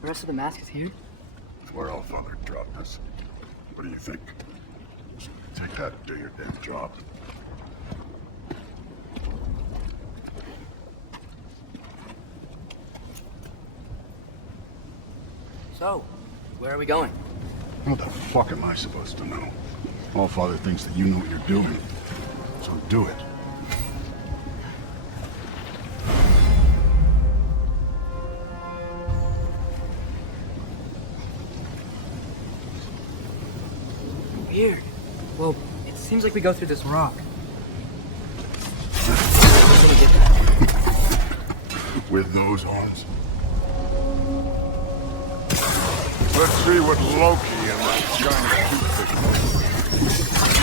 The rest of the mask is here? Where all Father dropped us. What do you think? Take that and do your damn job. So, where are we going? What the fuck am I supposed to know? All Father thinks that you know what you're doing. So do it. Weird. Well, it seems like we go through this rock. With those horns? Let's see what Loki and that giant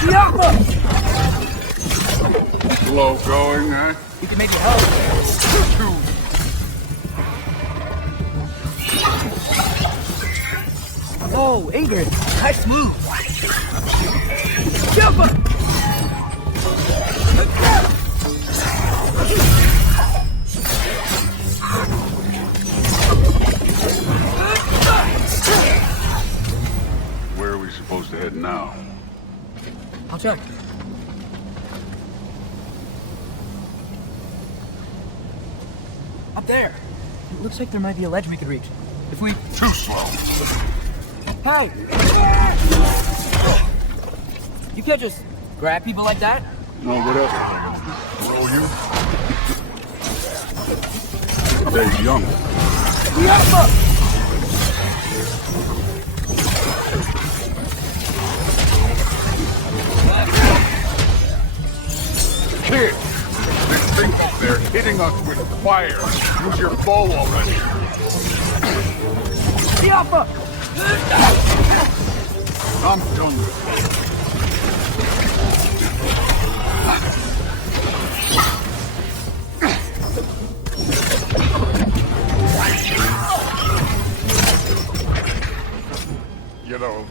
toothfish. Slow going, eh? We can maybe help. Oh, Ingrid, nice move. Jump up! Where are we supposed to head now? I'll check. Up there. It looks like there might be a ledge we could reach. If we... Too slow. Hey! You can't just grab people like that. No, what else am I gonna do? Know you? They're young. Kid! They think that they're hitting us with fire. Use your bow already. I'm done with it. You know,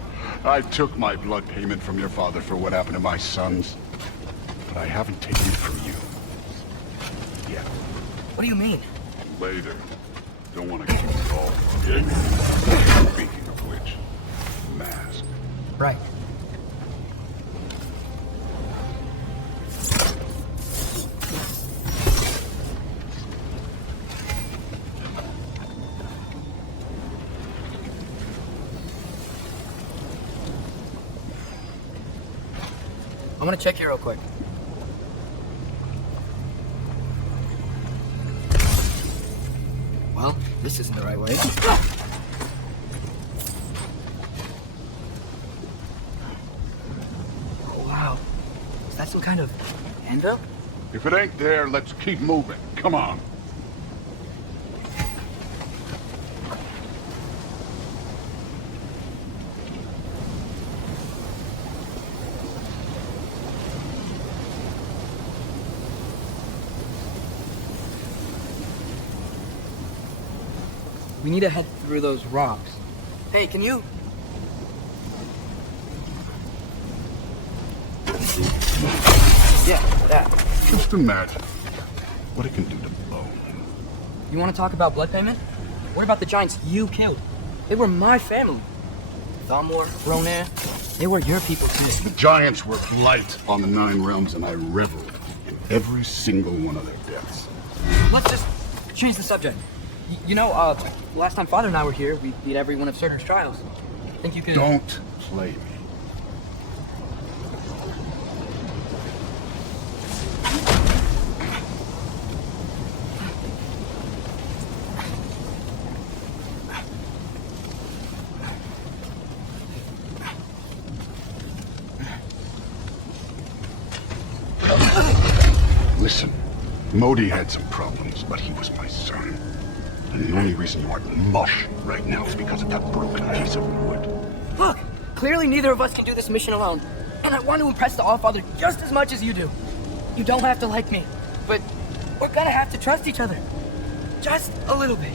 I took my blood payment from your father for what happened to my sons, but I haven't taken it from you. Yet. What do you mean? Later. Don't want to keep it all. Speaking of which, mask. Right. I want to check here real quick. Well, this isn't the right way. Oh, wow. Is that some kind of anvil? If it ain't there, let's keep moving. Come on. We need to head through those rocks. Hey, can you... Yeah, that. Just imagine what it can do to bone. You want to talk about blood payment? What about the giants you killed? They were my family. Thamor, Ronan, they were your people too. The giants were blight on the 9 realms, and I reveled in every single one of their deaths. Let's just change the subject. You know, last time Father and I were here, we beat every one of Surtur's trials. Think you could... Don't play me. Listen, Modi had some problems, but he was my son. And the only reason you aren't mush right now is because of that broken piece of wood. Look, clearly neither of us can do this mission alone. And I want to impress the Allfather just as much as you do. You don't have to like me, but we're gonna have to trust each other. Just a little bit.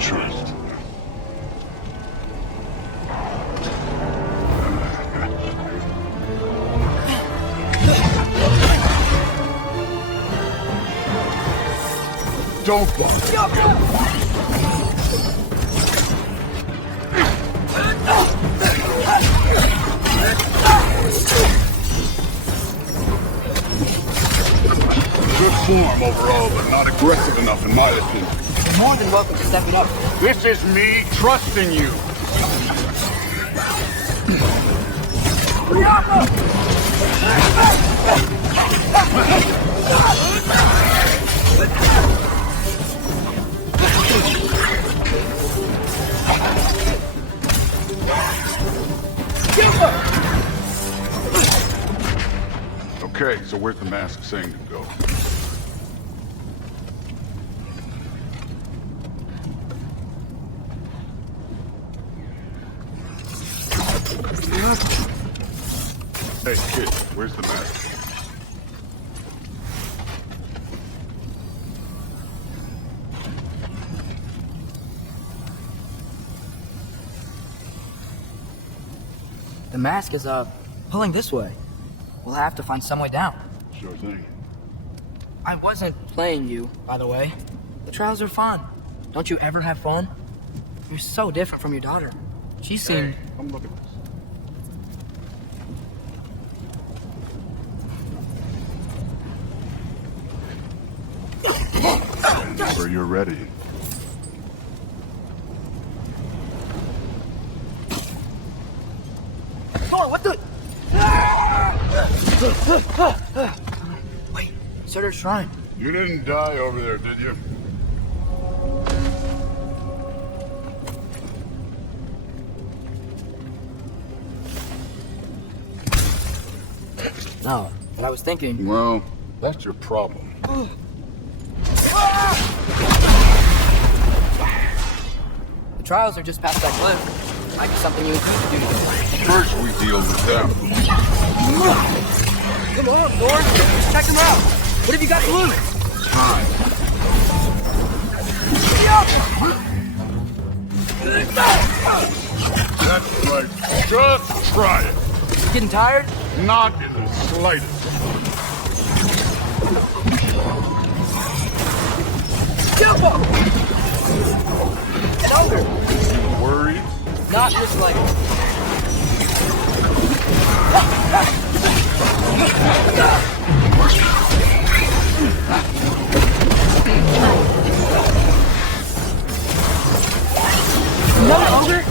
Trust. Don't bother. not aggressive enough, in my opinion. You're more than welcome to step it up. This is me trusting you. Okay, so where's the mask saying to go? Hey, kid, where's the mask? The mask is, pulling this way. We'll have to find some way down. Sure thing. I wasn't playing you, by the way. The trials are fun. Don't you ever have fun? You're so different from your daughter. She seemed... Hey, come look at this. Whenever you're ready. Oh, what the... Wait, Surtur's shrine. You didn't die over there, did you? No, but I was thinking... Well, that's your problem. The trials are just past that cliff. Might be something you could do. First we deal with them. Come on, Lord. Let's check them out. What have you got to lose? Time. That's right. Just try it. You getting tired? Not in the slightest. Jump up! It's over. You worried? Not this way. Another ogre?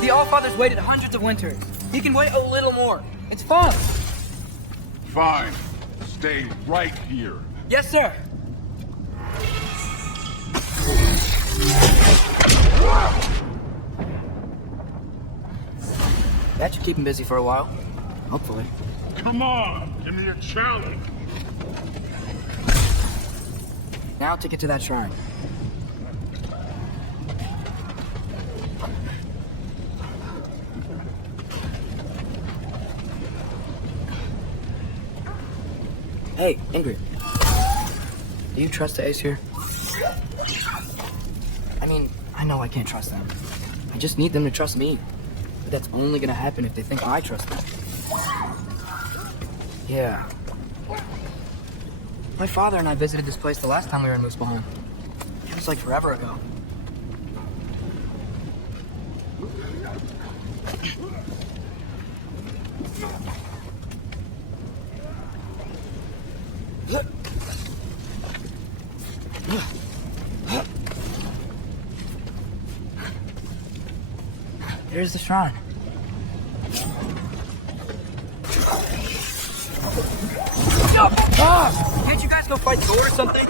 The Allfather's waited hundreds of winters. He can wait a little more. It's fun. Fine. Stay right here. Yes, sir. That should keep him busy for a while. Hopefully. Come on, give me a challenge. Now to get to that shrine. Hey, Ingrid. Do you trust the Ace here? I mean, I know I can't trust them. I just need them to trust me. But that's only gonna happen if they think I trust them. Yeah. My father and I visited this place the last time we were in Muspelheim. It was like forever ago. There's the shrine. Ah! Can't you guys go fight Thor or something?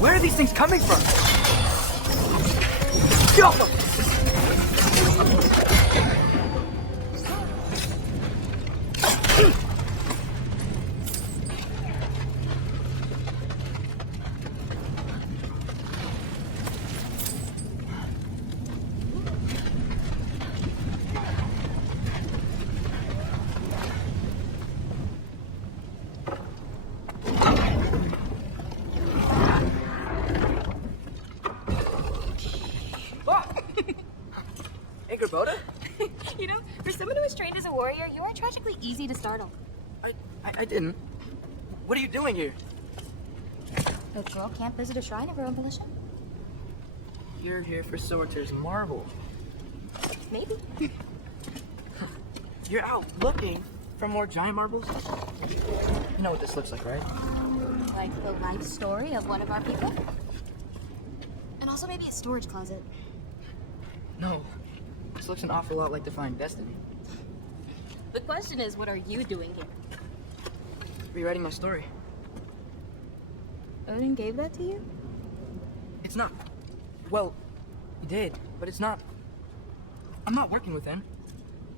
Where are these things coming from? Go! You know, for someone who was trained as a warrior, you are tragically easy to startle. I didn't. What are you doing here? A girl can't visit a shrine of her own volition? You're here for Sorter's marble. Maybe. You're out looking for more giant marbles? You know what this looks like, right? Like the life story of one of our people? And also maybe a storage closet. No. This looks an awful lot like Defying Destiny. The question is, what are you doing here? Rewriting my story. Odin gave that to you? It's not. Well, he did, but it's not. I'm not working with him.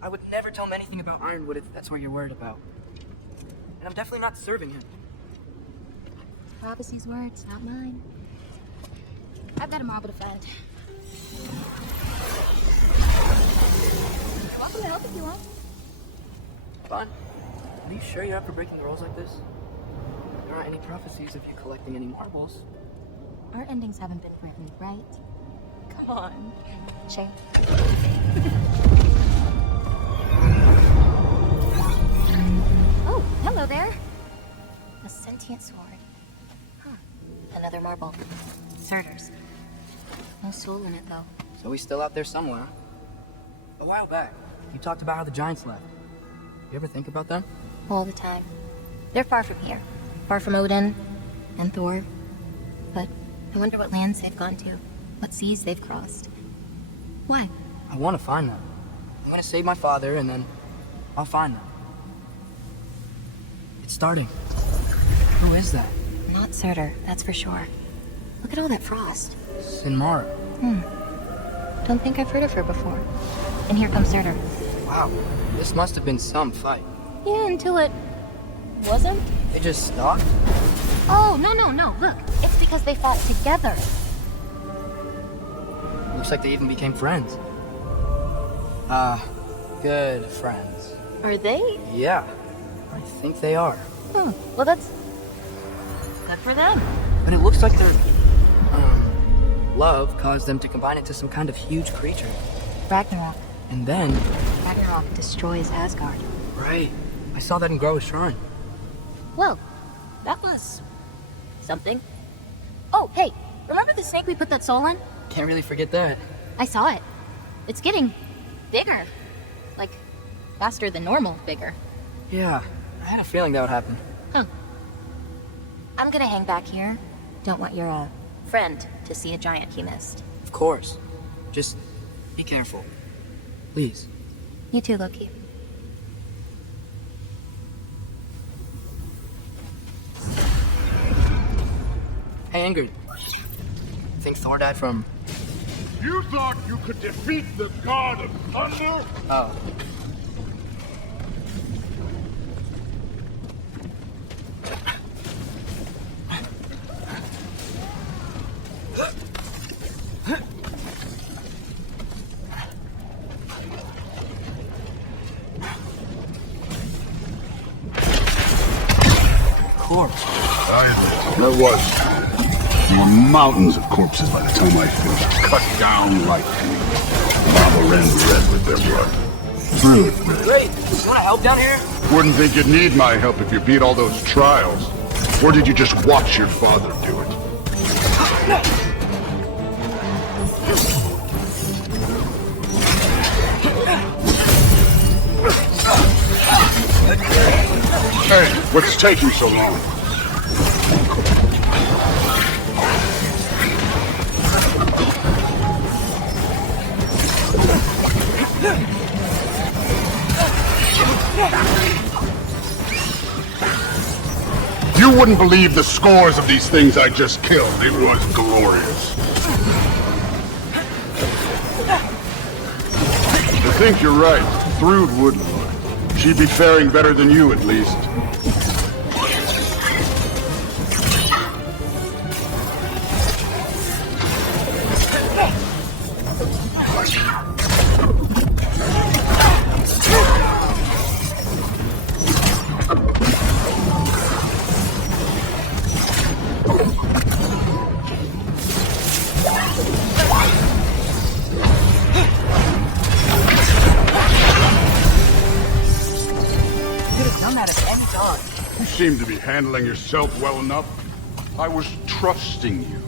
I would never tell him anything about Ironwood if that's what you're worried about. And I'm definitely not serving him. Prophecy's words, not mine. I've got a marble to find. You're welcome to help if you want. Fine. Are you sure you're up for breaking the rules like this? There aren't any prophecies of you collecting any marbles. Our endings haven't been written, right? Come on. Sure. Oh, hello there. A sentient sword. Huh. Another marble. Surtur's. No soul in it, though. So he's still out there somewhere. A while back, you talked about how the giants left. You ever think about them? All the time. They're far from here. Far from Odin and Thor. But I wonder what lands they've gone to. What seas they've crossed. Why? I want to find them. I'm gonna save my father, and then I'll find them. It's starting. Who is that? Not Surtur, that's for sure. Look at all that frost. Sinmara. Don't think I've heard of her before. And here comes Surtur. Wow, this must have been some fight. Yeah, until it wasn't. They just stopped? Oh, no. Look, it's because they fought together. Looks like they even became friends. Good friends. Are they? Yeah, I think they are. Well, that's good for them. But it looks like their love caused them to combine into some kind of huge creature. Ragnarök. And then... Ragnarök destroys Asgard. Right. I saw that in Groa's shrine. Well, that was something. Oh, hey, remember the snake we put that soul in? Can't really forget that. I saw it. It's getting bigger. Like, faster than normal bigger. Yeah, I had a feeling that would happen. I'm gonna hang back here. Don't want your, friend to see a giant he missed. Of course. Just be careful. Please. You too, Loki. Hey, Ingrid. Think Thor died from... You thought you could defeat the god of thunder? Oh. Corpse. There were mountains of corpses by the time I finished. Cut down like lava ran red with their blood. Great. You want help down here? Wouldn't think you'd need my help if you beat all those trials. Or did you just watch your father do it? Hey, what's taking so long? You wouldn't believe the scores of these things I just killed. It was glorious. think you're right. Thrud would look. She'd be faring better than you, at least. You seem to be handling yourself well enough. I was trusting you.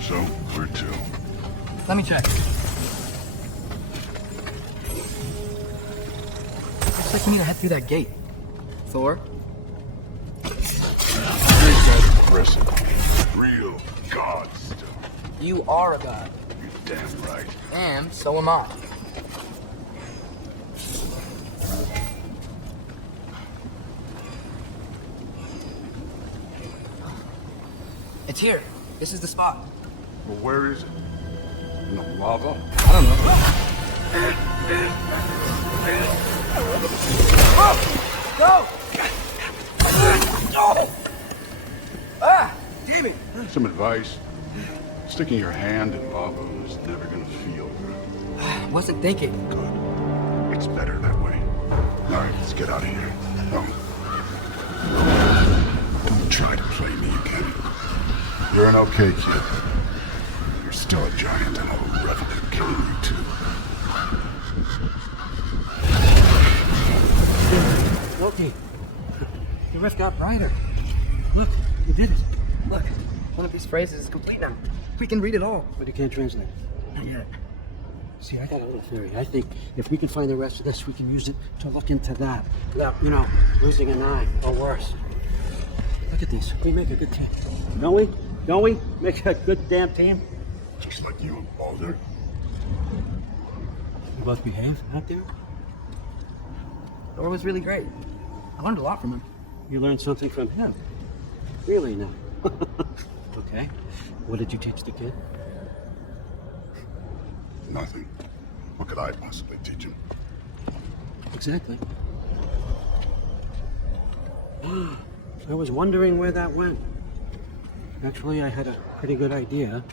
So, where to? Let me check. Looks like we need to head through that gate. Thor? Impressive. Real god stuff. You are a god. You're damn right. And so am I. It's here. This is the spot. Well, where is it? In the lava? I don't know. Go! Ah! Damn it! Some advice. Sticking your hand in lava is never gonna feel good. Wasn't thinking. Good. It's better that way. All right, let's get out of here. Oh. Don't try to play me again. You're an okay kid. You're still a giant, and I'll revenue killing you too. Loki, the rift got brighter. Look, you did it. Look, one of his phrases is complete now. We can read it all. But you can't translate. Not yet. See, I got a little theory. I think if we can find the rest of this, we can use it to look into that. Without, you know, losing an eye or worse. Look at these. We make a good team. Don't we? Don't we? Make a good damn team. Just like you and Baldur. You both behave out there? Thor was really great. I learned a lot from him. You learned something from him? Really now? Okay. What did you teach the kid? Nothing. What could I possibly teach him? Exactly. I was wondering where that went. Actually, I had a pretty good idea.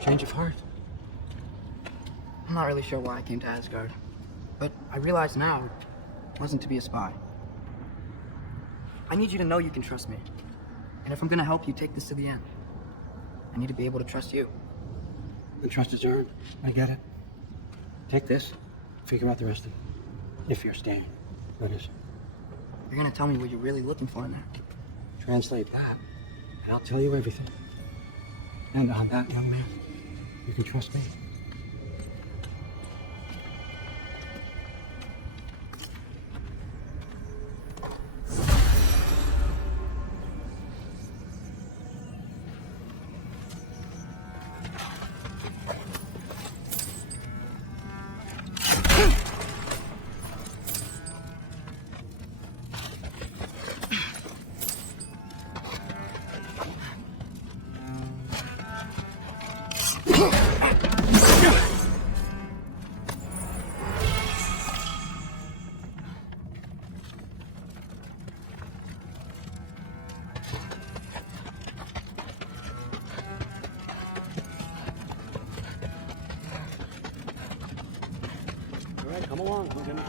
Change of heart. I'm not really sure why I came to Asgard, but I realize now it wasn't to be a spy. I need you to know you can trust me. And if I'm gonna help you take this to the end, I need to be able to trust you. The trust is earned. I get it. Take this. Figure out the rest of it. If you're staying. That is. You're gonna tell me what you're really looking for in there. Translate that, and I'll tell you everything. And on that, young man, you can trust me. All right, come along. We're gonna...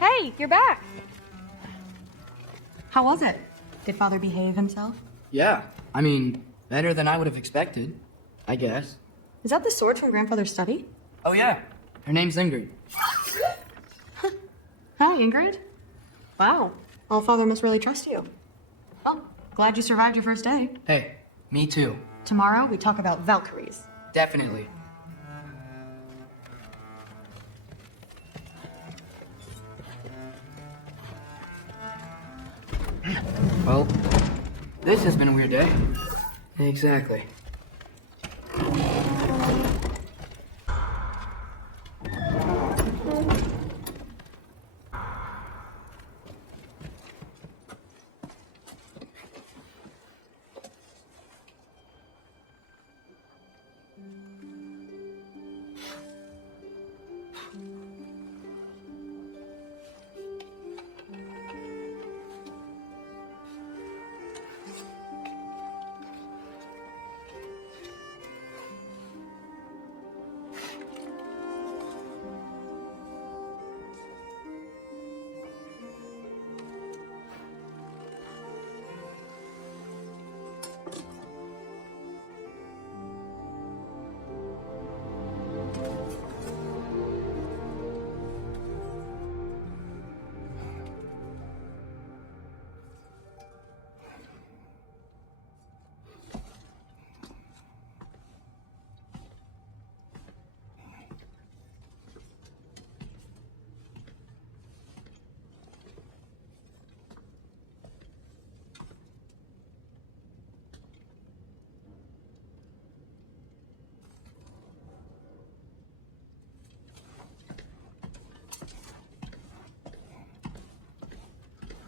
Hey, you're back. How was it? Did Father behave himself? Yeah, I mean, better than I would have expected, I guess. Is that the sword from Grandfather's study? Oh yeah, her name's Ingrid. Hi, Ingrid. Wow, All Father must really trust you. Well, glad you survived your first day. Hey, me too. Tomorrow we talk about Valkyries. Definitely. Well, this has been a weird day. Exactly.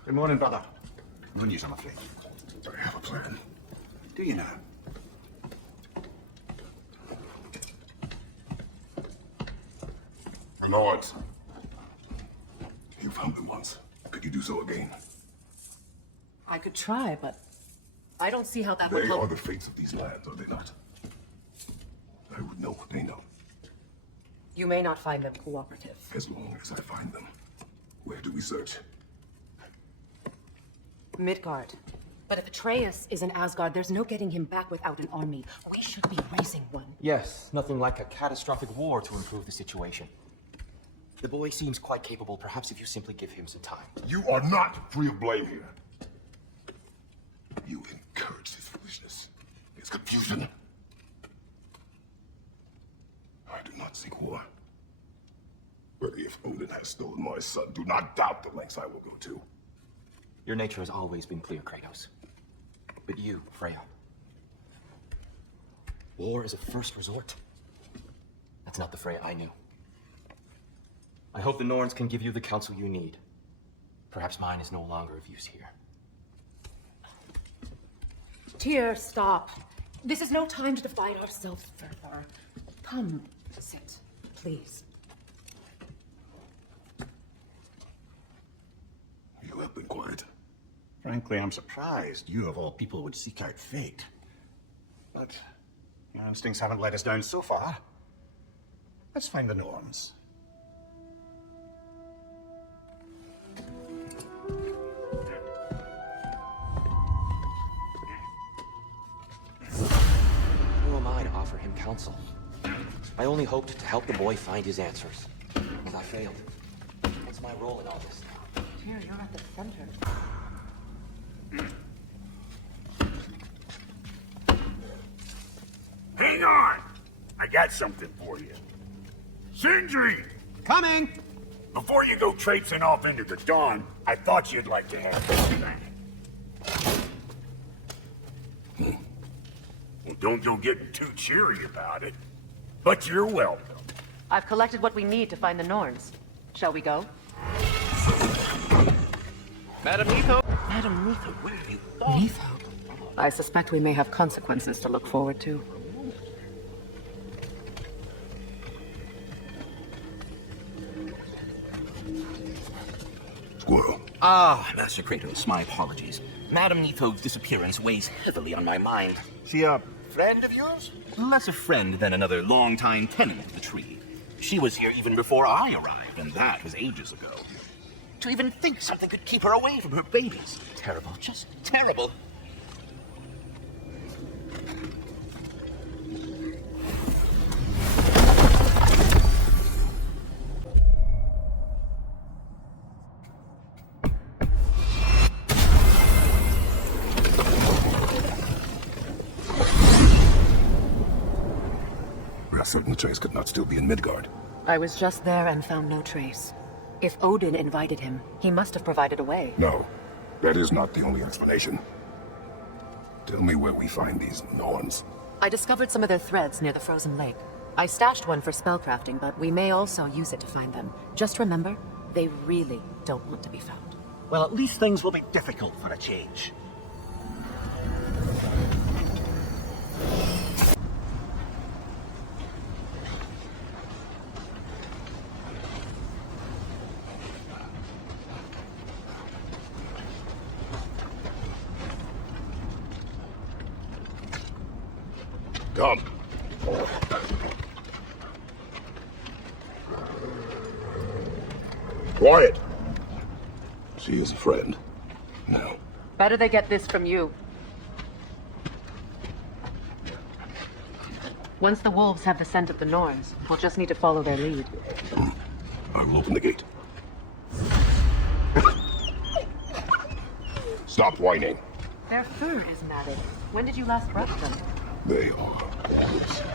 Good morning, brother. No news, I'm afraid. I have a plan. Do you now? My lords. You found them once. Could you do so again? I could try, but I don't see how that would They look. are the fates of these lands, are they not? I would know what they know, You may not find them cooperative. as long as I find them. Where do we search? Midgard. But if Atreus is in Asgard, there's no getting him back without an army. We should be raising one. Yes, nothing like a catastrophic war to improve the situation. The boy seems quite capable, perhaps if you simply give him some time. You are not free of blame here. You encouraged his foolishness, his confusion. I do not seek war. But if Odin has stolen my son, do not doubt the lengths I will go to. Your nature has always been clear, Kratos. But you, Freya. War is a first resort. That's not the Freya I knew. I hope the Norns can give you the counsel you need. Perhaps mine is no longer of use here. Tyr, stop. This is no time to divide ourselves further. Come, sit, please. You have been quiet. Frankly, I'm surprised you, of all people, would seek out fate. But your instincts haven't let us down so far. Let's find the Norns. Who am I to offer him counsel? I only hoped to help the boy find his answers. And I failed. What's my role in all this now? Tyr, you're at the center. Hang on! I got something for you. Sindri! Coming! Before you go traipsing off into the dawn, I thought you'd like to have this. Well, don't go getting too cheery about it. But you're welcome. I've collected what we need to find the Norns. Shall we go? Madam Neitho! Madam Neitho, where have you gone? I suspect we may have consequences to look forward to. Squirrel. Ah, Master Kratos, my apologies. Madam Neitho's disappearance weighs heavily on my mind. She a friend of yours? Less a friend than another longtime tenant of the tree. She was here even before I arrived, and that was ages ago. To even think something could keep her away from her babies. Terrible, just terrible. Certain Atreus could not still be in Midgard. I was just there and found no trace. If Odin invited him, he must have provided a way. No. That is not the only explanation. Tell me where we find these Norns. I discovered some of their threads near the frozen lake. I stashed one for spellcrafting, but we may also use it to find them. Just remember, they really don't want to be found. Well, at least things will be difficult for a change. Come. Quiet. She is a friend. No. Better they get this from you. Once the wolves have the scent of the Norns, we'll just need to follow their lead. I will open the gate. Stop whining. Their fur is matted. When did you last brush them? They are.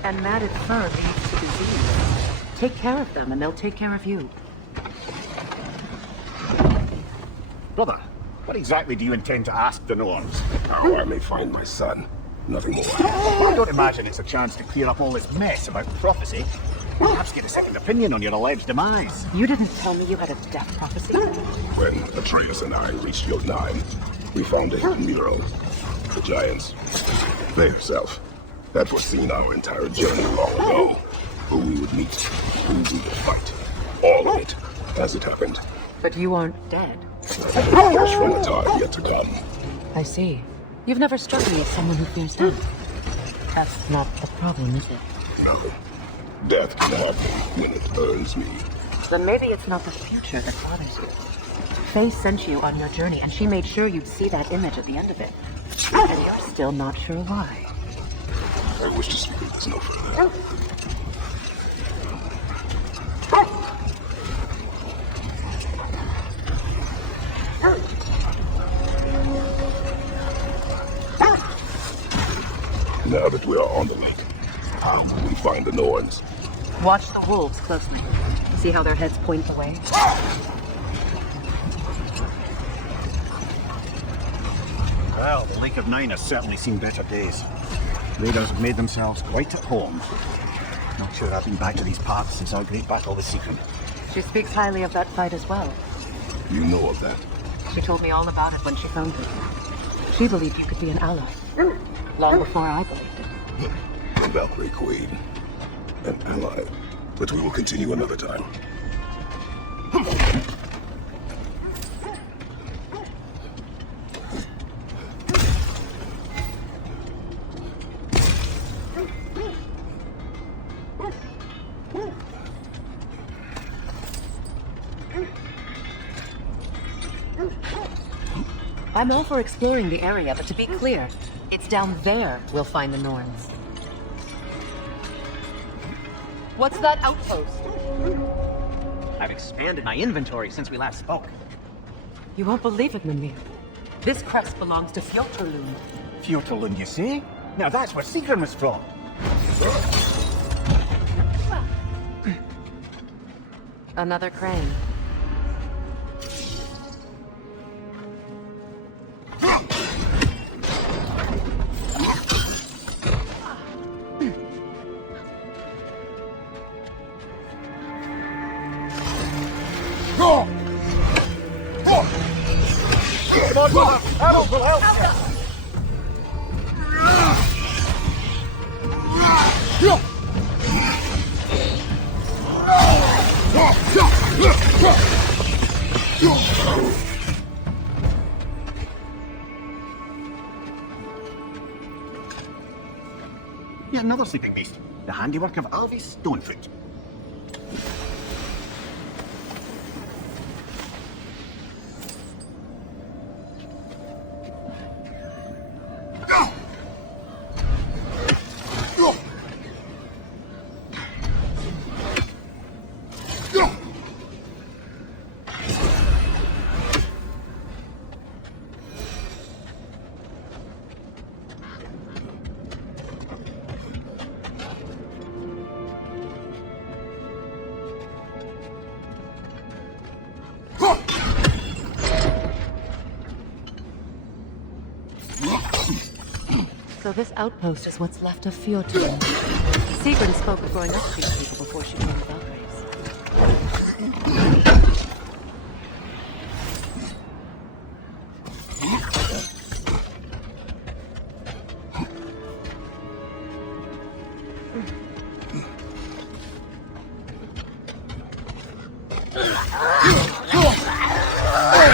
And matted fur leads to disease. Take care of them, and they'll take care of you. Brother, what exactly do you intend to ask the Norns? How I may find my son. Nothing more. I don't imagine it's a chance to clear up all this mess about prophecy. Perhaps get a second opinion on your alleged demise. You didn't tell me you had a death prophecy? When Atreus and I reached Field 9, we found a hidden mural. The giants. They herself had foreseen our entire journey long ago. Who we would meet, who we would fight. All of it, as it happened. But you aren't dead. Fresh from the time yet to come. I see. You've never struck me as someone who fears death. That's not the problem, is it? No. Death can have me when it earns me. Then maybe it's not the future that bothers you. Faye sent you on your journey, and she made sure you'd see that image at the end of it. And you're still not sure why. I wish to speak of this no further. Now that we are on the lake, how will we find the Norns? Watch the wolves closely. See how their heads point the way? Well, the Lake of Nine has certainly seen better days. Raiders have made themselves quite at home. Not sure I've been back to these parts since our great battle with Sigrun. She speaks highly of that fight as well. You know of that? She told me all about it when she found you. She believed you could be an ally. Long before I believed it. The Valkyrie Queen. An ally. But we will continue another time. I'm all for exploring the area, but to be clear, it's down there we'll find the Norns. What's that outpost? I've expanded my inventory since we last spoke. You won't believe it, Mimir. This crest belongs to Fjotorlund. Fjotorlund, you say? Now that's where Sigrun was from. Another crane. Arrows will help you. Yet another sleeping beast. The handiwork of Alvi Stonefoot. So this outpost is what's left of Fjordtun. Sigrun spoke of growing up to these people before she joined the Valkyries.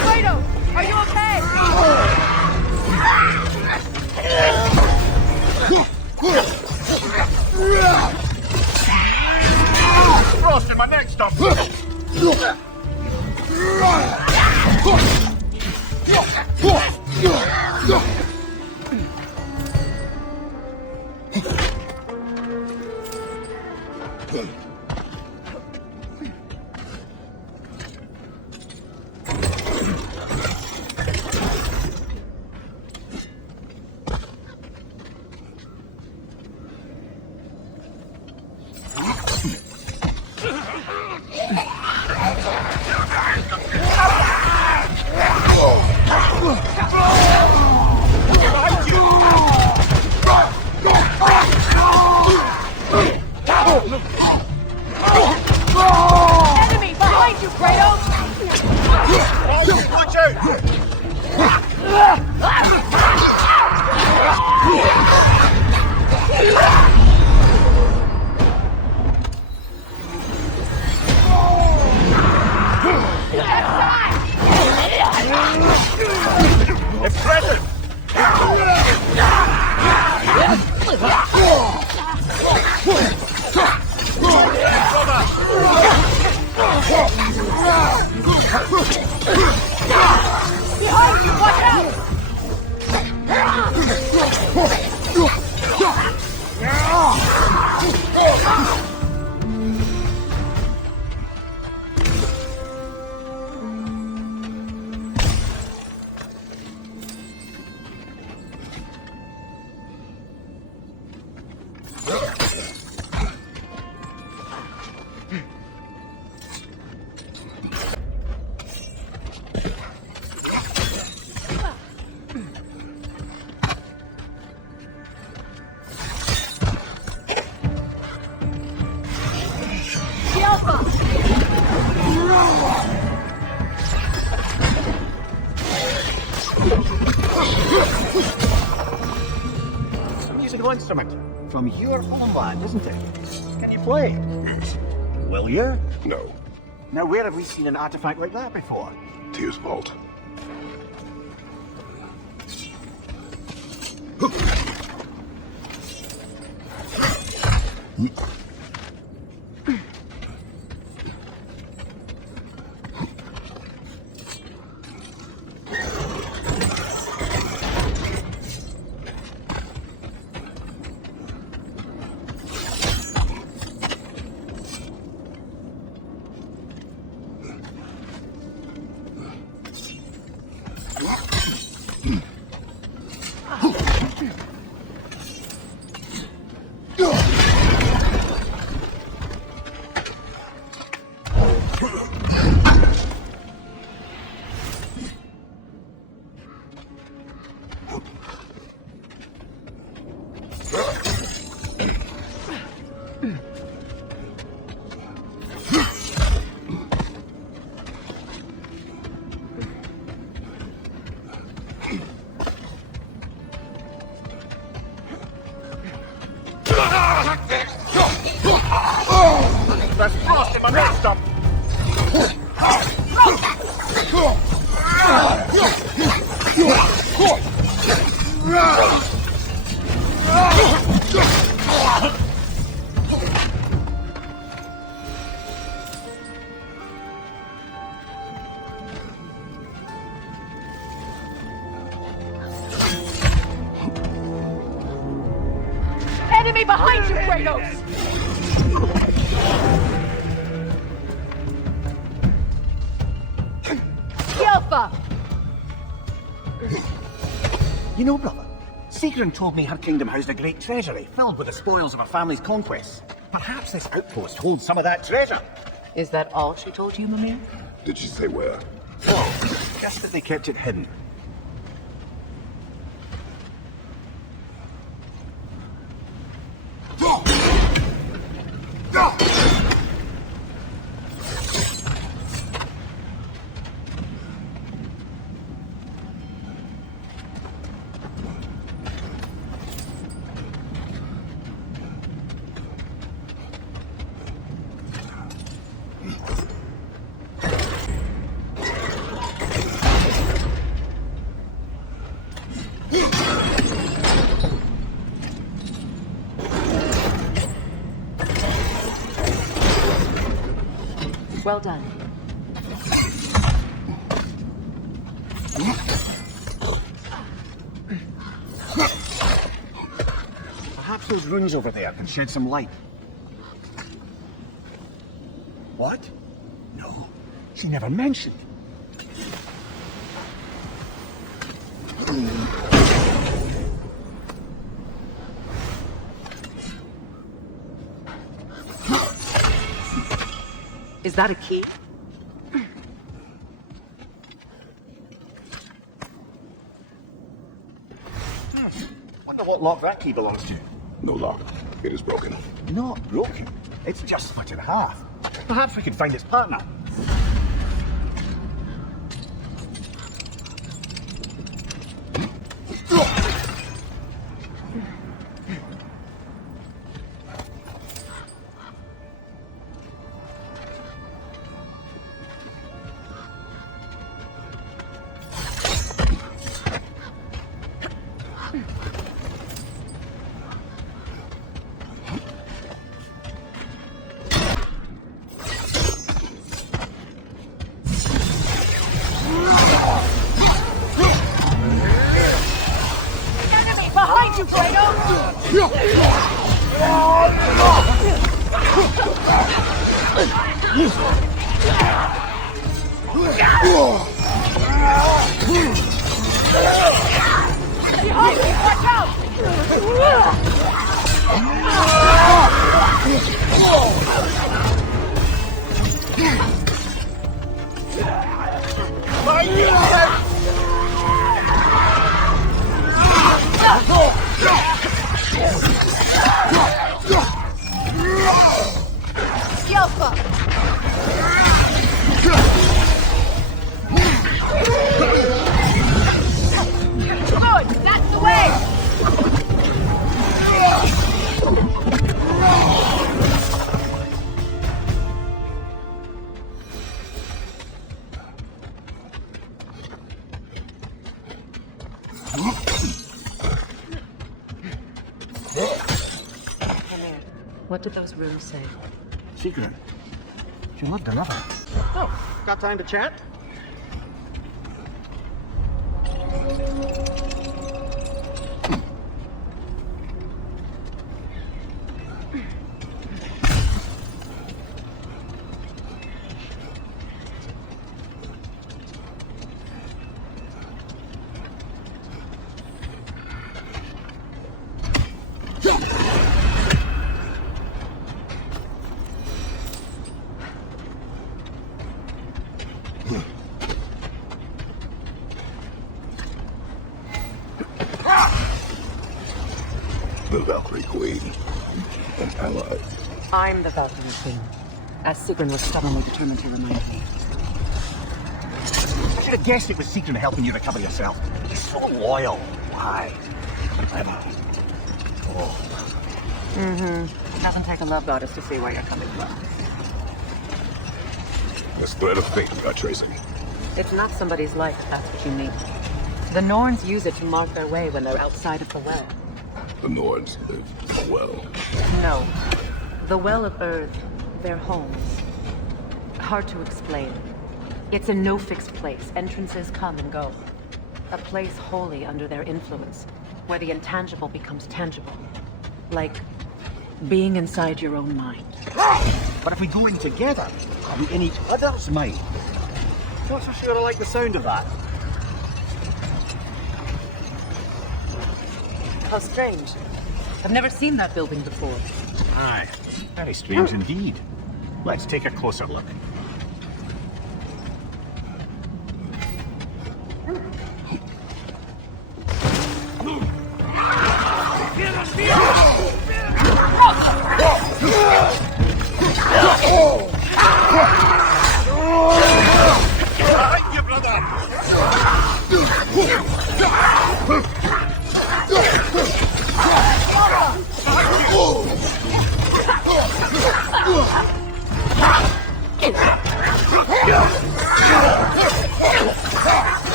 Kratos, are you okay? Frost in my neck, stop! Enemy behind you, Kratos! Watch out! Impressive! Behind you, watch out! It's a musical instrument from your homeland, isn't it? Can you play? Will you? No. Now, where have we seen an artifact like that before? Tears vault. There's frost in my neck, stop! Enemy behind you, Kratos! Alpha! You know, brother, Sigrun told me her kingdom housed a great treasury filled with the spoils of her family's conquests. Perhaps this outpost holds some of that treasure. Is that all she told you, Mimir? Did she say where? No, just that they kept it hidden. Well done. Perhaps those runes over there can shed some light. What? No, she never mentioned. Is that a key? Wonder what lock that key belongs to. No lock. It is broken. Not broken. It's just split in half. Perhaps we could find its partner. Behind you, Behind you, watch out! Good, that's the way! What did those runes say? Sigrun. She lived another. Oh, got time to chat? The Valkyrie Queen. An ally. I'm the Valkyrie Queen, as Sigrun was stubbornly determined to remind me. I should have guessed it was Sigrun helping you recover yourself. She's so loyal. Why? Clever. Oh. Mm-hmm. It doesn't take a love goddess to see where you're coming from. This thread of fate we are tracing. It's not somebody's life, if that's what you mean. The Norns use it to mark their way when they're outside of the well. The Nords live well. No. The Well of Earth, their homes. Hard to explain. It's a no-fixed place. Entrances come and go. A place wholly under their influence, where the intangible becomes tangible. Like being inside your own mind. But if we go in together, are we in each other's mind? Not so sure I like the sound of that. How strange. I've never seen that building before. Aye, very strange indeed. Let's take a closer look. Behind you, brother!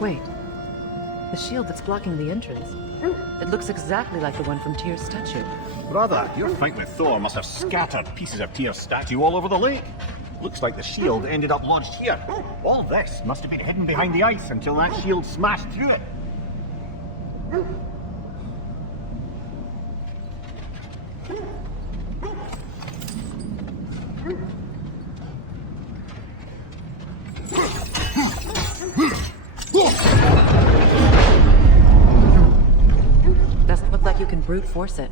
Wait. The shield that's blocking the entrance. It looks exactly like the one from Tyr's statue. Brother, your fight with Thor must have scattered pieces of Tyr's statue all over the lake. Looks like the shield ended up lodged here. All this must have been hidden behind the ice until that shield smashed through it. Doesn't look like you can brute force it.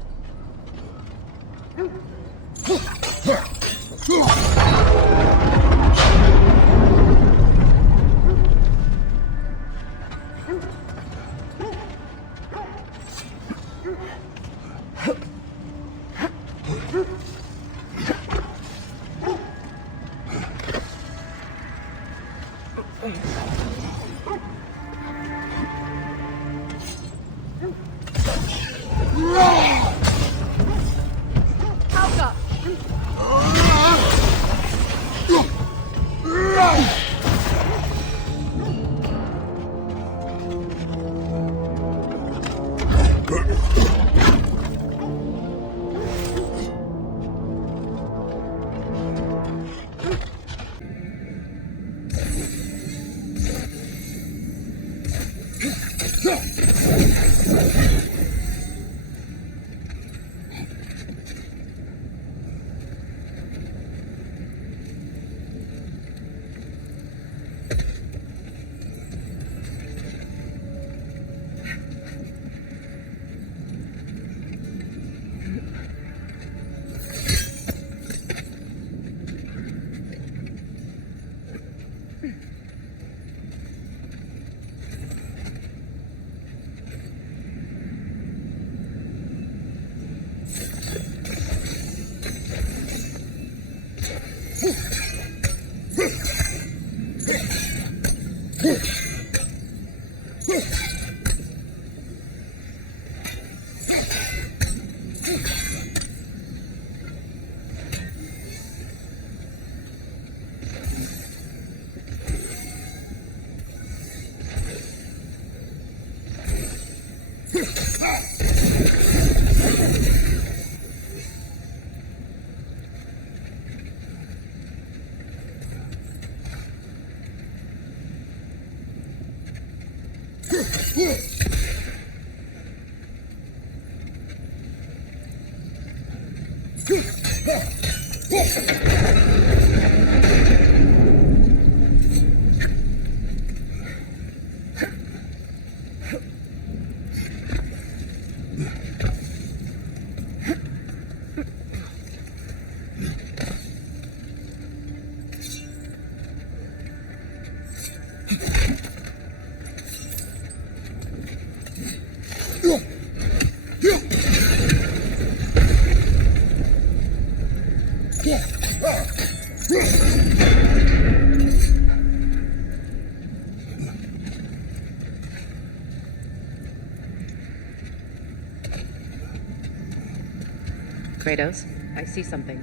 Kratos, I see something.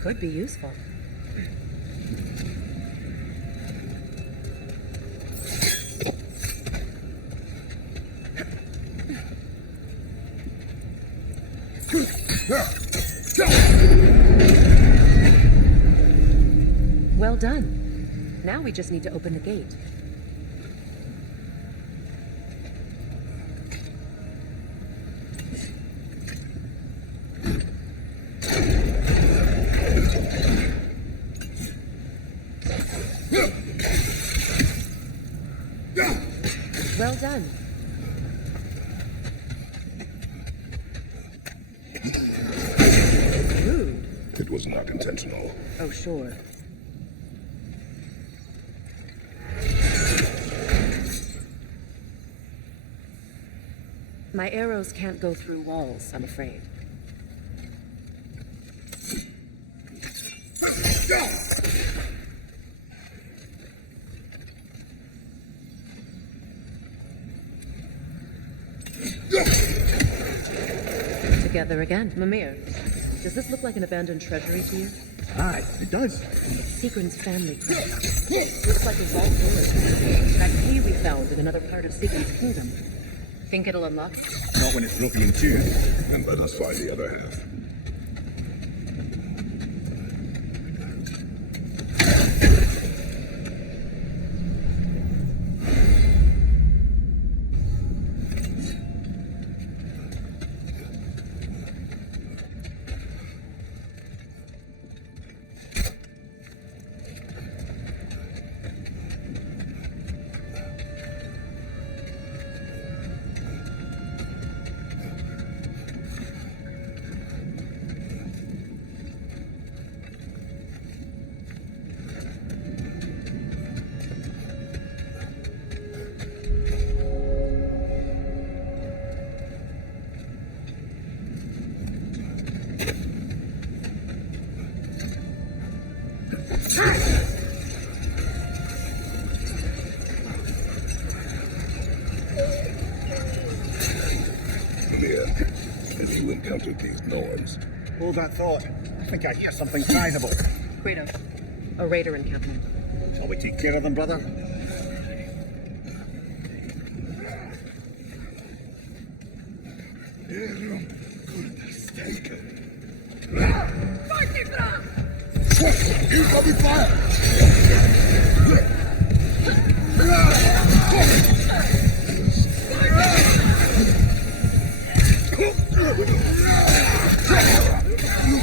Could be useful. done. Now we just need to open the gate. Well done. Rude. It was not intentional. Oh, sure. My arrows can't go through walls, I'm afraid. Together again. Mimir, does this look like an abandoned treasury to you? Aye, it does. Sigrun's family crest. Looks like a vault door. That key we found in another part of Sigrun's kingdom. Think it'll unlock it? Not when it's ropey in two. And let us find the other half. These norms. Hold that thought. I think I hear something sizable. Kratos, a raider encampment. Shall we take care of them, brother?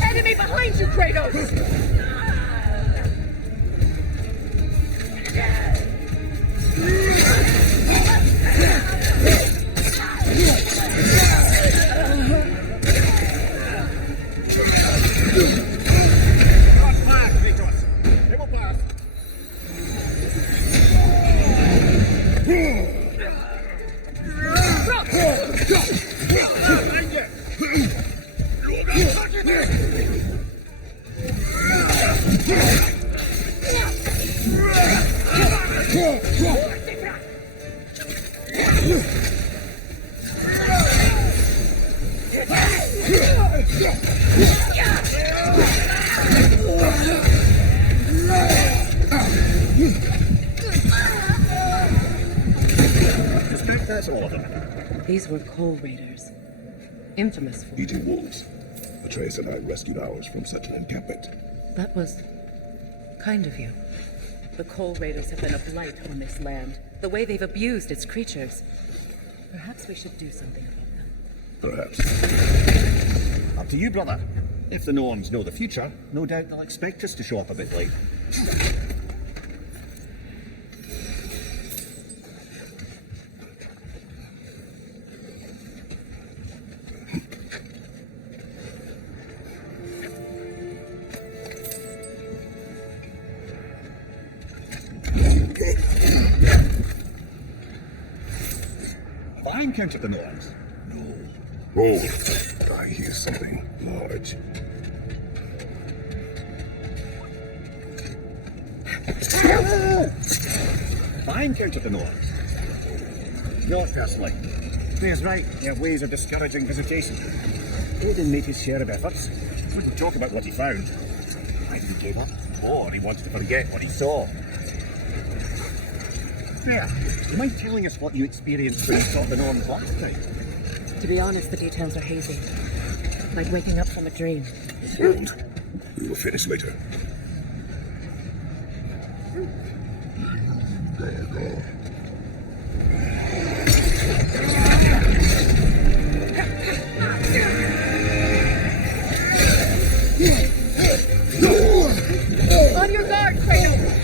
Enemy behind you, Kratos! These were coal raiders. Infamous for eating wolves. Atreus and I rescued ours from such an encampment. That was kind of you. The coal raiders have been a blight on this land. The way they've abused its creatures. Perhaps we should do something about them. Perhaps. Up to you, brother. If the norms know the future, no doubt they'll expect us to show up a bit late. Have I encountered the norms? No. Oh, I hear something large. I encountered the norms. Not personally. There's right, their ways of discouraging visitation. Aiden made his share of efforts. Wouldn't talk about what he found. Either he gave up, or he wants to forget what he saw. There, do you mind telling us what you experienced when you saw the norms last night? To be honest, the details are hazy. Like waking up from a dream. Won't. We will finish later. On your guard, Kratos!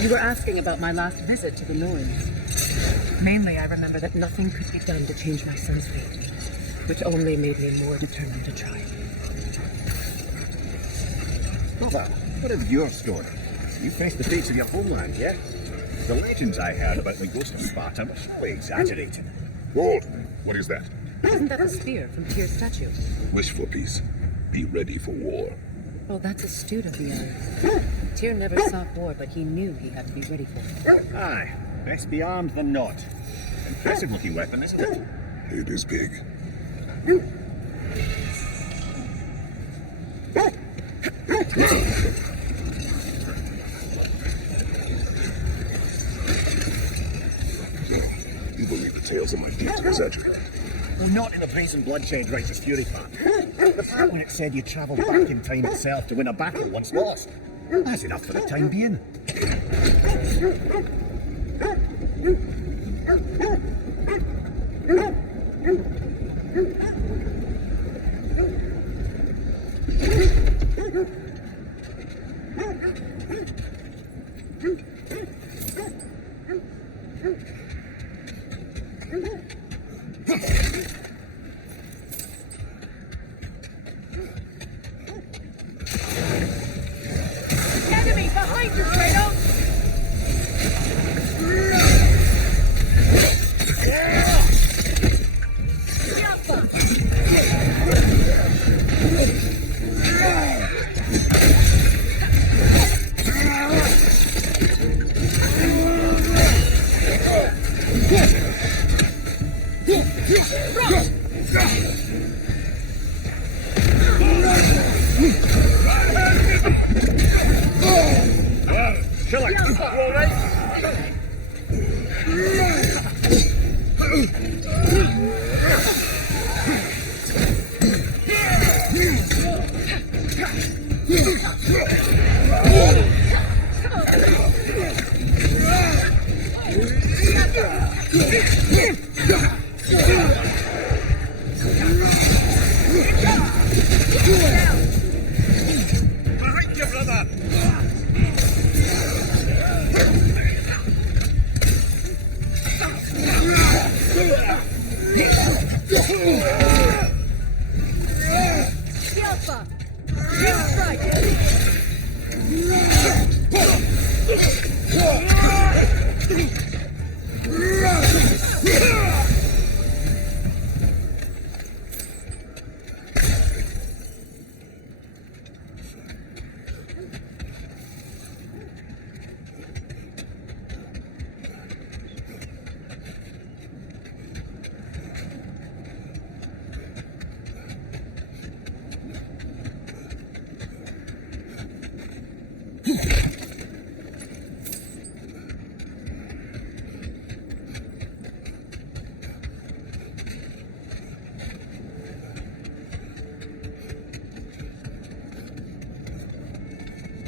You were asking about my last visit to the Norns. Mainly, I remember that nothing could be done to change my son's fate, which only made me more determined to try. Brother, what of your story? You faced the fates of your homeland, yeah? The legends I heard about the ghost of Sparta were surely exaggerated. Hold! What is that? Isn't that the spear from Tyr's statue? Wish for peace. Be ready for war. Well, that's astute of the elves. Tyr never sought war, but he knew he had to be ready for it. Aye, best be armed than not. Impressive looking weapon, isn't it? It is big. You believe the tales of my deeds are exaggerated? Well, not in the brazen bloodshed righteous fury part. The part when it said you travelled back in time itself to win a battle once lost. That's enough for the time being. Enemy behind you, Kratos! Kill it! You all right? Behind you, brother! Alpha! Shield strike!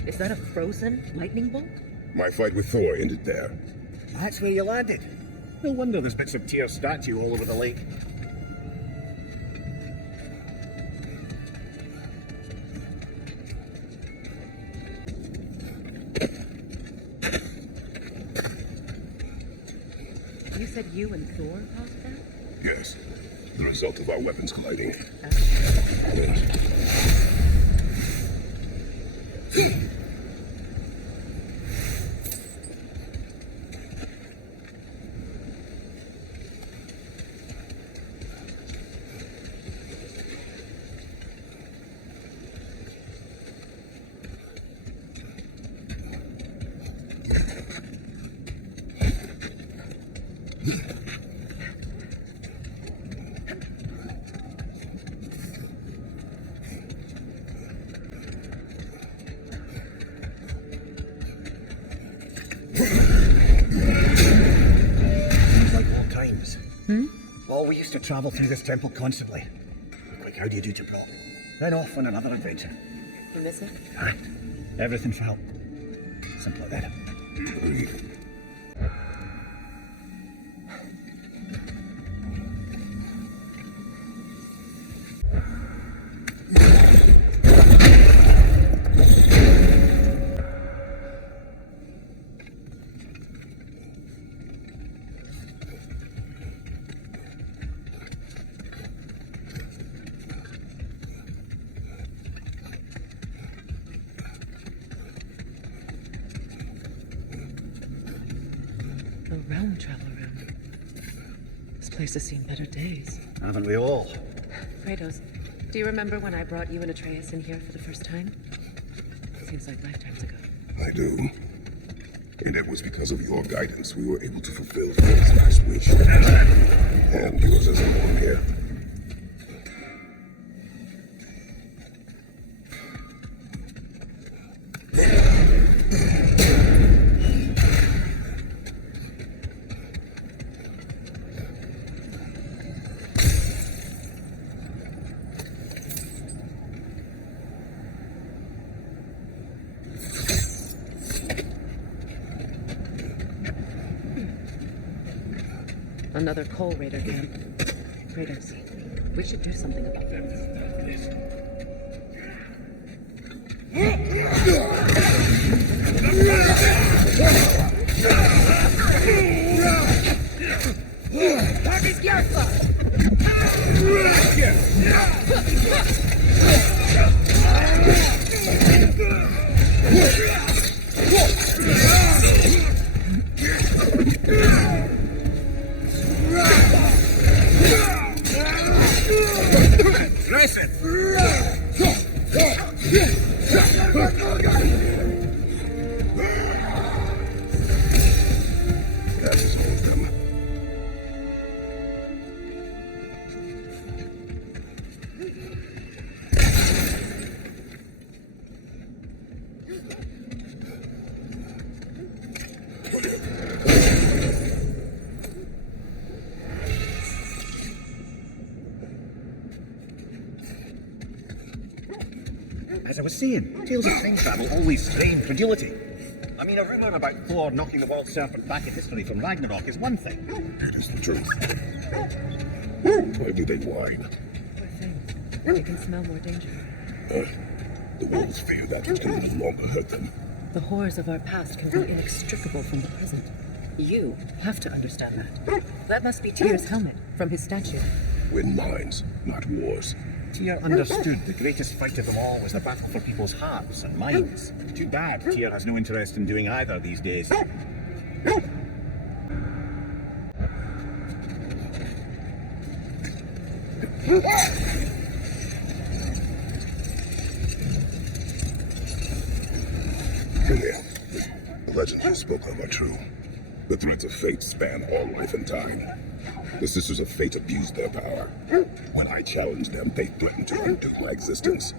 Is that a frozen lightning bolt? My fight with Thor ended there. That's where you landed. No wonder there's bits of Tyr's statue all over the lake. You said you and Thor caused that? Yes, the result of our weapons colliding. We used to travel through this temple constantly. Like, how do you do to Brock? Then off on another adventure. You miss it? Aye. Everything felt simpler then. Place has seen better days. Haven't we all? Kratos, do you remember when I brought you and Atreus in here for the first time? Seems like lifetimes ago. I do. And it was because of your guidance we were able to fulfill Thor's last wish. And yours as a warrior. Another coal raider camp. Kratos, we should do something about them. As I was saying, tales of time travel always strain credulity. I mean, a rumour about Thor knocking the world serpent back in history from Ragnarok is one thing. It is the truth. Why do they whine? Poor things. They can smell more danger. The wolves fear that which can no longer hurt them. The horrors of our past can be inextricable from the present. You have to understand that. That must be Tyr's helmet from his statue. Win minds, not wars. Tyr understood the greatest fight of them all was the battle for people's hearts and minds. Too bad Tyr has no interest in doing either these days. The legends you spoke of are true. The threads of fate span all life and time. The Sisters of Fate abused their power. When I challenged them, they threatened to undo my existence.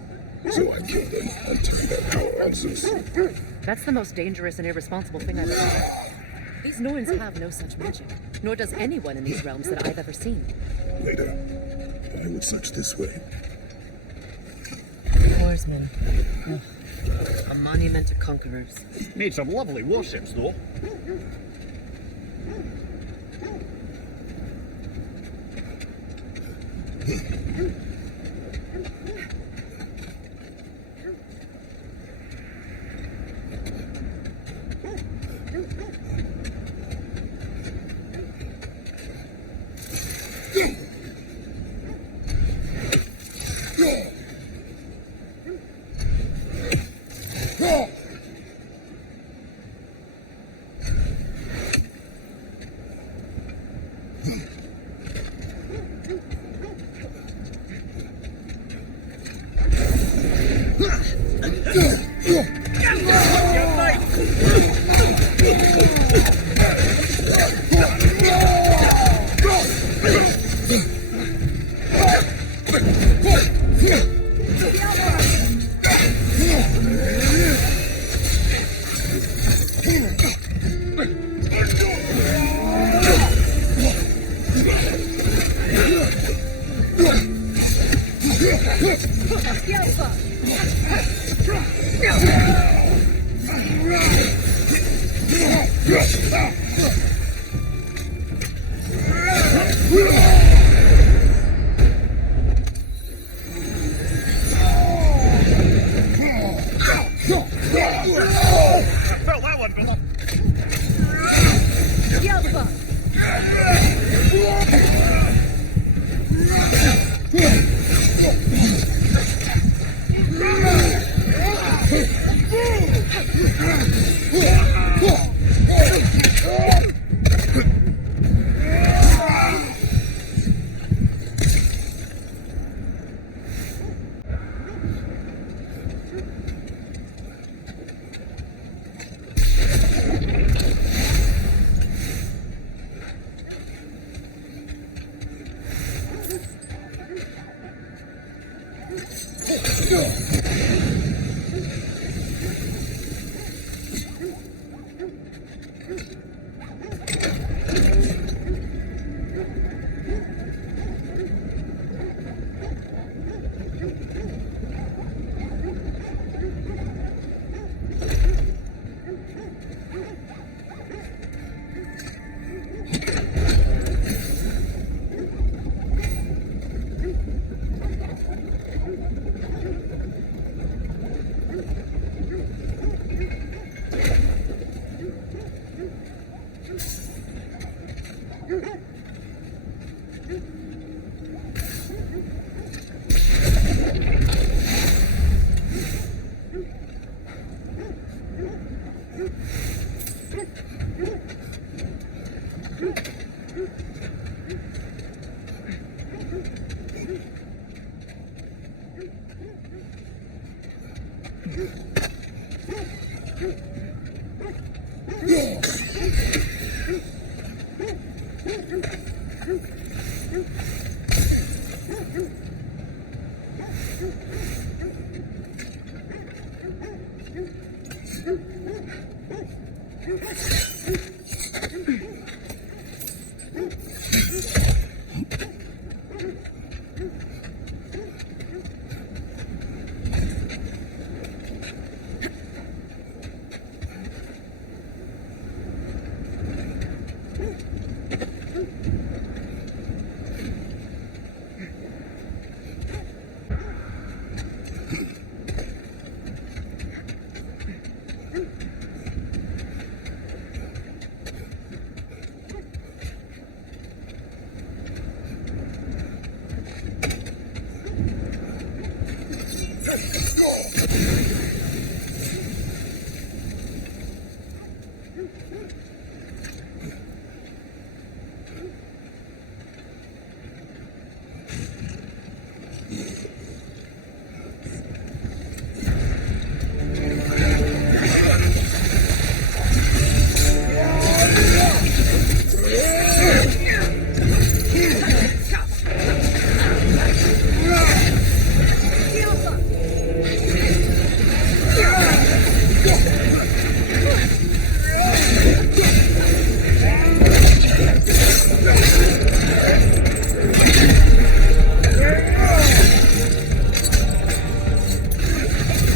So I killed them and took their power on Zeus. That's the most dangerous and irresponsible thing I've ever heard. These Norns have no such magic, nor does anyone in these realms that I've ever seen. Later, I would search this way. Oarsmen. A monument to conquerors. Made some lovely warships, though.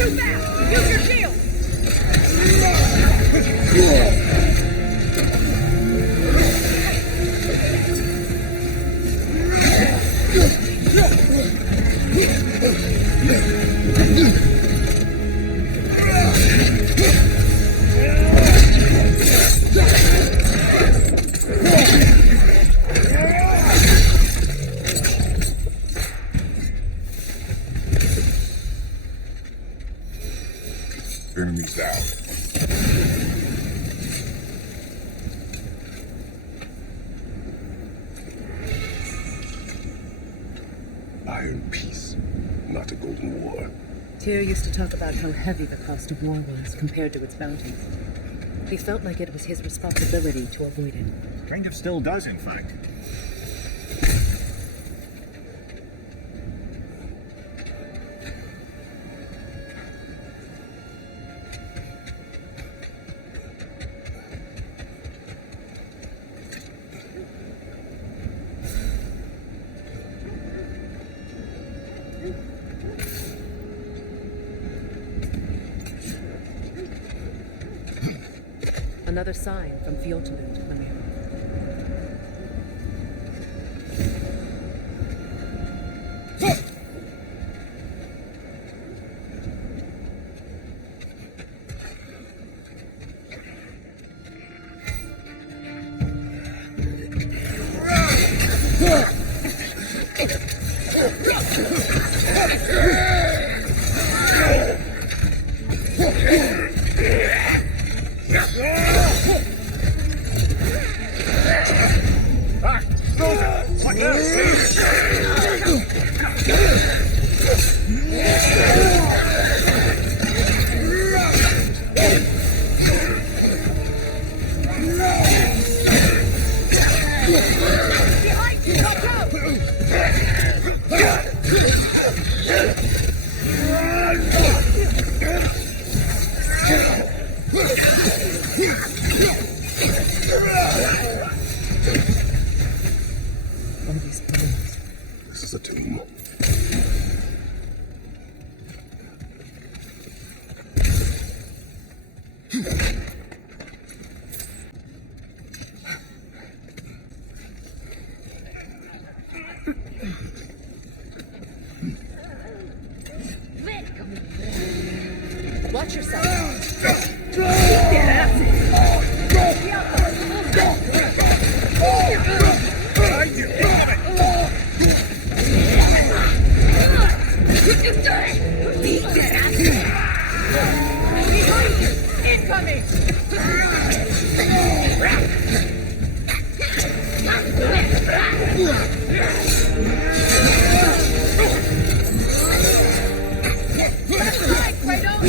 too fast! Use your shield! Enemies out. Iron Peace, not a Golden War. Tyr used to talk about how heavy the cost of war was compared to its bounties. He felt like it was his responsibility to avoid it. Kind of still does, in fact. Another sign from Fjoltelut, Mimir. This is a tomb. Watch yourself. Incoming! That's right, Kratos!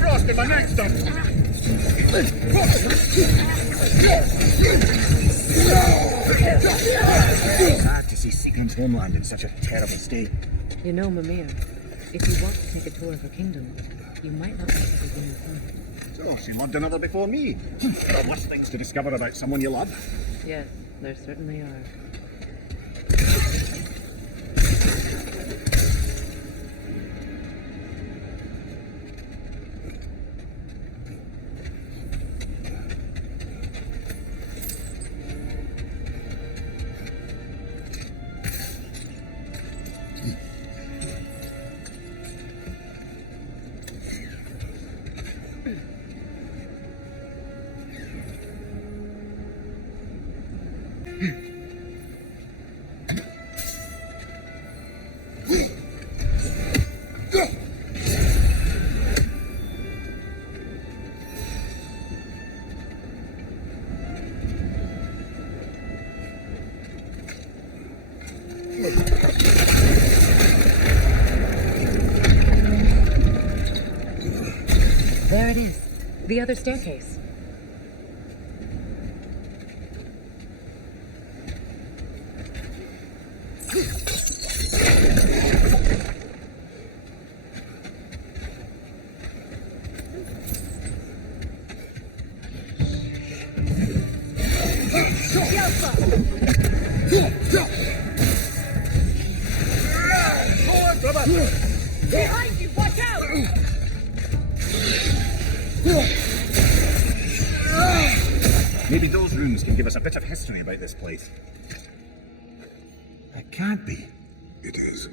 Frost in my neck stuff. Sad to see Sigrun's homeland in such a terrible state. You know, Mimir, if you want to take a tour of her kingdom, you might not like everything you find. So, she loved another before me. There are worse things to discover about someone you love. Yes, there certainly are. the other staircase. Behind you, watch out! Maybe those runes can give us a bit of history about this place. It can't be. It is.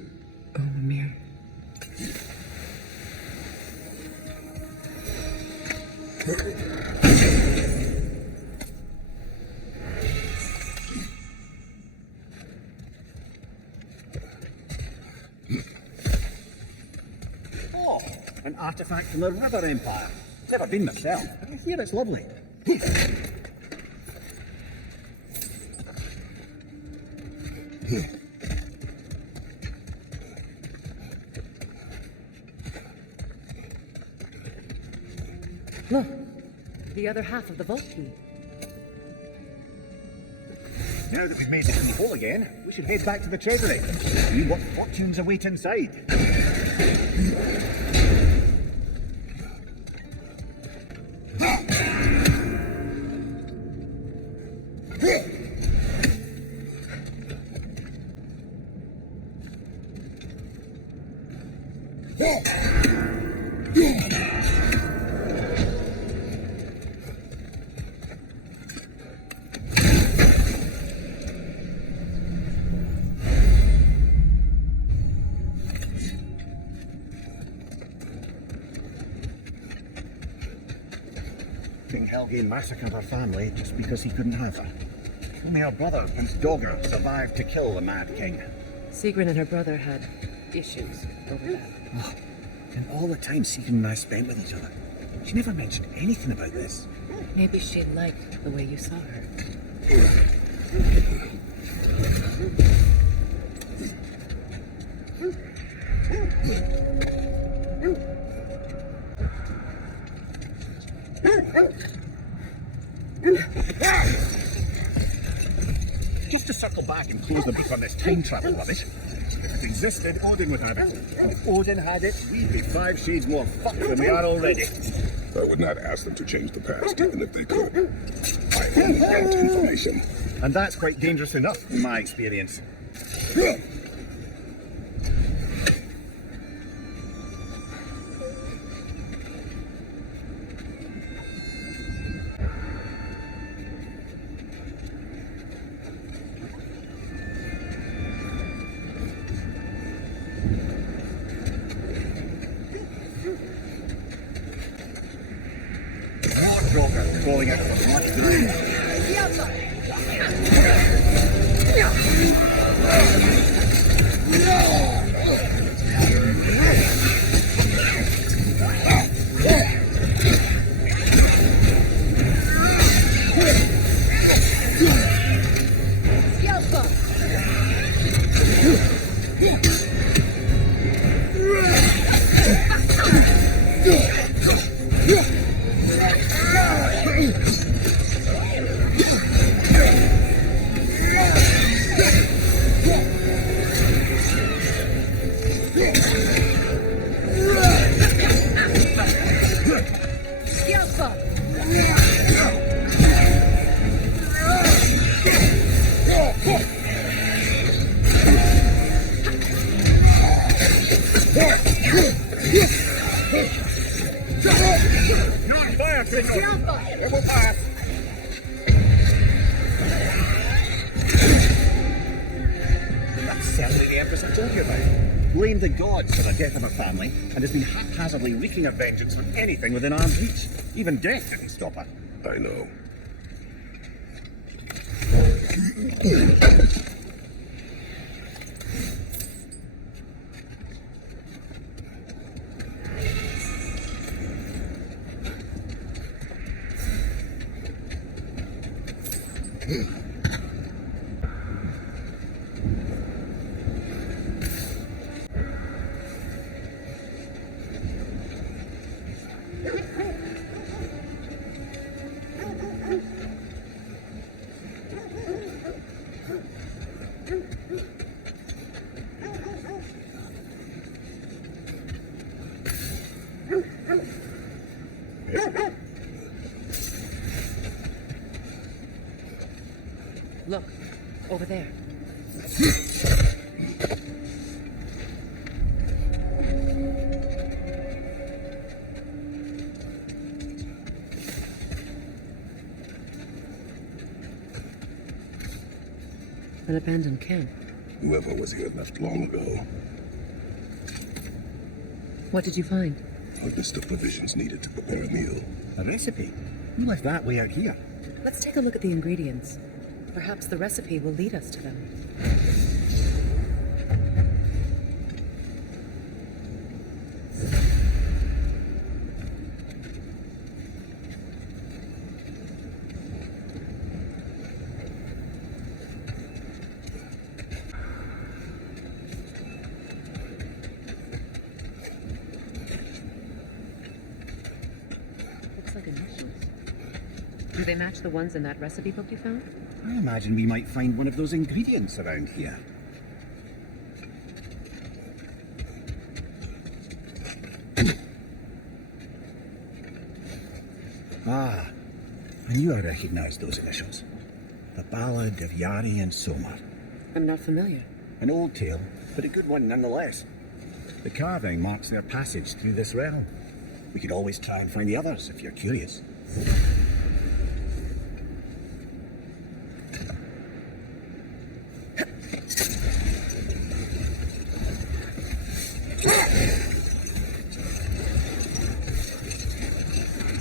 Oh, Amir. Oh, an artifact from the River Empire. Never been myself, but I hear it's lovely. Look, the other half of the vault key. Now that we've made it in the hole again, we should head back to the treasury. See what fortunes await inside. King Helge massacred her family just because he couldn't have her. Only her brother, Prince Dogger, survived to kill the Mad King. Sigrun and her brother had issues over that. Oh, and all the time Sigrun and I spent with each other, she never mentioned anything about this. Maybe she liked the way you saw her. Just to circle back and close the book on this time travel rubbish. If it existed, Odin would have it. And if Odin had it, we'd be 5 shades more fucked than we are already. I would not ask them to change the past, even if they could. I only want information. And that's quite dangerous enough, in my experience. Falling out of the The outside! Blamed the gods for the death of her family and has been haphazardly wreaking her vengeance on anything within arm's reach. Even death didn't stop her. I know. Look, over there. An abandoned camp. Whoever was here left long ago. What did you find? A list of provisions needed to prepare a meal. A recipe? Who left that way out here? Let's take a look at the ingredients. Perhaps the recipe will lead us to them. Do they match the ones in that recipe book you found? I imagine we might find one of those ingredients around here. Ah, I knew I recognized those initials. The Ballad of Yari and Somar. I'm not familiar. An old tale, but a good one nonetheless. The carving marks their passage through this realm. We could always try and find the others if you're curious.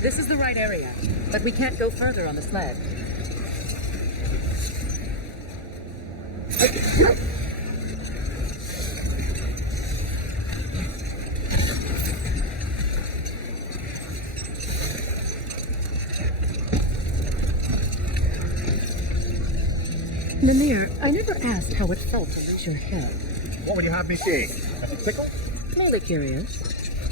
This is the right area, but we can't go further on the sled. Namir, I never asked how it felt to lose your head. What would you have me say? A tickle? Merely curious.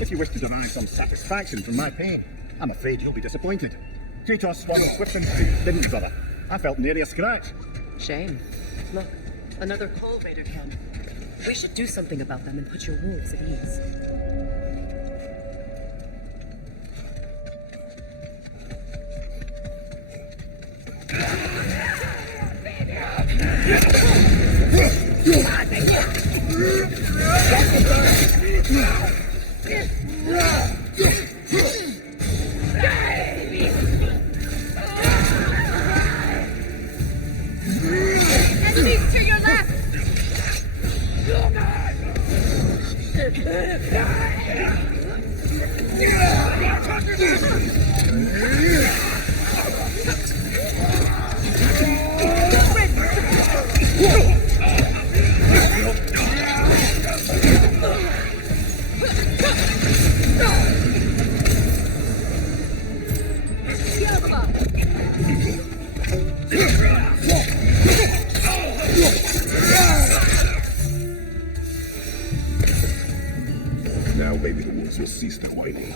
If you wish to derive some satisfaction from my pain, I'm afraid you'll be disappointed. Kratos swung swift and free, didn't you, brother? I felt nary a scratch. Shame. Look, another Coal Raider camp. We should do something about them and put your wolves at ease. Enemies to your left! Now maybe the wolves will cease their whining.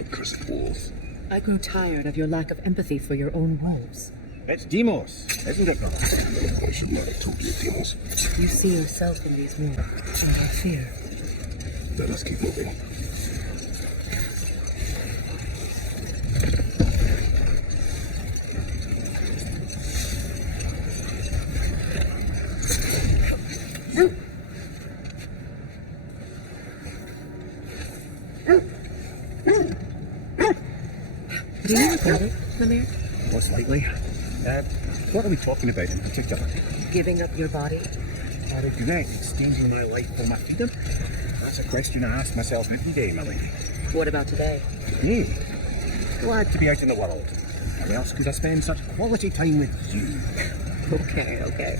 Accursed wolves. I grow tired of your lack of empathy for your own wolves. It's Demos, isn't it, brother? I should not have told you, Demos. You see yourself in these wolves, and I fear. Let us keep moving. Do you regret it, Namir? Most likely. What are we talking about in particular? Giving up your body? I regret exchanging my life for my freedom. That's a question I ask myself every day, my lady. What about today? Me? Glad to be out in the world. How else could I spend such quality time with you? Okay.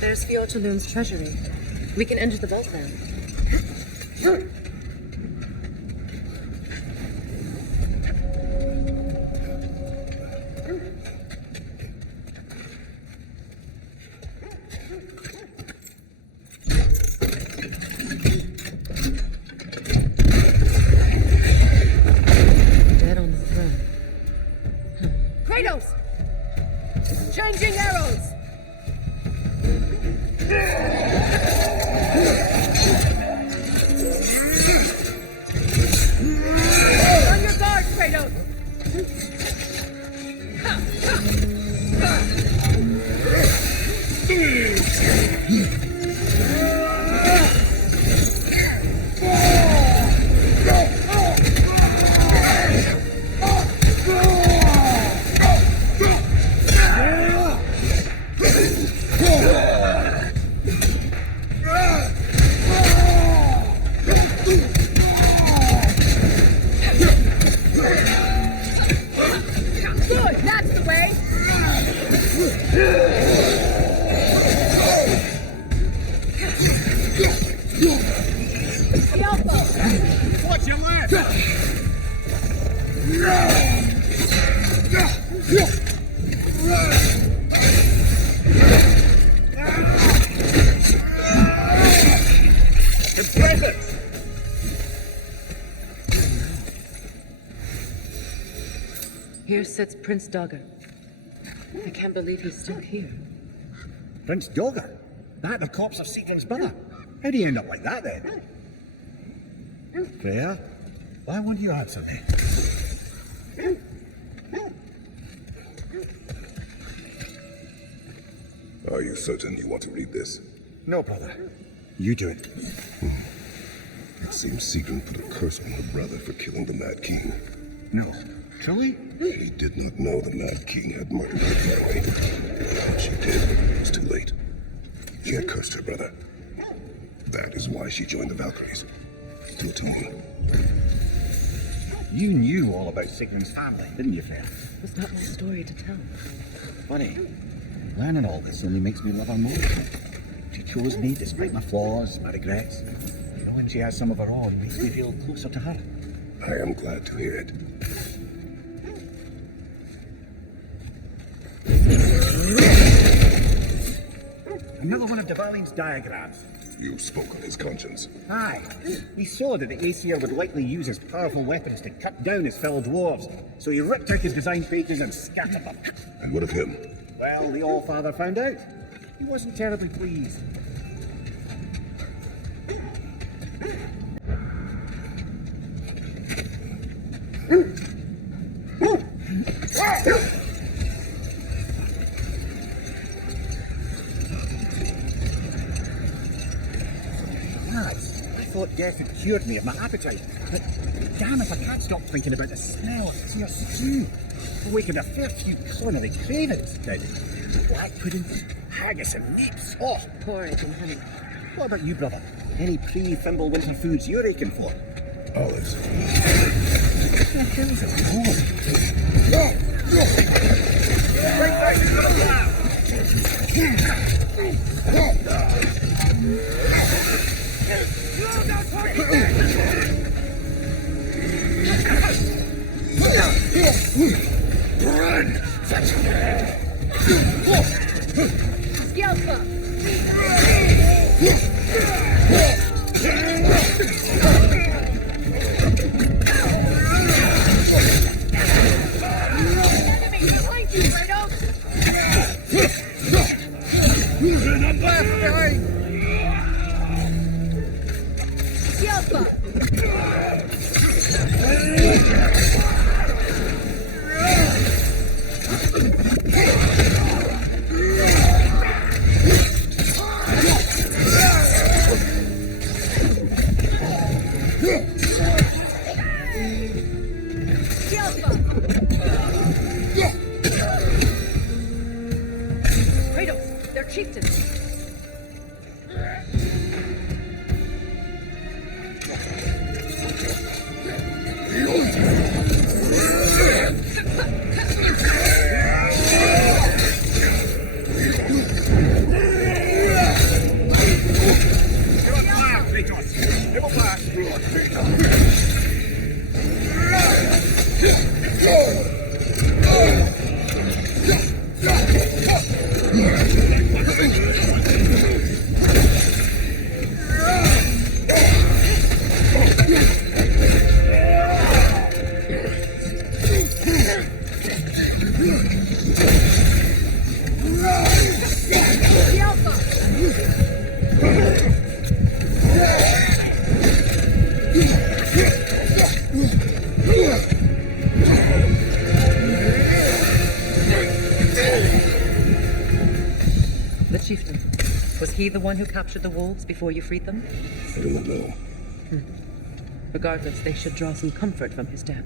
There's Fjordtalun's treasury. We can enter the vault now. Dead on the throne. Kratos! Changing arrows! On your guard, Kratos! Good, that's the way! The elbow! Watch your left! Here sits Prince Dogger. I can't believe he's still here. Prince Dogger? That the corpse of Sigrun's brother? How do you end up like that, then? Freya, why won't you answer me? Are you certain you want to read this? No, brother. You do it. It seems Sigrun put a curse on her brother for killing the Mad King. No. Truly? He did not know the Mad King had murdered her family. When she did, it was too late. He had cursed her brother. That is why she joined the Valkyries. Still to mourn. You knew all about Sigrun's family, didn't you, Freya? Was not my story to tell. Funny. Learning all this only makes me love her more. She chose me despite my flaws, my regrets. Knowing she has some of her own makes me feel closer to her. I am glad to hear it. Another one of Dvalin's diagrams. You spoke on his conscience. Aye. He saw that the Aesir would likely use his powerful weapons to cut down his fellow dwarves, so he ripped out his design pages and scattered them. And what of him? Well, the All-Father found out. He wasn't terribly pleased. I thought death had cured me of my appetite, but damn if I can't stop thinking about the smell of sear stew. Awakened a fair few culinary cravings. Now, black puddings, haggis and neeps. Oh, porridge and honey. What about you, brother? Any pre-Fimble winter foods you're aching for? Olives. What the hell's it Run! Scalpa! Enemy behind you, Kratos! Left behind! Scalpa! Kratos, they're chieftains. The chieftain. Was he the one who captured the wolves before you freed them? I do not know. Regardless, they should draw some comfort from his death.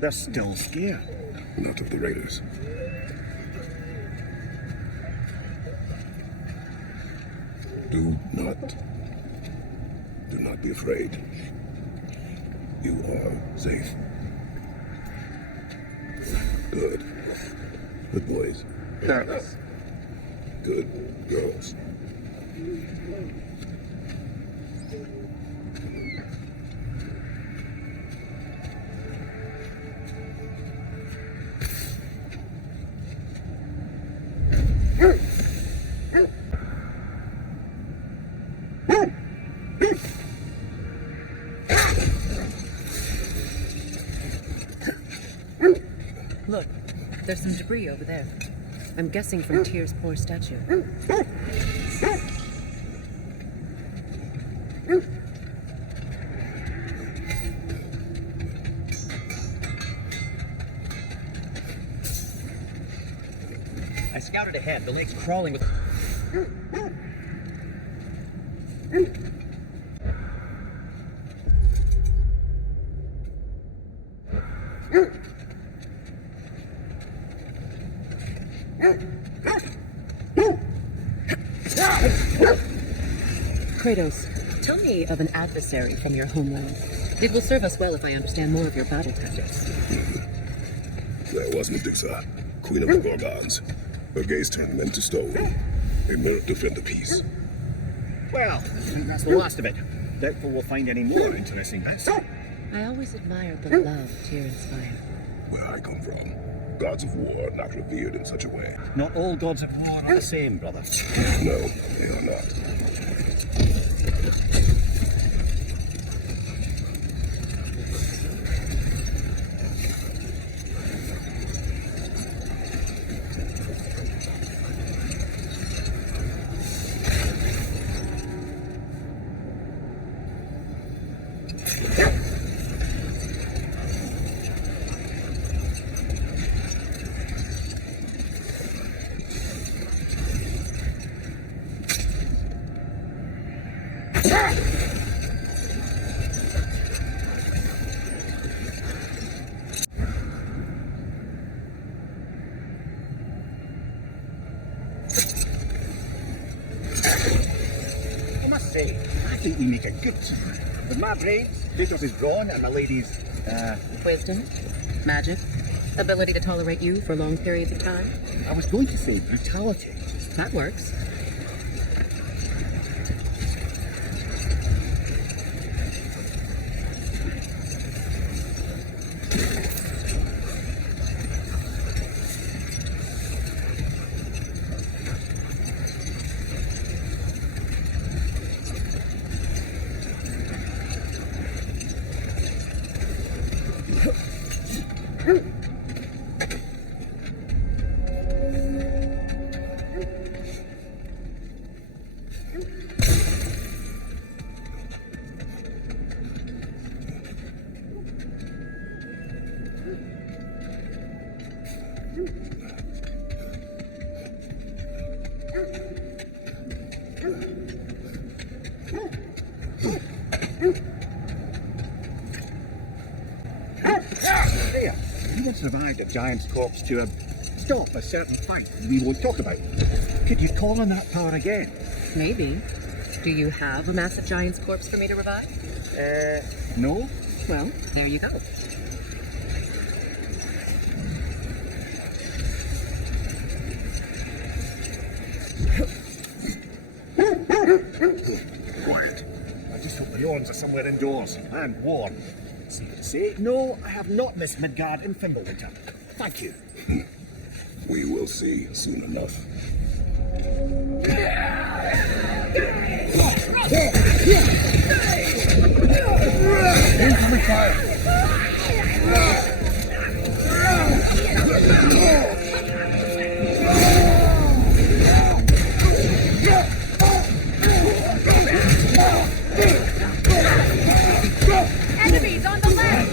They're still scared. Not of the raiders. Do not be afraid. You are safe. Good. Good boys. Yes. Good girls. Look, there's some debris over there. I'm guessing from Tyr's poor statue. I scouted ahead. The lake's crawling with... Kratos, tell me of an adversary from your homeland. It will serve us well if I understand more of your battle tactics. There was Medusa, queen of the Gorgons. Her gaze turned men to stone. A mirror to defend the peace. Well, that's the last of it. Doubtful we'll find any more interesting bits. I always admired the love Tyr inspired. Where I come from, gods of war are not revered in such a way. Not all gods of war are the same, brother. No, they are not. say, I think we make a good team. With my brains, Kratos is brawn, and my lady's, Wisdom, magic, ability to tolerate you for long periods of time. I was going to say brutality. That works. There, you have survived a giant's corpse to stop a certain fight we won't talk about. Could you call on that power again? Maybe. Do you have a massive giant's corpse for me to revive? No? Well, there you go. Quiet. I just hope the Norns are somewhere indoors and warm. Secret to say, no, I have not missed Midgard in Fimbulwinter. Thank you. We will see soon enough. Incoming fire! Enemies on the left!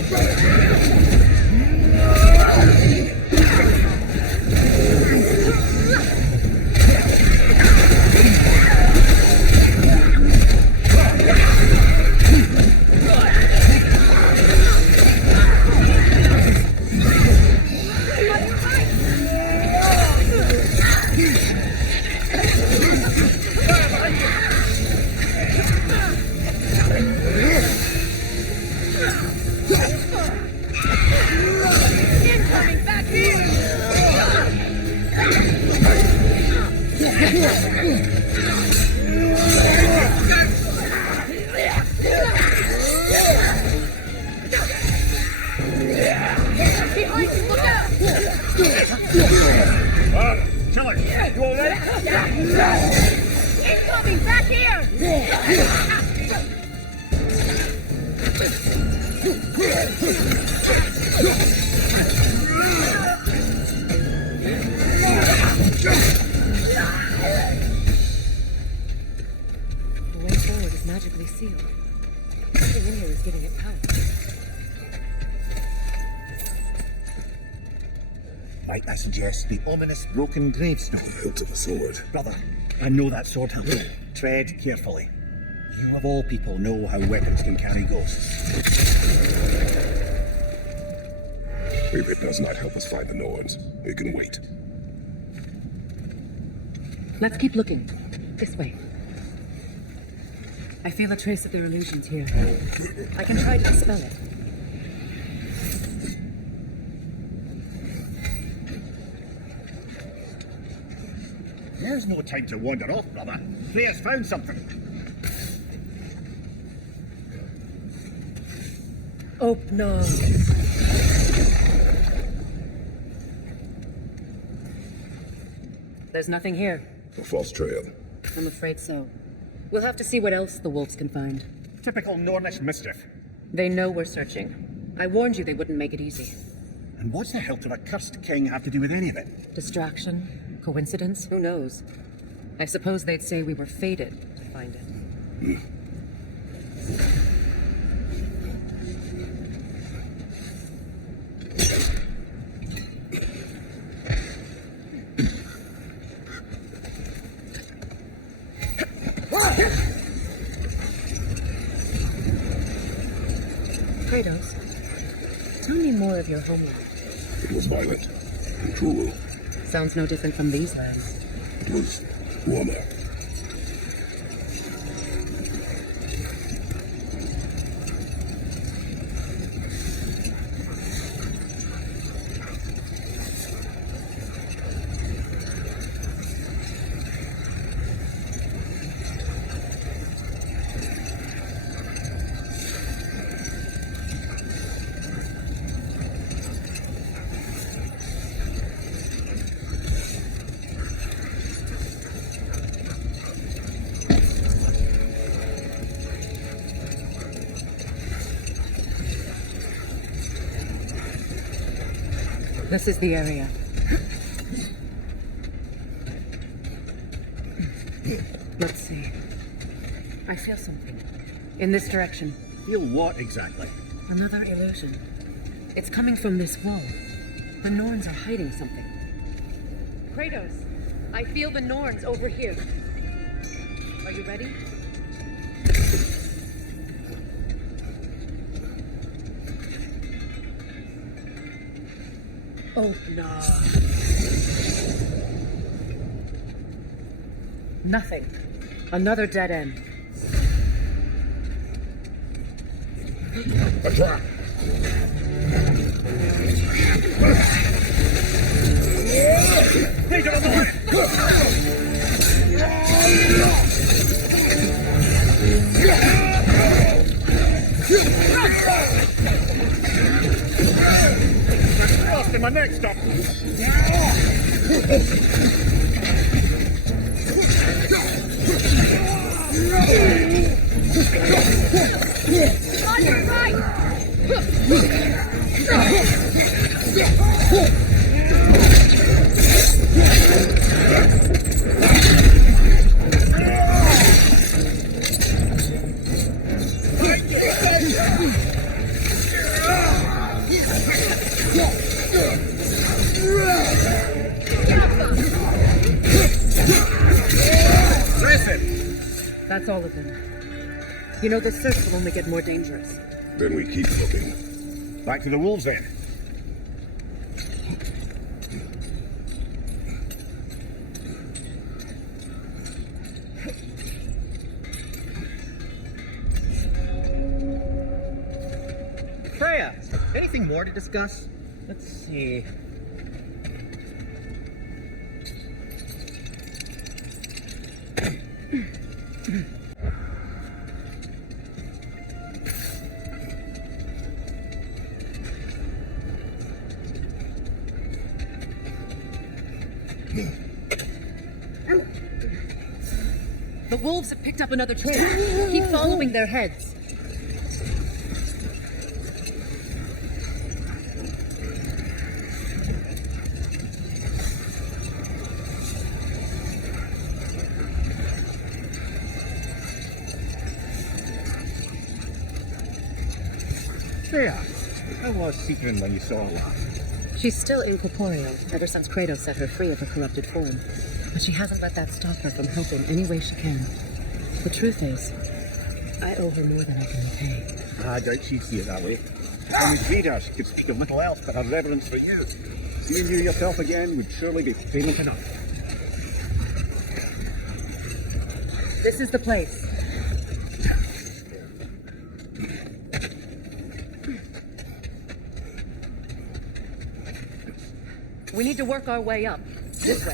Incoming back here! Behind you, look out! Killer, you alright? Incoming back here! The way forward is magically sealed. Something in here is giving it power. Might I suggest the ominous broken gravestone? The hilt of a sword. Brother, I know that sword hilt. Tread carefully. You of all people know how weapons can carry ghosts. If it does not help us find the Norns, it can wait. Let's keep looking. This way. I feel a trace of their illusions here. I can try to dispel it. There's no time to wander off, brother. Freya's found something. Oh, no. There's nothing here. A false trail. I'm afraid so. We'll have to see what else the wolves can find. Typical Nornish mischief. They know we're searching. I warned you they wouldn't make it easy. And what's the hilt of a cursed king have to do with any of it? Distraction? Coincidence? Who knows? I suppose they'd say we were fated to find it. Kratos, tell me more of your home life. It was violent and cruel. Sounds no different from these lands. It was warmer. This is the area. Let's see. I feel something. In this direction. Feel what exactly? Another illusion. It's coming from this wall. The Norns are hiding something. Kratos, I feel the Norns over here. Are you ready? Oh, no. Nothing. Another dead end. A trap! Danger on the way! Lost in my neck stop! On your right! That's all of them. You know, this search will only get more dangerous. Then we keep looking. Back to the wolves then. Freya, anything more to discuss? Let's see. The wolves have picked up another trail. Keep following their heads. Freya, how was Sigrun when you saw her last? She's still incorporeal, ever since Kratos set her free of her corrupted form. But she hasn't let that stop her from helping any way she can. The truth is, I owe her more than I can repay. I doubt she'd see it that way. Only Kratos could speak of little else but her reverence for you. Seeing you yourself again would surely be payment enough. This is the place. We need to work our way up. This way.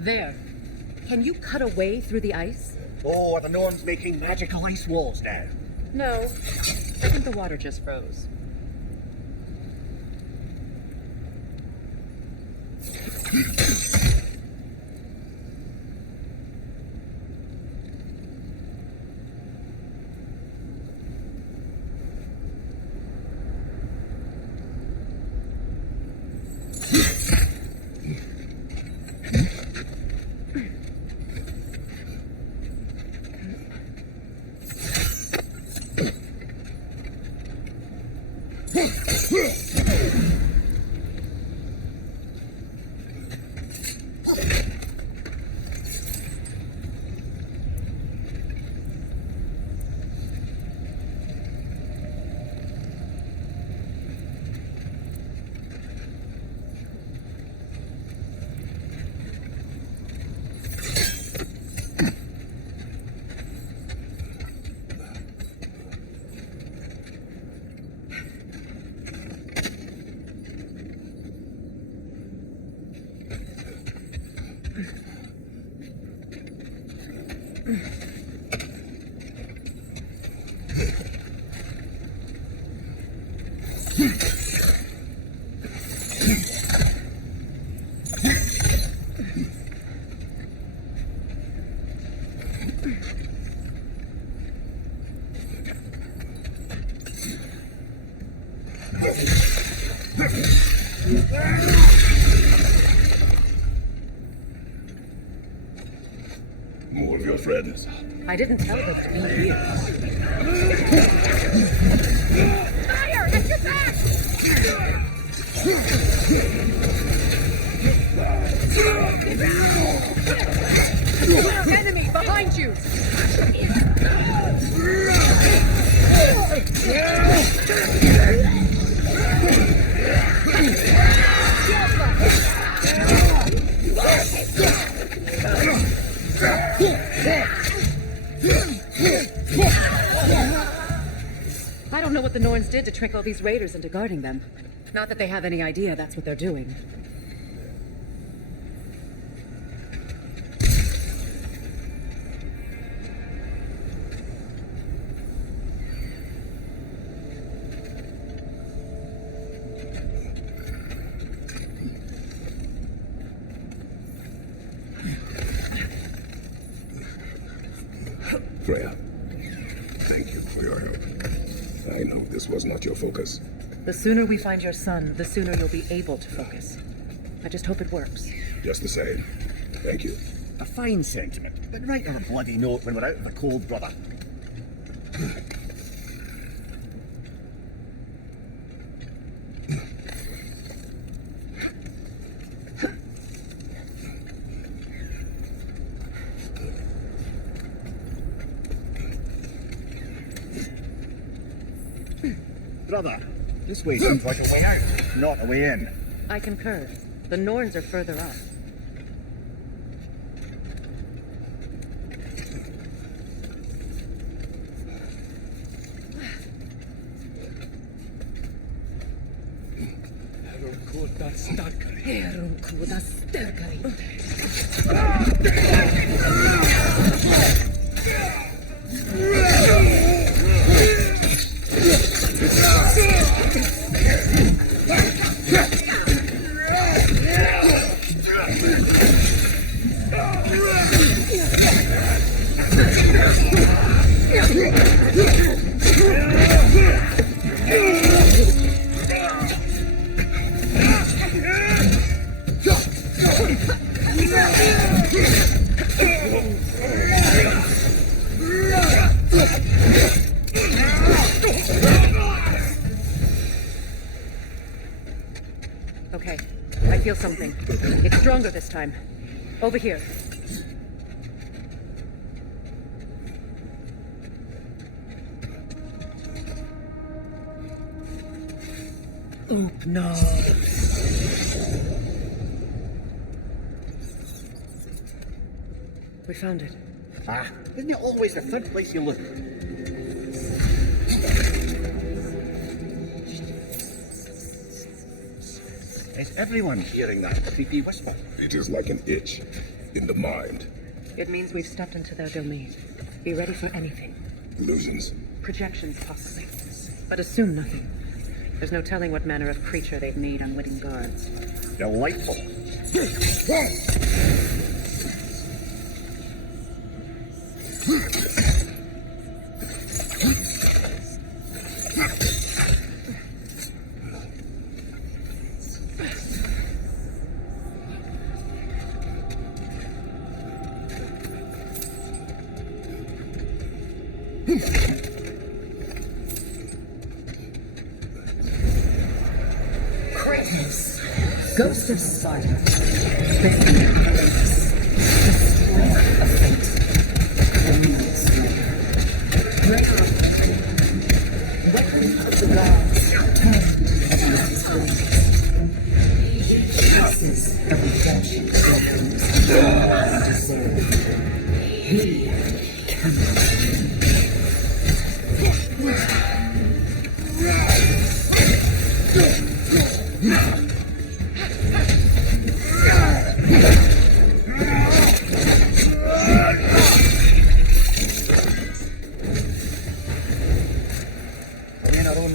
There. Can you cut a way through the ice? Oh, are the Norns making magical ice walls now? No. I think the water just froze. More of your friends. I didn't tell them to be here. Fire! At your back! Enemy behind you! I don't know what the Norns did to trick all these raiders into guarding them. Not that they have any idea that's what they're doing. Freya, thank you for your help. I know this was not your focus. The sooner we find your son, the sooner you'll be able to focus. I just hope it works. Just the same. Thank you. A fine sentiment, but write her a bloody note when we're out of the cold, brother. Brother, this way seems like a way out, not a way in. I concur. The Norns are further up. Okay, I feel something. It's stronger this time. Over here. Oop, no. We found it. Ah, isn't it always the third place you look? Is everyone hearing that creepy whisper? It is like an itch in the mind. It means we've stepped into their domain. Be ready for anything. Illusions. Projections, possibly. But assume nothing. There's no telling what manner of creature they've made unwitting guards. Delightful. Kratos, Ghost of Sparta, weapon of the gods, turned against pieces of redemption he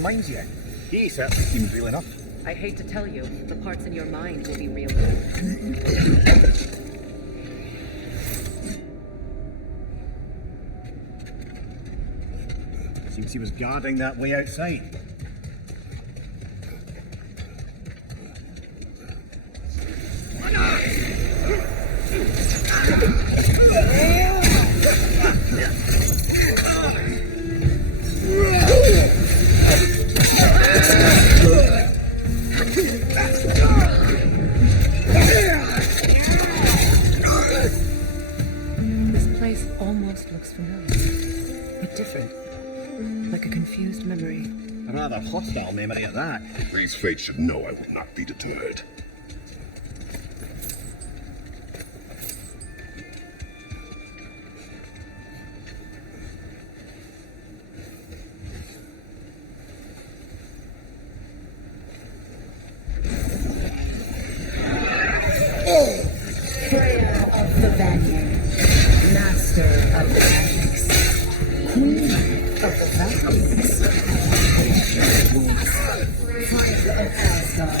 minds yet. He certainly seems real enough. I hate to tell you, the parts in your mind will be real. Seems he was guarding that way outside. different. Like a confused memory. A rather hostile memory at that. These fates should know I would not be deterred. Freya of the Vanguard, master of the magics, queen of the Valkyries, fighter of Asgard,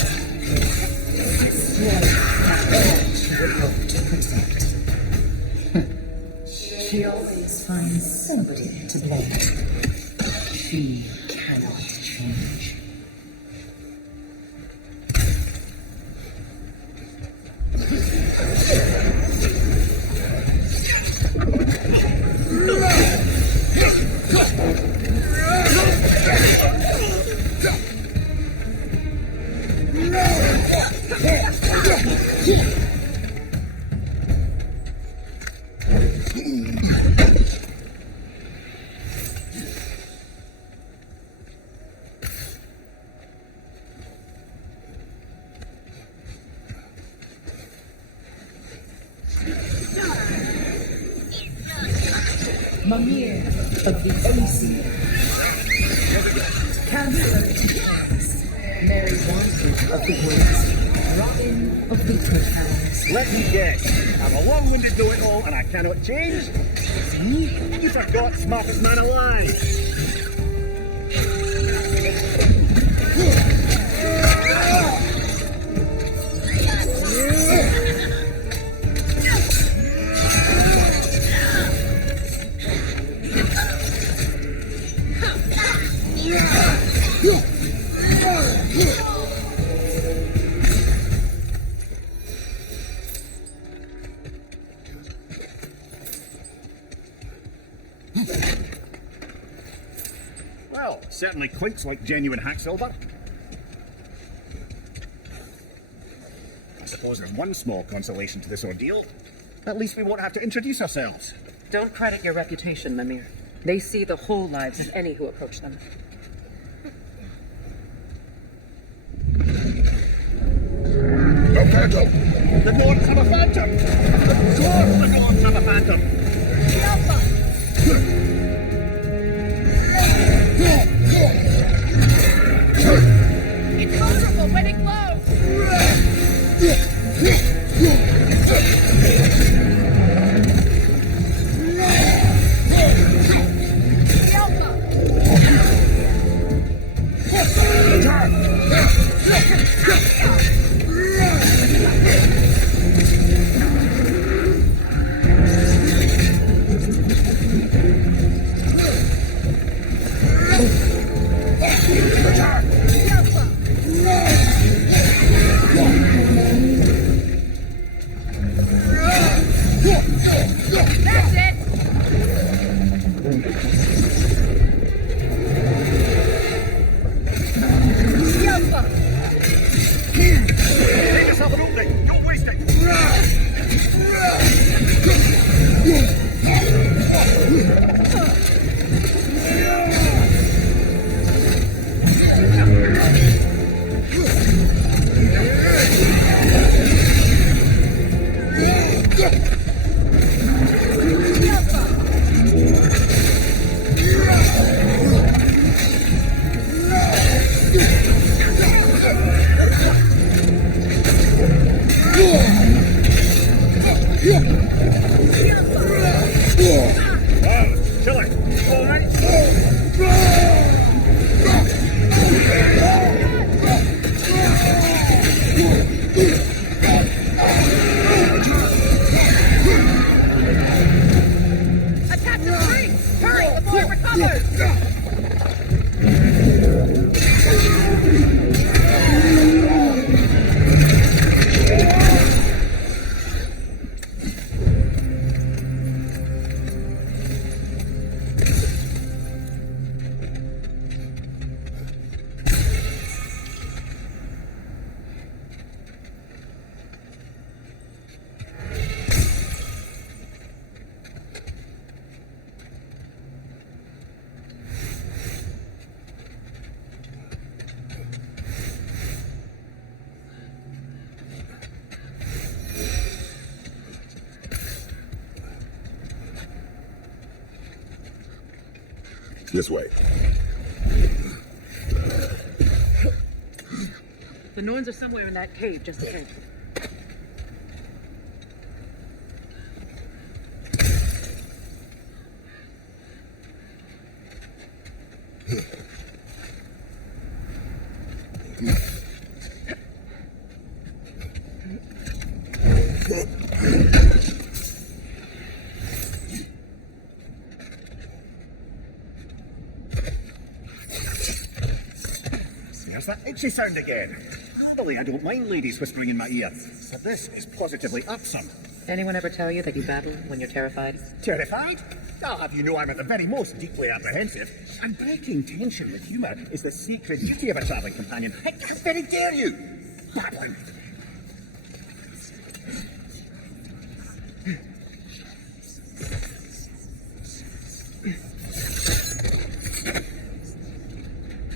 strength that all should hope to protect. She always finds somebody to blame. She cannot change. Mimir of the Aesir, Counselor to Chaos, Mary Wanted of the Woods, Robin of the Courthouse. Let me guess. I'm a long-winded know-it-all and I cannot change? See? You forgot smartest man alive. Well, certainly clinks like genuine hack silver. I suppose there's one small consolation to this ordeal. At least we won't have to introduce ourselves. Don't credit your reputation, Mimir. They see the whole lives of any who approach them. A phantom! The Nords have a phantom! Of course the Nords have a phantom! It's vulnerable when it glows! That's it! Make yourself an opening! Don't waste it! This way. The Norns are somewhere in that cave just ahead. There's that itchy sound again. Normally, I don't mind ladies whispering in my ear, but this is positively irksome. Anyone ever tell you that you battle when you're terrified? Terrified? I'll have you know I'm at the very most deeply apprehensive. And breaking tension with humour is the sacred duty of a travelling companion. How very dare you! Babbling!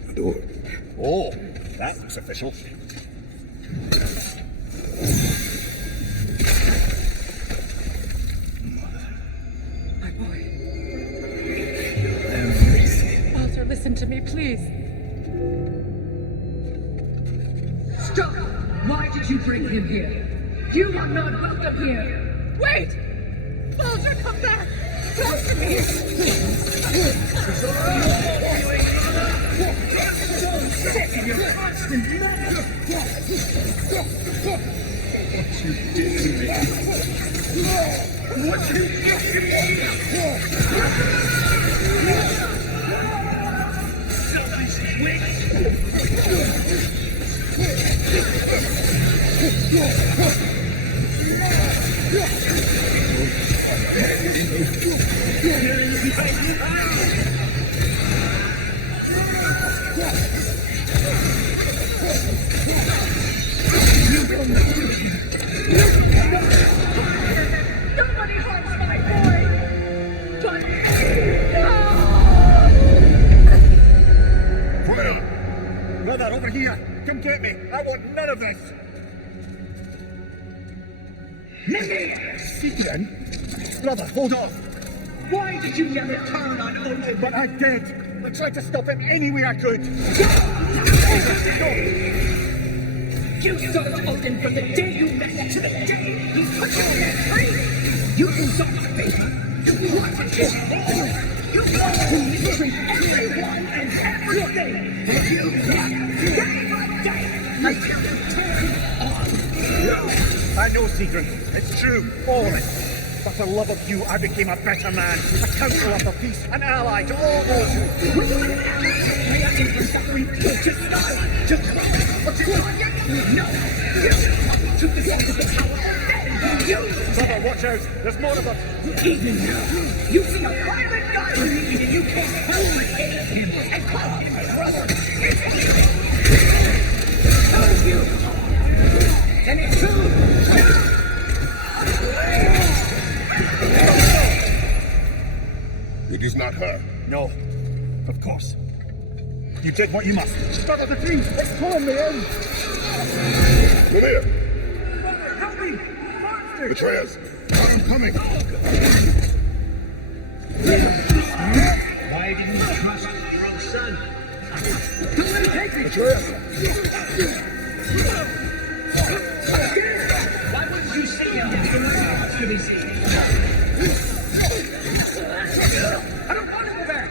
A door. Oh, that looks official. My boy. Father, listen to me, please. Stop! Why did you bring him here? You are not welcome here! Wait! Baldur, come back! Talk to me! Sick in your constant murder! What you did to me! What you did to me! Selfish witch! Nobody harms my boy! But... Freya! Brother, over here! Come get me! I want none of this! Sigrun? Brother, hold on! Why did you never turn on Odin? But I did! I tried to stop him any way I could! You sought Odin from the day you met to the day he put you in that tree! You sought favor! You wanted his honor! You wanted to mistreat everyone and everything! You fought day by day until you turned on! I know, Sigrun. It's true. All of it. But for love of you, I became a better man. A counselor for peace. An ally to all those who... Were you an ally? Reacting for suffering? To stop? To cry? Or to forget? No! You to the source of the power and you... Brother, watch out. There's more of us. Even now, you see a private guy with me and you can't only hate him and call him my brother. It's you! And it's true! It is not her. No. Of course. You did what you must. Brother, the tree! It's pulling me in! Come here. Brother, help me! Monster! Atreus, I'm coming. Why did you trust your own son? Atreus! Why wouldn't you see him if you were to be seen? I don't want to go back!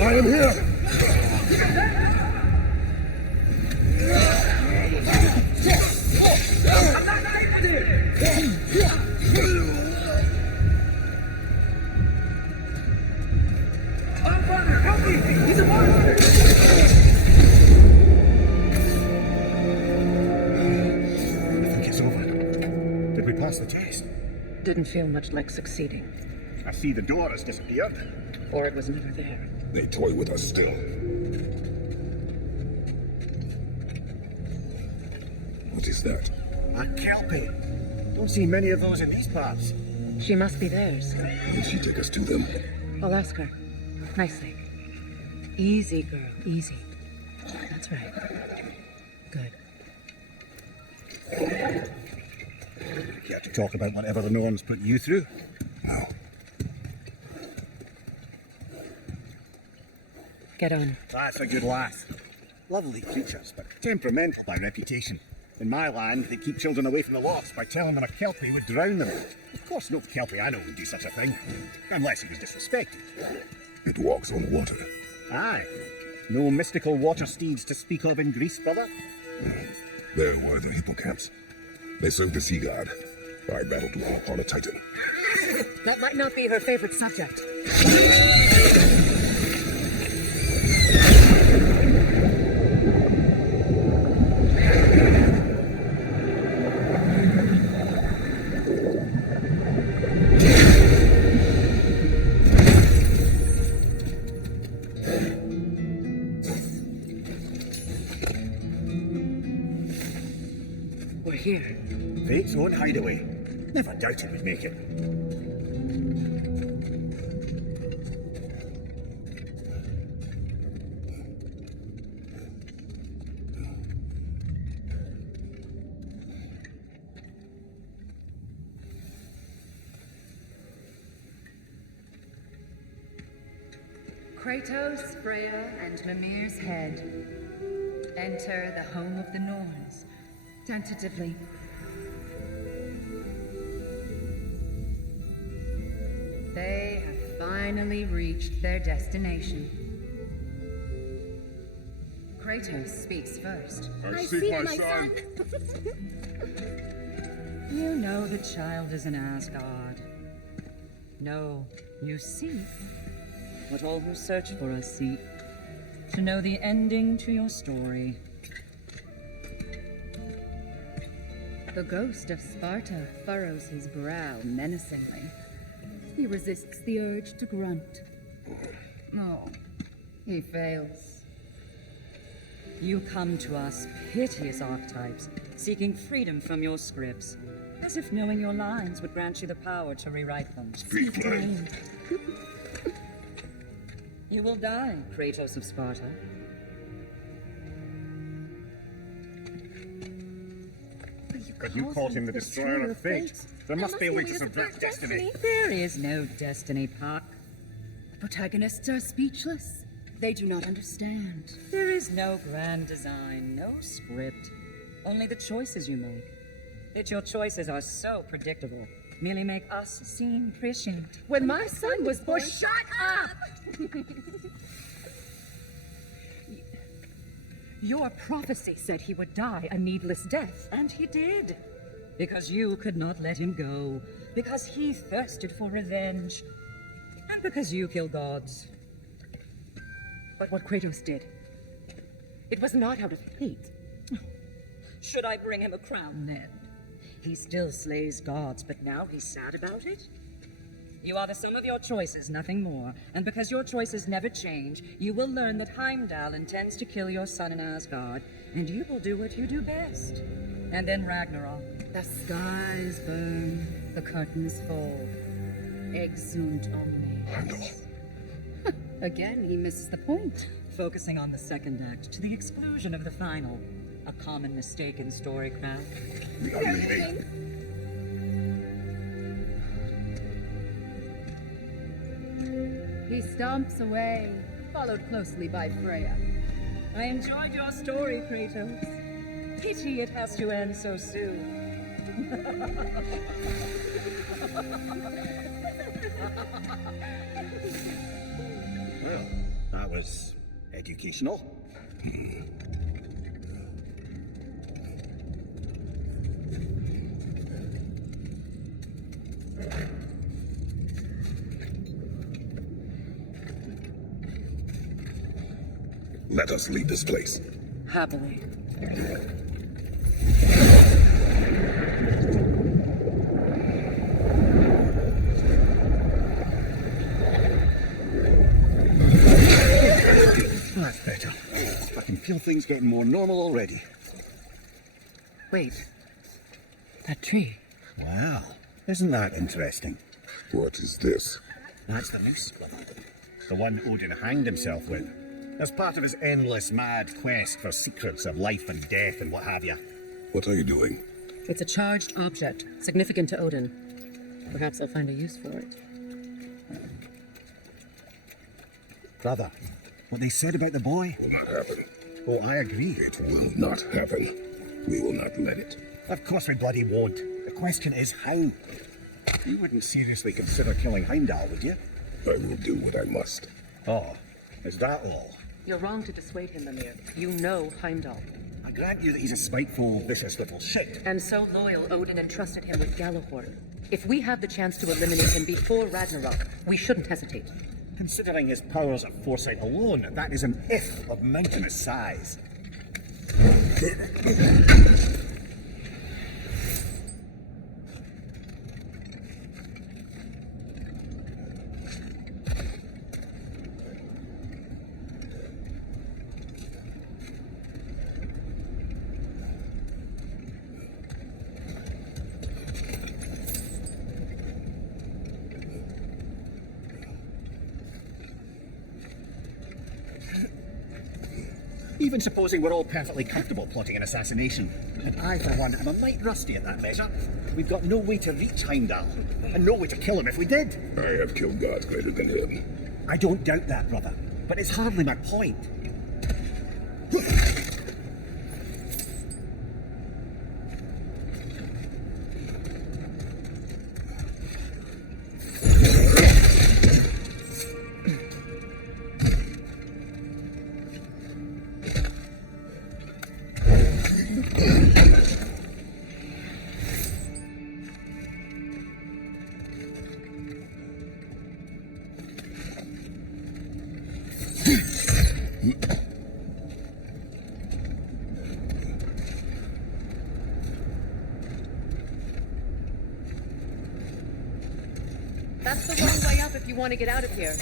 I am here. I'm not safe there! Oh, brother, help me! He's a monster! I think it's over. Did we pass the test? Didn't feel much like succeeding. I see the door has disappeared. Or it was never there. They toy with us still. What is that? A kelpie. Don't see many of those in these parts. She must be theirs. Will she take us to them? I'll ask her. Nicely. Easy, girl. Easy. That's right. Good. Care to talk about whatever the Norns put you through? No. Get on. That's a good laugh. Lovely creatures, but temperamental by reputation. In my land, they keep children away from the lots by telling them a kelpie would drown them. Of course, no kelpie I know would do such a thing. Unless he was disrespected. It walks on water. Aye. No mystical water steeds to speak of in Greece, brother? There were the hippocamps. They served the sea god. I battled one upon a titan. That might not be her favorite subject. We're here. Fate's own hideaway. Never doubted we'd make it. Kratos, Freya, and Mimir's head enter the home of the Norns, tentatively. They have finally reached their destination. Kratos speaks first. I seek my son. You know the child is an Asgard. No, you seek what all who search for us seek. To know the ending to your story. The ghost of Sparta furrows his brow menacingly. He resists the urge to grunt. Oh, he fails. You come to us, piteous archetypes, seeking freedom from your scripts, as if knowing your lines would grant you the power to rewrite them. Speak plain. You will die, Kratos of Sparta. But you called him the destroyer of fate. There must be a way to subvert destiny. There is no destiny, Puck. The protagonists are speechless. They do not understand. There is no grand design, no script. Only the choices you make. Yet your choices are so predictable. Merely make us seem prescient. When my son was born... Shut up! Your prophecy said he would die a needless death, and he did. Because you could not let him go. Because he thirsted for revenge. And because you kill gods. But what Kratos did, it was not out of hate. Should I bring him a crown then? He still slays gods, but now he's sad about it? You are the sum of your choices, nothing more. And because your choices never change, you will learn that Heimdall intends to kill your son in Asgard, and you will do what you do best. And then Ragnarok. The skies burn, the curtains fall. Exunt omnes. Again, he misses the point. Focusing on the second act to the exclusion of the final. A common mistake in storycraft. He stomps away, followed closely by Freya. I enjoyed your story, Kratos. Pity it has to end so soon. Well, that was educational. Let us leave this place. Happily. That's better. I can feel things getting more normal already. Wait. That tree. Wow, isn't that interesting? What is this? That's the noose, brother. The one Odin hanged himself with, as part of his endless mad quest for secrets of life and death and what have you. What are you doing? It's a charged object, significant to Odin. Perhaps I'll find a use for it. Brother, what they said about the boy? Will not happen. Oh, I agree. It will not happen. We will not let it. Of course we bloody won't. The question is how. You wouldn't seriously consider killing Heimdall, would you? I will do what I must. Oh, is that all? You're wrong to dissuade him, Mimir. You know Heimdall. I grant you that he's a spiteful, vicious little shit. And so loyal, Odin entrusted him with Gjallarhorn. If we have the chance to eliminate him before Ragnarok, we shouldn't hesitate. Considering his powers of foresight alone, that is an if of mountainous size. Even supposing we're all perfectly comfortable plotting an assassination, and I, for one, am a mite rusty at that measure. We've got no way to reach Heimdall, and no way to kill him if we did. I have killed gods greater than him. I don't doubt that, brother, but it's hardly my point. That's the wrong way up if you want to get out of here.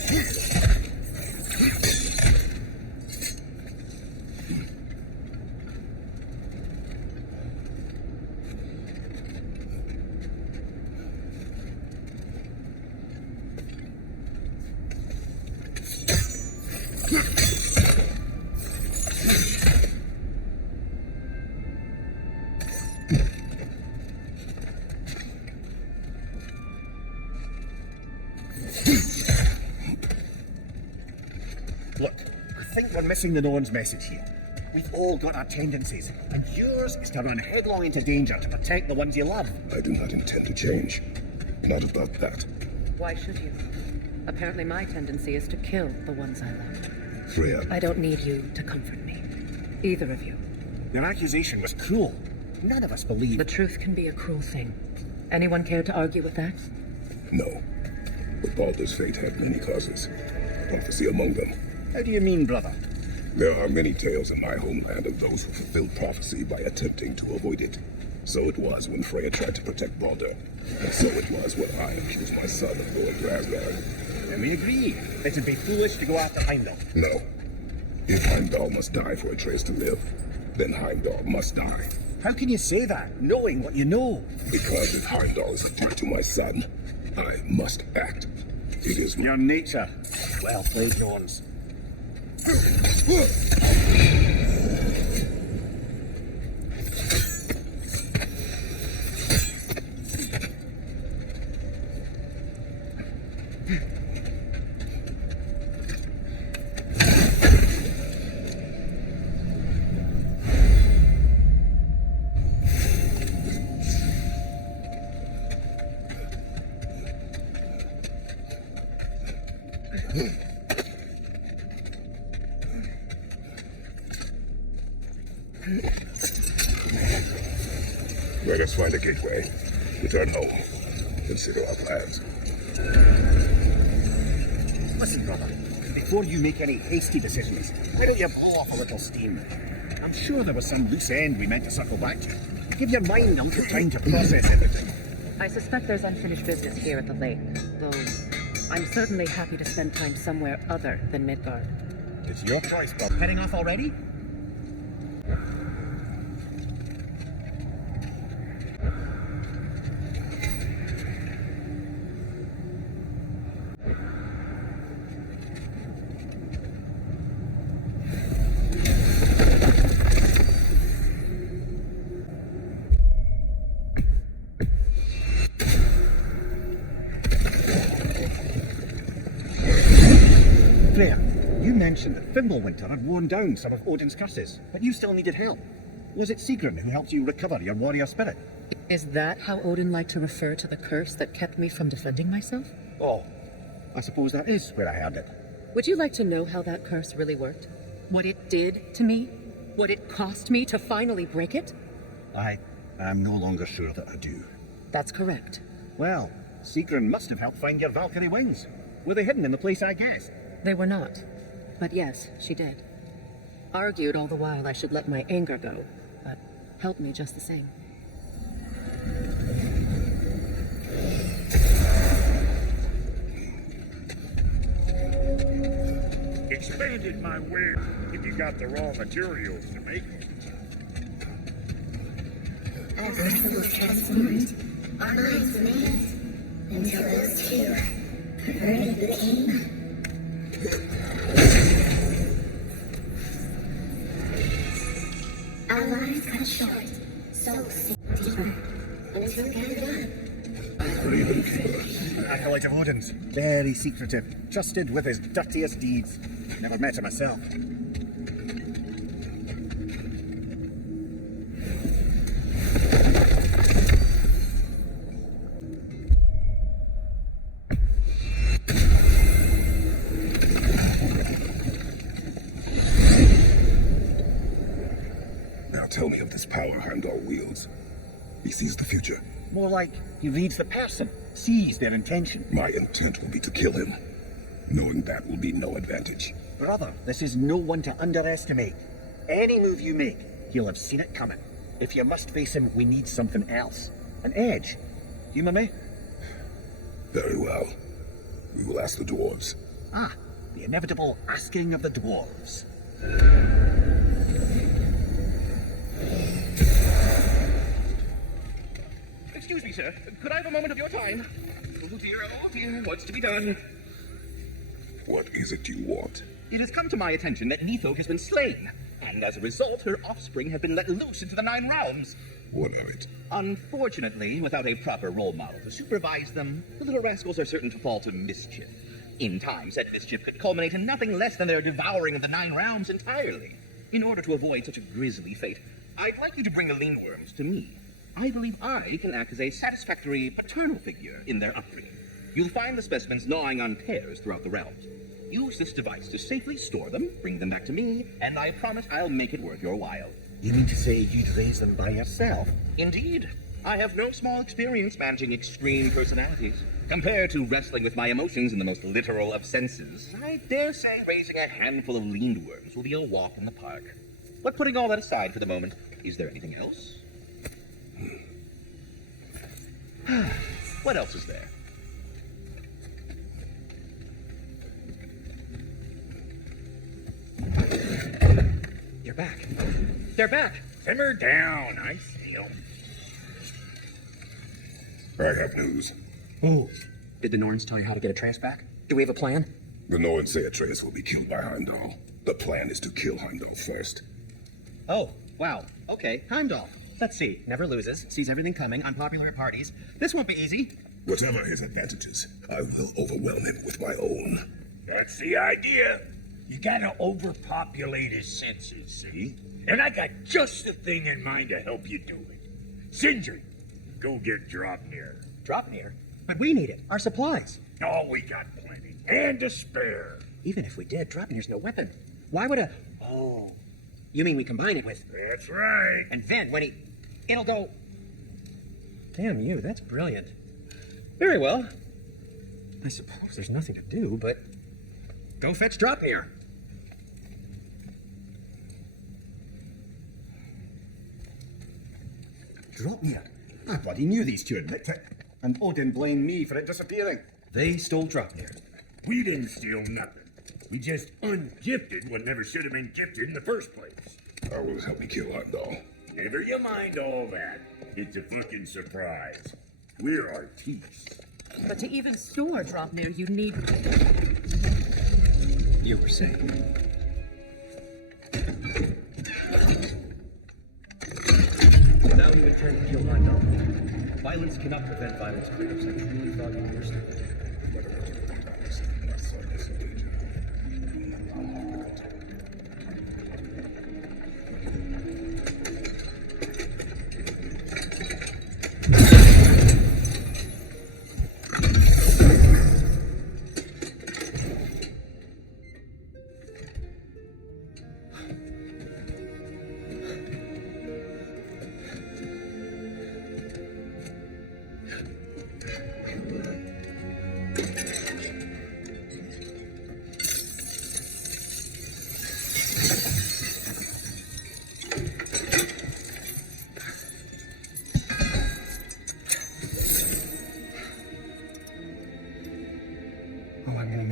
Look, I think we're missing the Norn's message here. We've all got our tendencies, and yours is to run headlong into danger to protect the ones you love. I do not intend to change. Not about that. Why should you? Apparently my tendency is to kill the ones I love. Freya. I don't need you to comfort me. Either of you. Your accusation was cruel. None of us believe. The truth can be a cruel thing. Anyone care to argue with that? No. But Baldur's fate had many causes. Prophecy among them. How do you mean, brother? There are many tales in my homeland of those who fulfilled prophecy by attempting to avoid it. So it was when Freya tried to protect Baldur. And so it was when I accused my son of going to Asgard. And we agree. It'd be foolish to go after Heimdall. No. If Heimdall must die for Atreus to live, then Heimdall must die. How can you say that, knowing what you know? Because if Heimdall is a threat to my son, I must act. It is your nature. Well played, Norns. Let us find a gateway. Return home. Consider our plans. Listen, brother. Before you make any hasty decisions, why don't you blow off a little steam? I'm sure there was some loose end we meant to circle back to. Give your mind a little time to process everything. I suspect there's unfinished business here at the lake, though I'm certainly happy to spend time somewhere other than Midgard. It's your choice, Bob. Heading off already? Freya, you mentioned that Fimbulwinter had worn down some of Odin's curses, but you still needed help. Was it Sigrun who helped you recover your warrior spirit? Is that how Odin liked to refer to the curse that kept me from defending myself? Oh, I suppose that is where I heard it. Would you like to know how that curse really worked? What it did to me? What it cost me to finally break it? I am no longer sure that I do. That's correct. Well, Sigrun must have helped find your Valkyrie wings. Were they hidden in the place I guessed? They were not. But yes, she did. Argued all the while I should let my anger go, but helped me just the same. Expanded my web if you got the raw materials to make it. As the tools transformed, our minds remained until those two perverted the king. Our lives cut short, souls sink deeper, until gathered up. Acolyte of Odin's, very secretive, trusted with his dirtiest deeds. Never met him myself. Now tell me of this power Heimdall wields. He sees the future. More like he reads the person, sees their intention. My intent will be to kill him. Knowing that will be no advantage. Brother, this is no one to underestimate. Any move you make, he'll have seen it coming. If you must face him, we need something else. An edge. Humor me? Very well. We will ask the dwarves. Ah, the inevitable asking of the dwarves. Excuse me, sir. Could I have a moment of your time? Oh dear, what's to be done? What is it you want? It has come to my attention that Neitho has been slain, and as a result, her offspring have been let loose into the 9 realms. What of it? Unfortunately, without a proper role model to supervise them, the little rascals are certain to fall to mischief. In time, said mischief could culminate in nothing less than their devouring of the 9 realms entirely. In order to avoid such a grisly fate, I'd like you to bring the Lindwyrms to me. I believe I can act as a satisfactory paternal figure in their upbringing. You'll find the specimens gnawing on pears throughout the realms. Use this device to safely store them, bring them back to me, and I promise I'll make it worth your while. You mean to say you'd raise them by yourself? Indeed. I have no small experience managing extreme personalities. Compared to wrestling with my emotions in the most literal of senses, I dare say raising a handful of Lindwyrms will be a walk in the park. But putting all that aside for the moment, is there anything else? What else is there? You're back. They're back. Simmer down, I see 'em. I have news. Oh. Did the Norns tell you how to get Atreus back? Do we have a plan? The Nords say Atreus will be killed by Heimdall. The plan is to kill Heimdall first. Oh, wow. Okay, Heimdall. Let's see. Never loses, sees everything coming, unpopular at parties. This won't be easy. Whatever his advantages, I will overwhelm him with my own. That's the idea. You gotta overpopulate his senses, see? And I got just the thing in mind to help you do it. Sindri, go get Draupnir. Draupnir? But we need it. Our supplies. Oh, we got plenty. And to spare. Even if we did, Draupnir's no weapon. Why would a... Oh. You mean we combine it with... That's right. And then when he... It'll go... Damn you, that's brilliant. Very well. I suppose there's nothing to do, but... Go fetch Draupnir. Draupnir? I bloody knew these two had nicked it. And Odin blamed me for it disappearing. They stole Draupnir. We didn't steal nothing. We just ungifted what never should have been gifted in the first place. How will it help me kill Heimdall? Never you mind all that. It's a fucking surprise. We're artistes. But to even store Draupnir, you need... You were saying... Now you intend to kill Heimdall. Violence cannot prevent violence, Kratos. I truly thought you understood.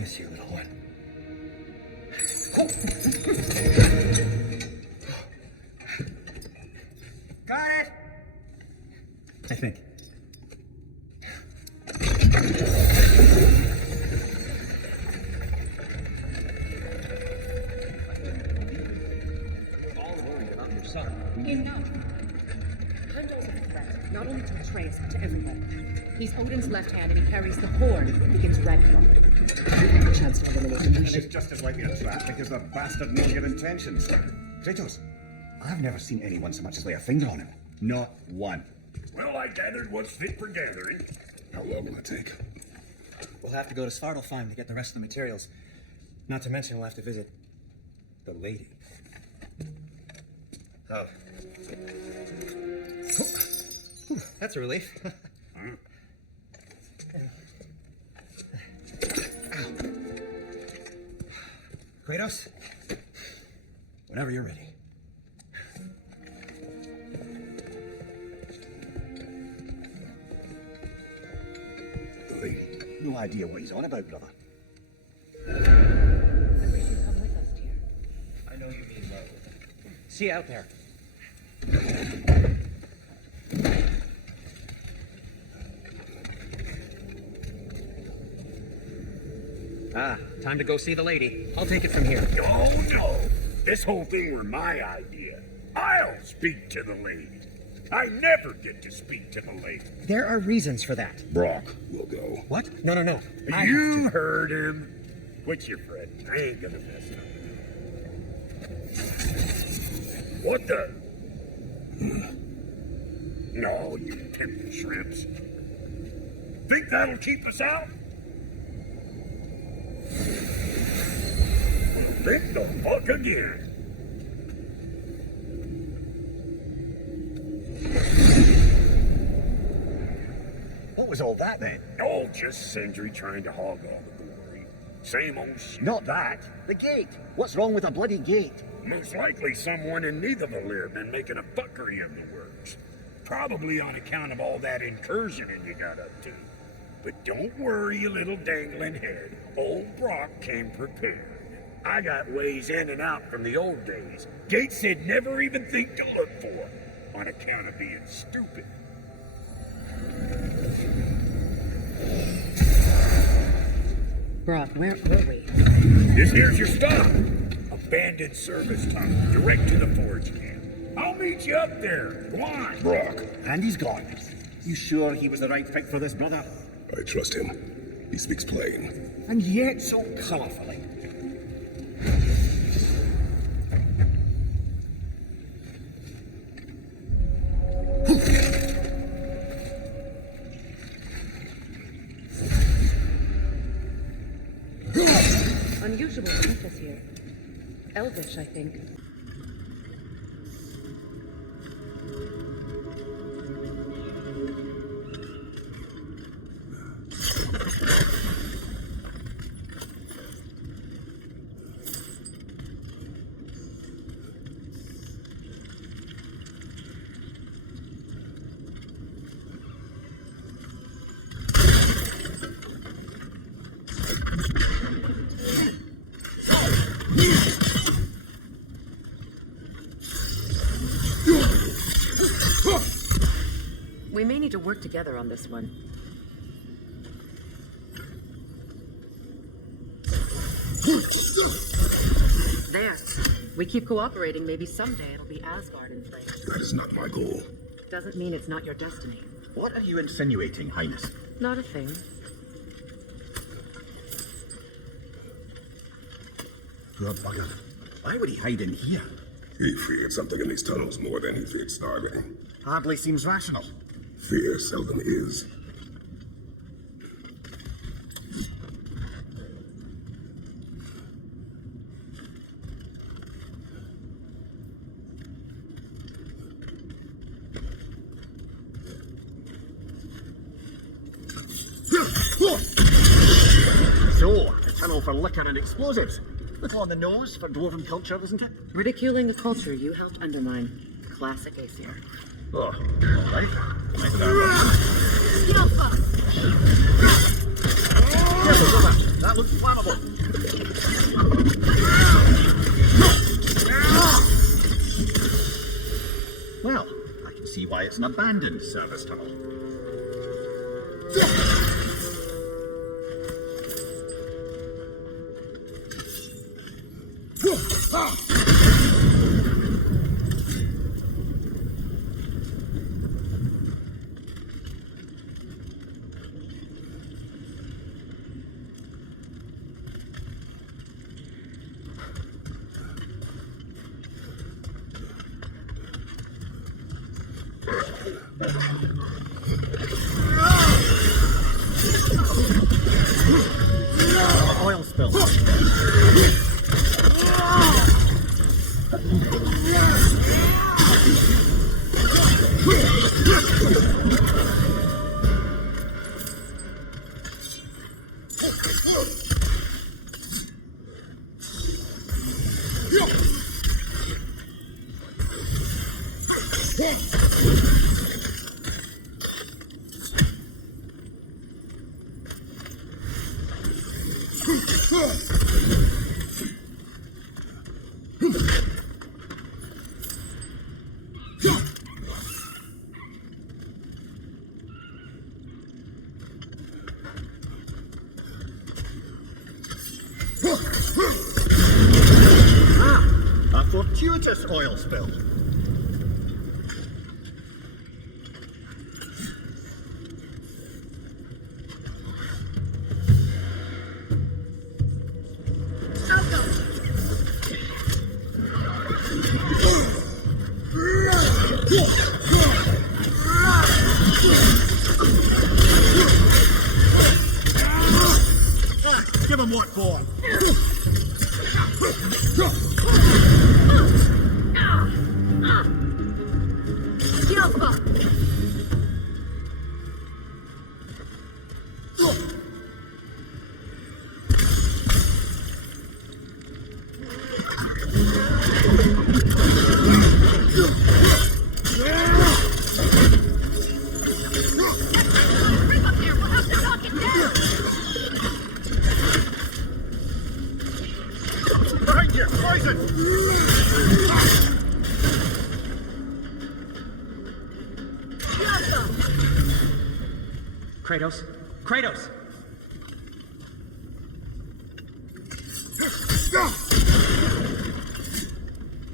miss you, little one. Got it! I think. All worried about your son. Enough! Heimdall's a threat, not only to Atreus, but to everyone. He's Odin's left hand, and he carries the horn that begins Ragnarok. A chance to eliminate him. And it's just as likely a trap because the bastard knows your intentions. Kratos, I've never seen anyone so much as lay a finger on him. Not one. Well, I gathered what's fit for gathering. How long will it take? We'll have to go to Svartalfheim to get the rest of the materials. Not to mention we'll have to visit the lady. Oh. Whew, that's a relief. Kratos, whenever you're ready. The lady. No idea what he's on about, brother. Then will you come with us, dear? I know you mean well. See you out there. Ah, time to go see the lady. I'll take it from here. Oh, no. This whole thing were my idea. I'll speak to the lady. I never get to speak to the lady. There are reasons for that. Brock will go. What? No. You heard him. Quit your fretting. I ain't gonna mess up. What the? No, you pimpin' shrimps. Think that'll keep us out? Think the fuck again. What was all that then? Oh, just Sindri trying to hog all the glory. Same old shit. Not that. The gate. What's wrong with a bloody gate? Most likely someone in Nidavellir been making a fuckery of the works. Probably on account of all that incursioning you got up to. But don't worry, you little dangling head. Old Brock came prepared. I got ways in and out from the old days. Gates said never even think to look for, on account of being stupid. Brock, where were we? This here's your stop. Abandoned service tunnel, direct to the forge camp. I'll meet you up there. Go on. Brock. And he's gone. You sure he was the right pick for this, brother? I trust him. He speaks plain. And yet so colourfully. Unusual purpose here. Elvish, I think. We may need to work together on this one. There. We keep cooperating, maybe someday it'll be Asgard in flames. That is not my goal. Doesn't mean it's not your destiny. What are you insinuating, Highness? Not a thing. Poor bugger. Why would he hide in here? He feared something in these tunnels more than he feared starving. Hardly seems rational. Fear seldom is. So, a tunnel for liquor and explosives. Little on the nose for dwarven culture, isn't it? Ridiculing a culture you helped undermine. Classic Aesir. Oh, all right. Skillful! Careful, brother. That looks flammable. it's an abandoned service tunnel. Oil spill. A fortuitous oil spill. Give him what for? Behind you! Poison! Kratos? Kratos!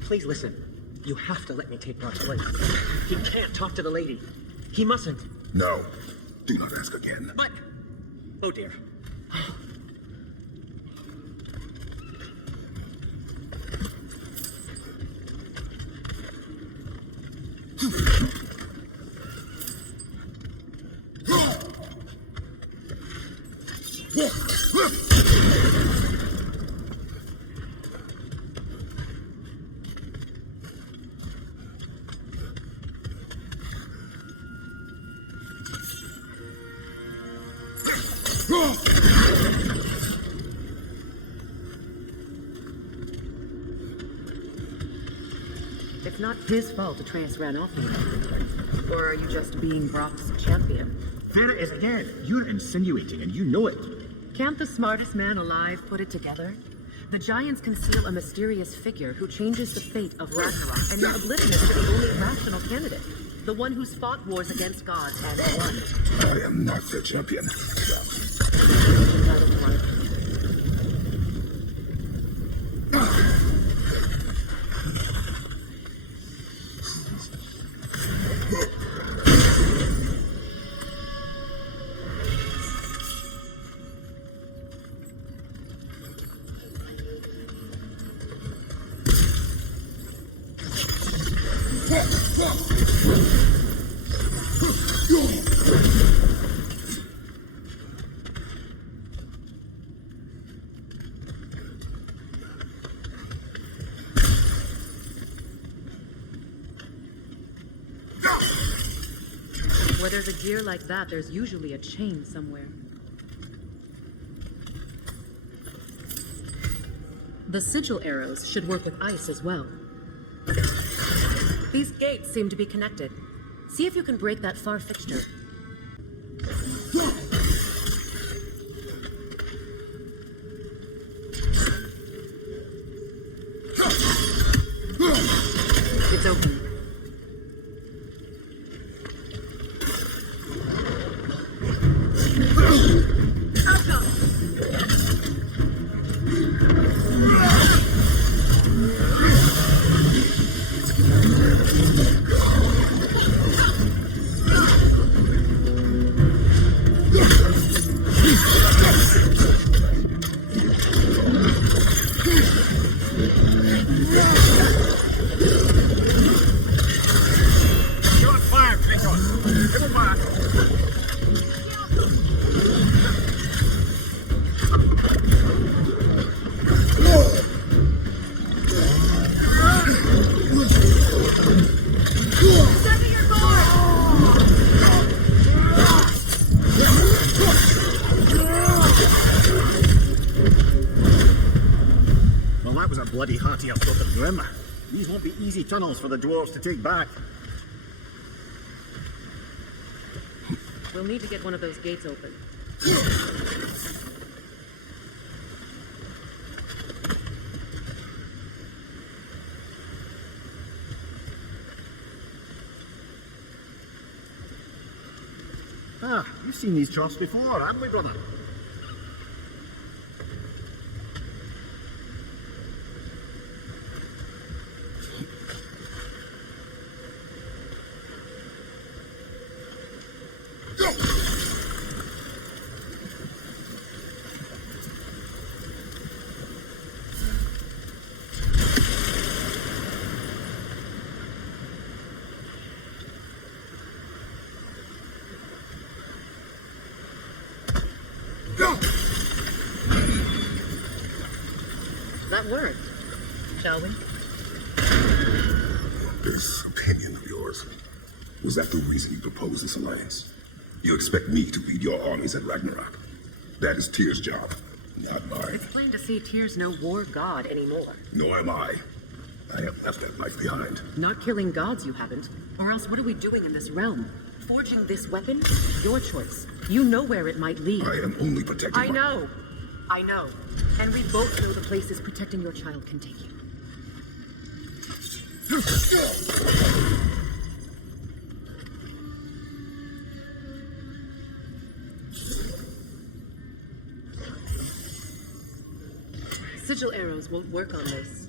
Please listen. You have to let me take Mark's place. He can't talk to the lady. He mustn't. No. Do not ask again. But... Oh dear. It's not his fault Atreus ran off with you. Or are you just being Brock's champion? There it is again. You're insinuating, and you know it. Can't the smartest man alive put it together? The giants conceal a mysterious figure who changes the fate of Ragnarok, and you're oblivious to the only rational candidate. The one who's fought wars against gods and won. I am not the champion. That is right. Where there's a gear like that, there's usually a chain somewhere. The sigil arrows should work with ice as well. These gates seem to be connected. See if you can break that far fixture. It's open. bloody hearty up top of Grim. These won't be easy tunnels for the dwarves to take back. We'll need to get one of those gates open. Ah, you've seen these troughs before, haven't we, brother? That worked. Shall we? This opinion of yours, was that the reason you proposed this alliance? You expect me to lead your armies at Ragnarök? That is Tyr's job, not mine. It's plain to see Tyr's no war god anymore. Nor am I. I have left that life behind. Not killing gods, you haven't. Or else what are we doing in this realm? Forging this weapon? Your choice. You know where it might lead. I am only protecting I know. And we both know the places protecting your child can take you. Sigil arrows won't work on this.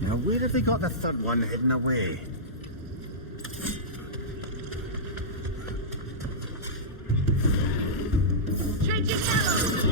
Now, where have they got the third one hidden away? Changing arrows!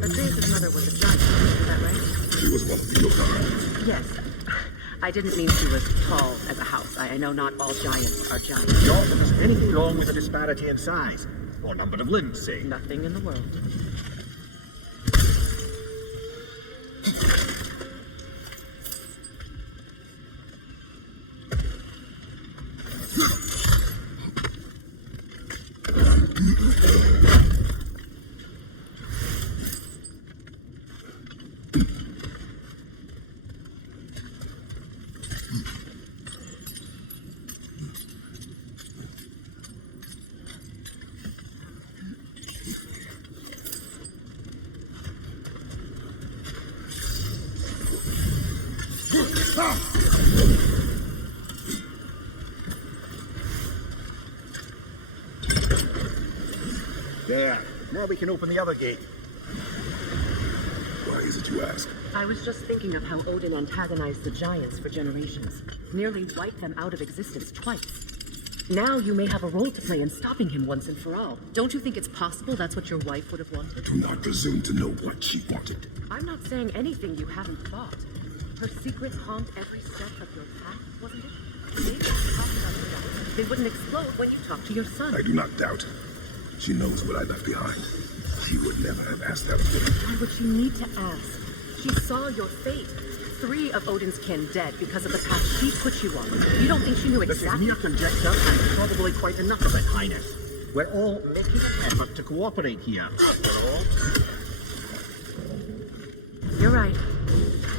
Atreus' mother was a giant, is that right? She was one of your kind. Yes. I didn't mean she was tall as a house. I know not all giants are giants. Not that there's anything wrong with a disparity in size. Or number of limbs, say. Nothing in the world. There. Now we can open the other gate. Why is it you ask? I was just thinking of how Odin antagonized the giants for generations, nearly wiped them out of existence twice. Now you may have a role to play in stopping him once and for all. Don't you think it's possible that's what your wife would have wanted? Do not presume to know what she wanted. I'm not saying anything you haven't thought. Her secrets haunt every step of your path, wasn't it? Maybe if you talked about the giants, they wouldn't explode when you talk to your son. I do not doubt. She knows what I left behind. She would never have asked that of me. Why would she need to ask? She saw your fate. 3 of Odin's kin dead because of the path she put you on. You don't think she knew exactly? This is mere conjecture and probably quite enough of it, Highness. We're all making an effort to cooperate here. You're right.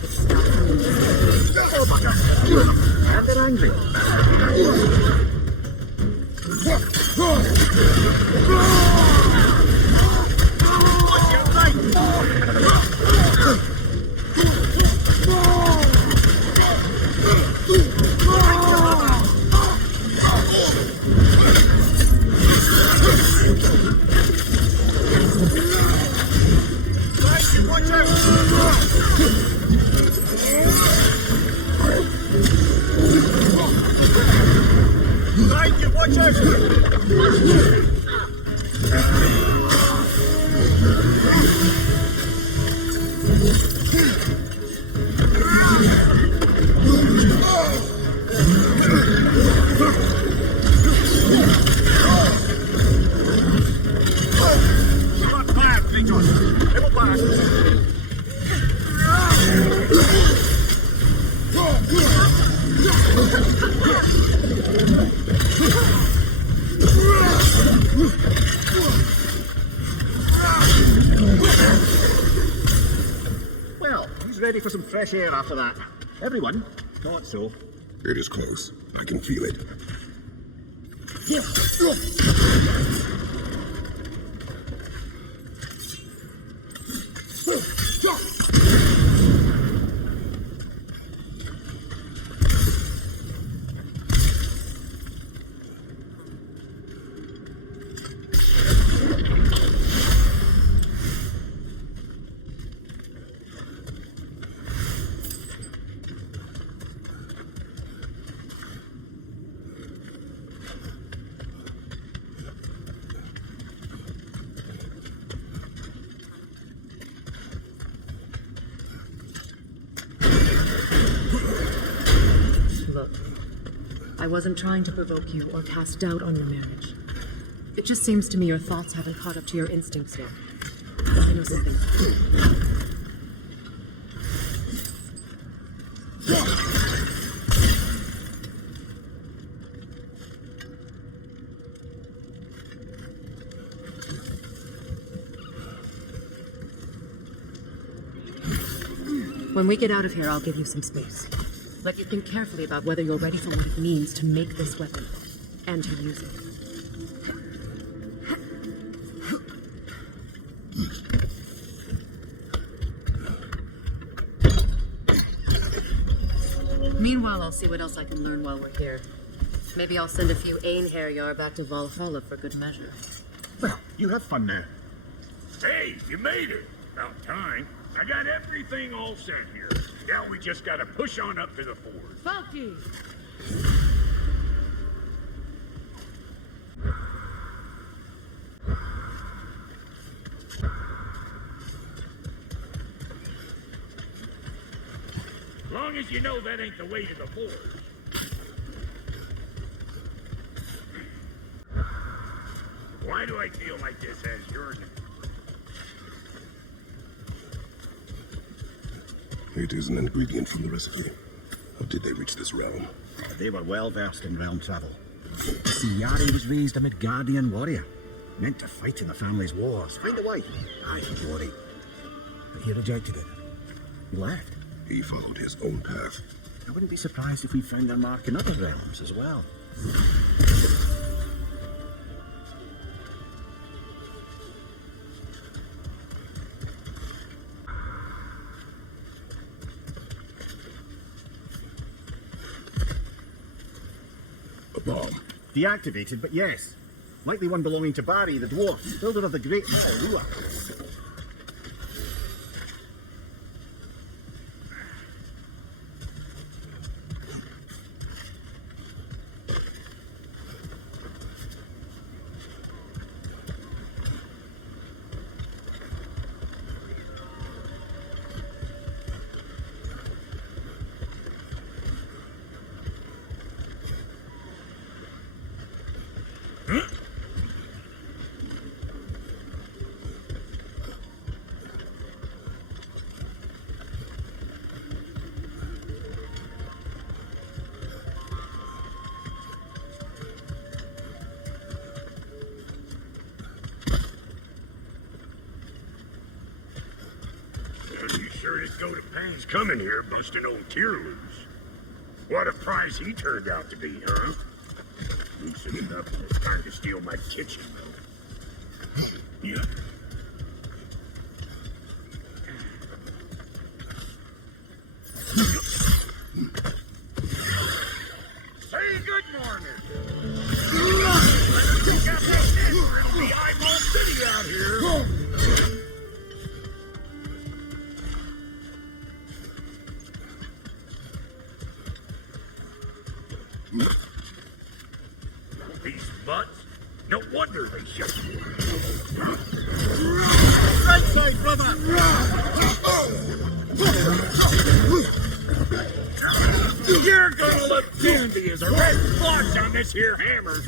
It's not And they're angry. Well, he's ready for some fresh air after that. Everyone thought so. It is close. I can feel it. I wasn't trying to provoke you or cast doubt on your marriage. It just seems to me your thoughts haven't caught up to your instincts yet. I know something. When we get out of here, I'll give you some space. Let you think carefully about whether you're ready for what it means to make this weapon, and to use it. Meanwhile, I'll see what else I can learn while we're here. Maybe I'll send a few Einherjar back to Valhalla for good measure. Well, you have fun there. Hey, you made it. About time. I got everything all set here. Now we just gotta push on up to the fort. Falky! Long as you know that ain't the way to the forge. Why do I feel like this has your name? It is an ingredient from the recipe. How did they reach this realm? They were well versed in realm travel. See, Yari was raised a Midgardian warrior, meant to fight in the family's wars, find a wife. I don't worry. But he rejected it. He left. He followed his own path. I wouldn't be surprised if we found their mark in other realms as well. A bomb. Deactivated, but yes. Likely one belonging to Barry, the dwarf, builder of the Great Hall. Go to pains coming here boosting old Tyrlus. What a prize he turned out to be, huh? Loosen it up, it's time to steal my kitchen, though. Yeah. Say good morning. Let's pick up that dinner. It'll be eyeball city out here. These butts? No wonder they shut you. Right side, brother! You're gonna look dandy as a red splotch on this here hammer.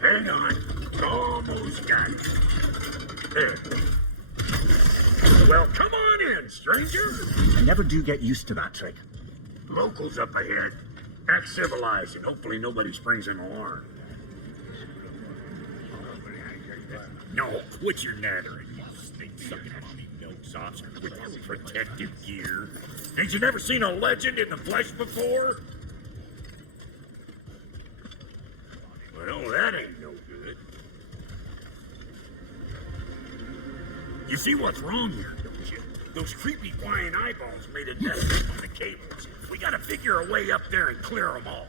Hang on. Almost got it. There. Well, come on in, stranger. I never do get used to that trick. Locals up ahead. Act civilized, and hopefully nobody springs an alarm. No, quit your nattering, you stink-sucking mommy milksops with your protective gear. Ain't you never seen a legend in the flesh before? Well, that ain't no good. You see what's wrong here, don't you? Those creepy flying eyeballs made a nest on the cables. We gotta figure a way up there and clear them all.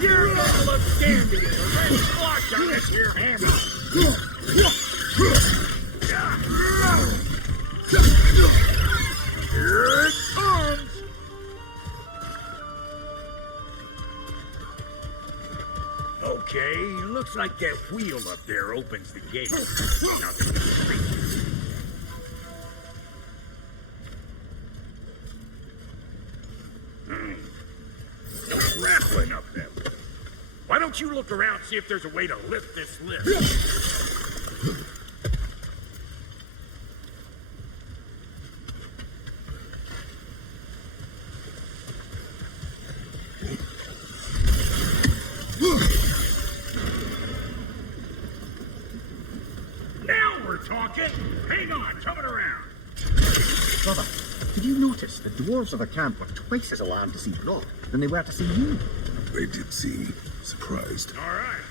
You're gonna look dandy as a red splotch on this here hammer. Here it comes! Okay, looks like that wheel up there opens the gate. Now there's the street. No grappling up that way. Why don't you look around, see if there's a way to lift this lift? Now we're talking. Hang on, coming around. Brother, did you notice the dwarves of the camp were twice as alarmed to see Brock than they were to see you? They did seem surprised. All right.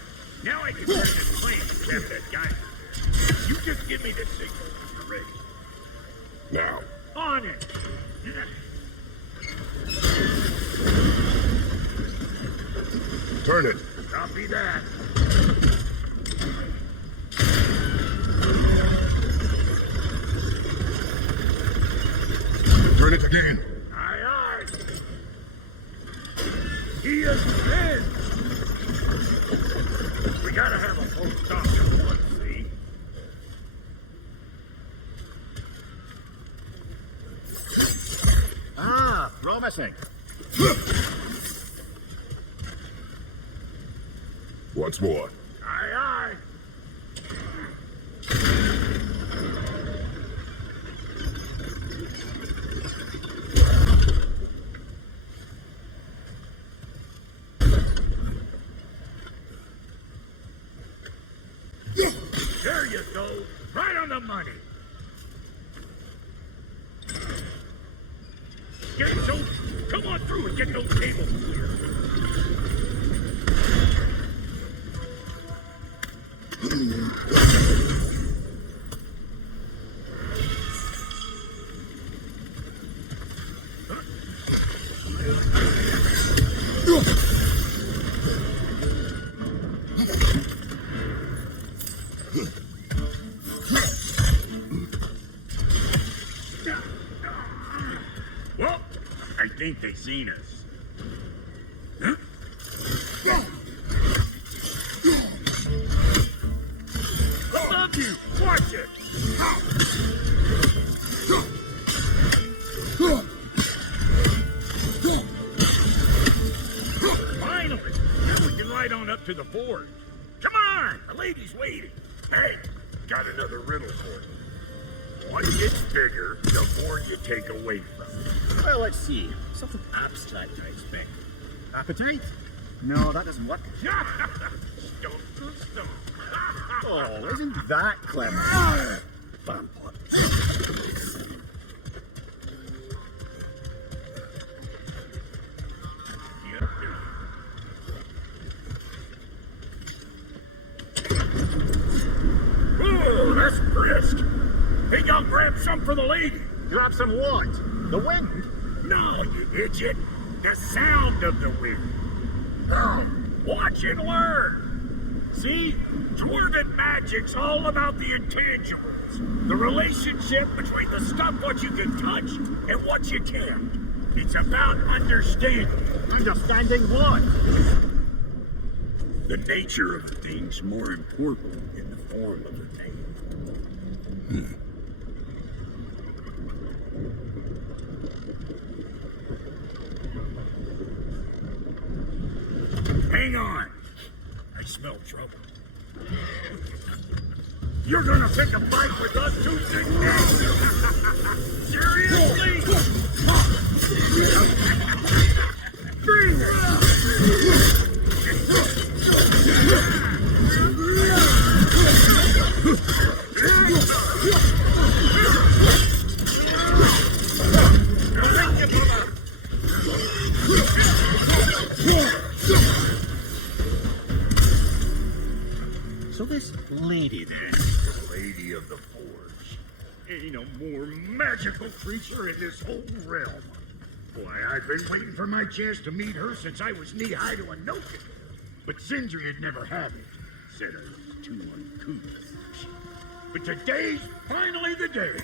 Now I can turn this plane and cap that guy. You just give me the signal when you're ready. Now. On it. Turn it. Copy that. Turn it again. Aye, aye. He is dead. We gotta have a full stop at once, see? Ah, promising. Once more. Aye, aye. There you go. Right on the money. gate's open. Come on through and get those tables cleared. Well, I think they've seen us. Huh? Above you! Watch it! Finally! Now we can ride on up to the forge. Come on! The lady's waiting. Hey, got another riddle for you. What gets bigger the more you take away from it? Well, let's see. Something abstract, I expect. Appetite? No, that doesn't work. Stone to stone. Oh, isn't that clever? Vampire. Ooh, that's brisk. Hey, y'all grab some for the lady. Grab some what? The wind? No, you idiot. The sound of the wind. Watch and learn. See? Dwarven magic's all about the intangibles. The relationship between the stuff what you can touch and what you can't. It's about understanding. Understanding what? The nature of a thing's more important than the form of a thing. Hang on. I smell trouble. You're gonna pick a fight with us two things? Seriously? Bring So this lady then? The Lady of the Forge. Ain't no more magical creature in this whole realm. Boy, I've been waiting for my chance to meet her since I was knee-high to a Noken. But Sindri had never had it. Said I was too uncouth. But today's finally the day.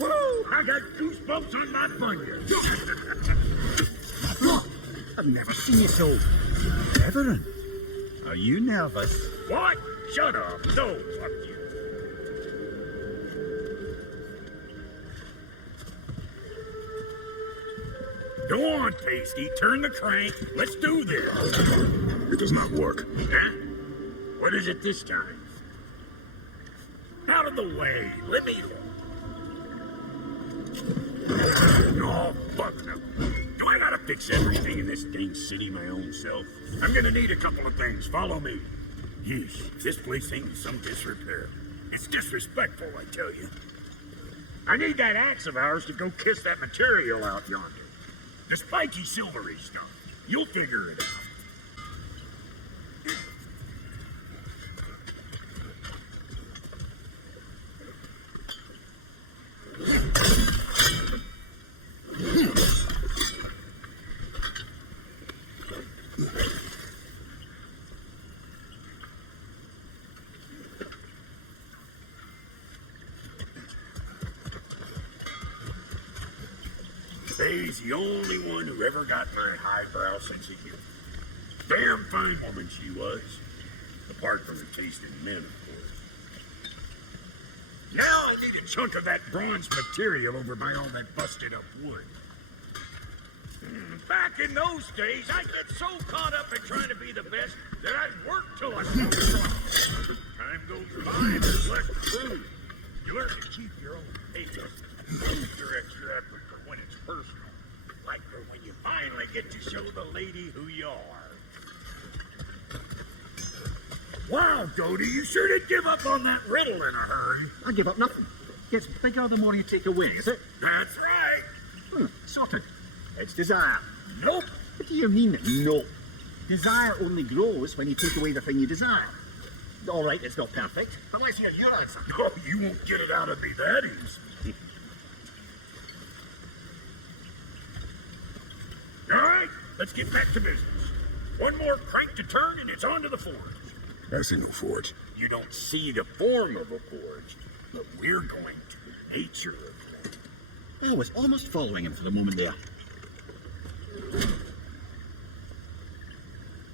Woo! I got goosebumps on my bunion. I've never seen you so reverent. Are you nervous? What? Shut up. No, fuck you. Go on, Pasty. Turn the crank. Let's do this. It does not work. Huh? What is it this time? Out of the way. Let me look. Oh, fuck no. Do I gotta fix everything in this dang city my own self? I'm gonna need a couple of things. Follow me. Yeesh, this place ain't in some disrepair. It's disrespectful, I tell you. I need that axe of ours to go kiss that material out yonder. The spiky silvery stuff. You'll figure it out. Faye's the only one who ever got my highbrow sense of humor. Damn fine woman she was. Apart from the taste in men, of course. Now I need a chunk of that bronze material over by all that busted up wood. Back in those days, I get so caught up in trying to be the best that I'd work till I felt wrong. Time goes by and there's less food. You learn to keep your own pace. Your extra effort for when it's personal. Like for when you finally get to show the lady who you are. Wow, Dodie, you sure did give up on that riddle in a hurry. I give up nothing. Gets bigger the more you take away, is it? That's right. Sorted. It's desire. Nope. What do you mean, no? Desire only grows when you take away the thing you desire. All right, it's not perfect, but let's hear your answer. No, you won't get it out of me that easy. All right, let's get back to business. One more crank to turn and it's on to the forge. I see no forge. You don't see the form of a forge, but we're going to the nature of one. I was almost following him for the moment there.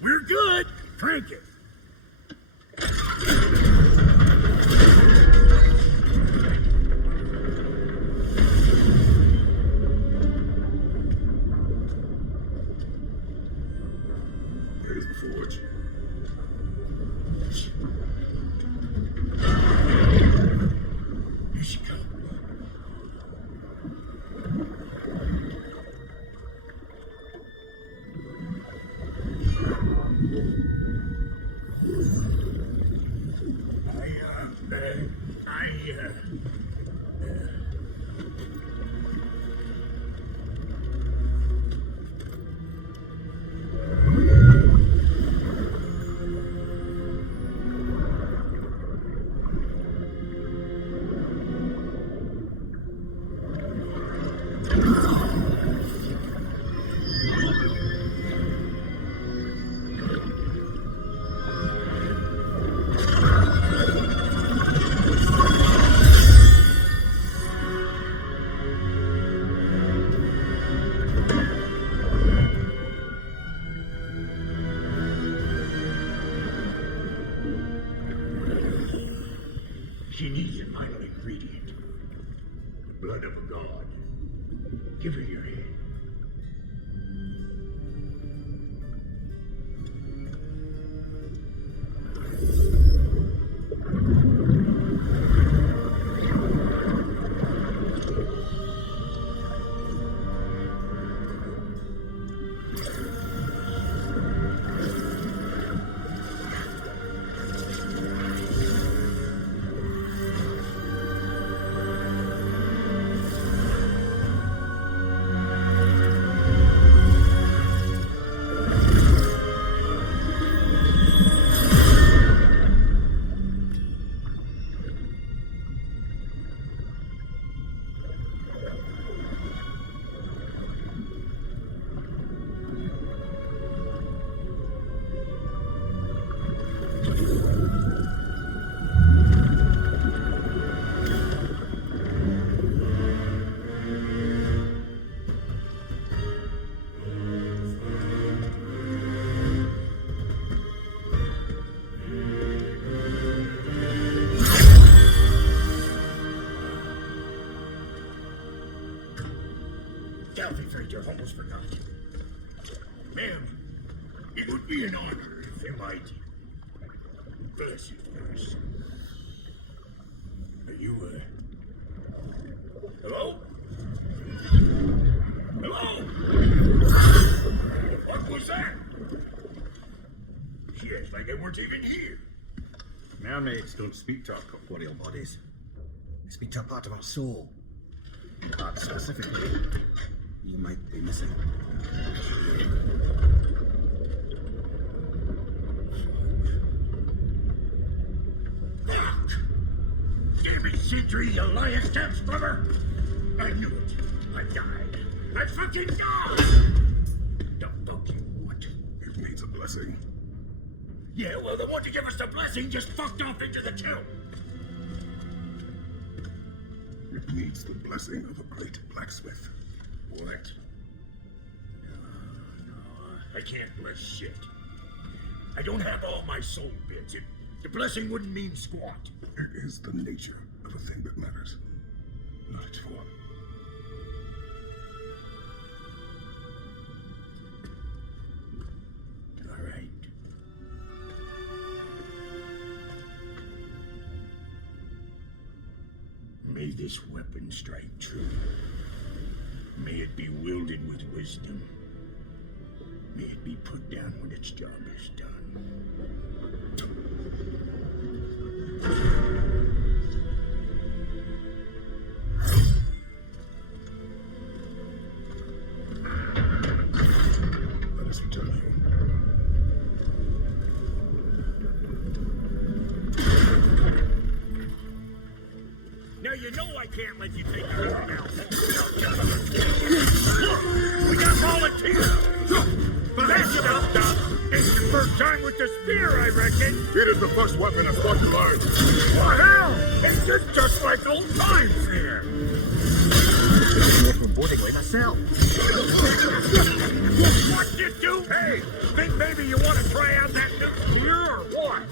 We're good. Crank it. There's the forge. Here she comes. She needs a vital ingredient. The blood of a god. Give her your hand. I almost forgot. Ma'am, it would be an honor if you might bless you first. Are you, hello? Hello? What was that? She acts like they weren't even here. Mermaids don't speak to our corporeal bodies. They speak to a part of our soul. Part specifically, you might be missing. Fuck! Damn it, Sentry, you lion stamp scrubber! I knew it. I died. I fucking died! The fuck you want? It needs a blessing. Yeah, well, the one to give us the blessing just fucked off into the tomb. It needs the blessing of a great blacksmith. What? No, I can't bless shit. I don't have all my soul bits. The blessing wouldn't mean squat. It is the nature of a thing that matters, not its form. All right. May this weapon strike true. May it be wielded with wisdom. May it be put down when its job is done. Now you know I can't let you take the river now. We got volunteers. But that's enough, Doc. It's your first time with the spear, I reckon. It is the first weapon I thought you learned. Well, hell, it's just like old times here. Forebodingly myself. What you do? Hey, think maybe you want to try out that new spear or what?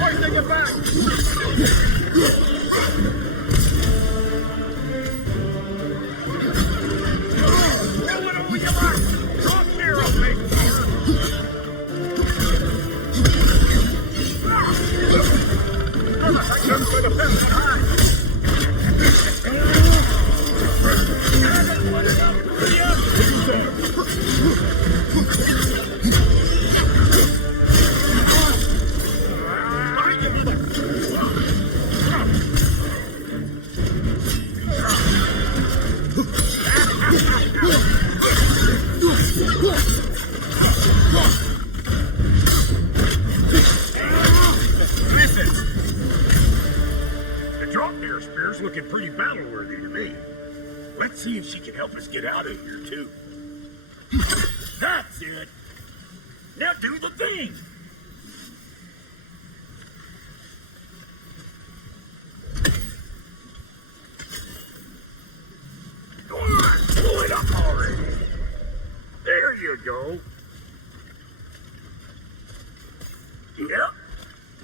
Boys, take it back. Roll it over your back. Drop here, I'll make it. Looking pretty battle-worthy to me. Let's see if she can help us get out of here, too. That's it! Now do the thing! Go on, pull it up already! There you go. Yep.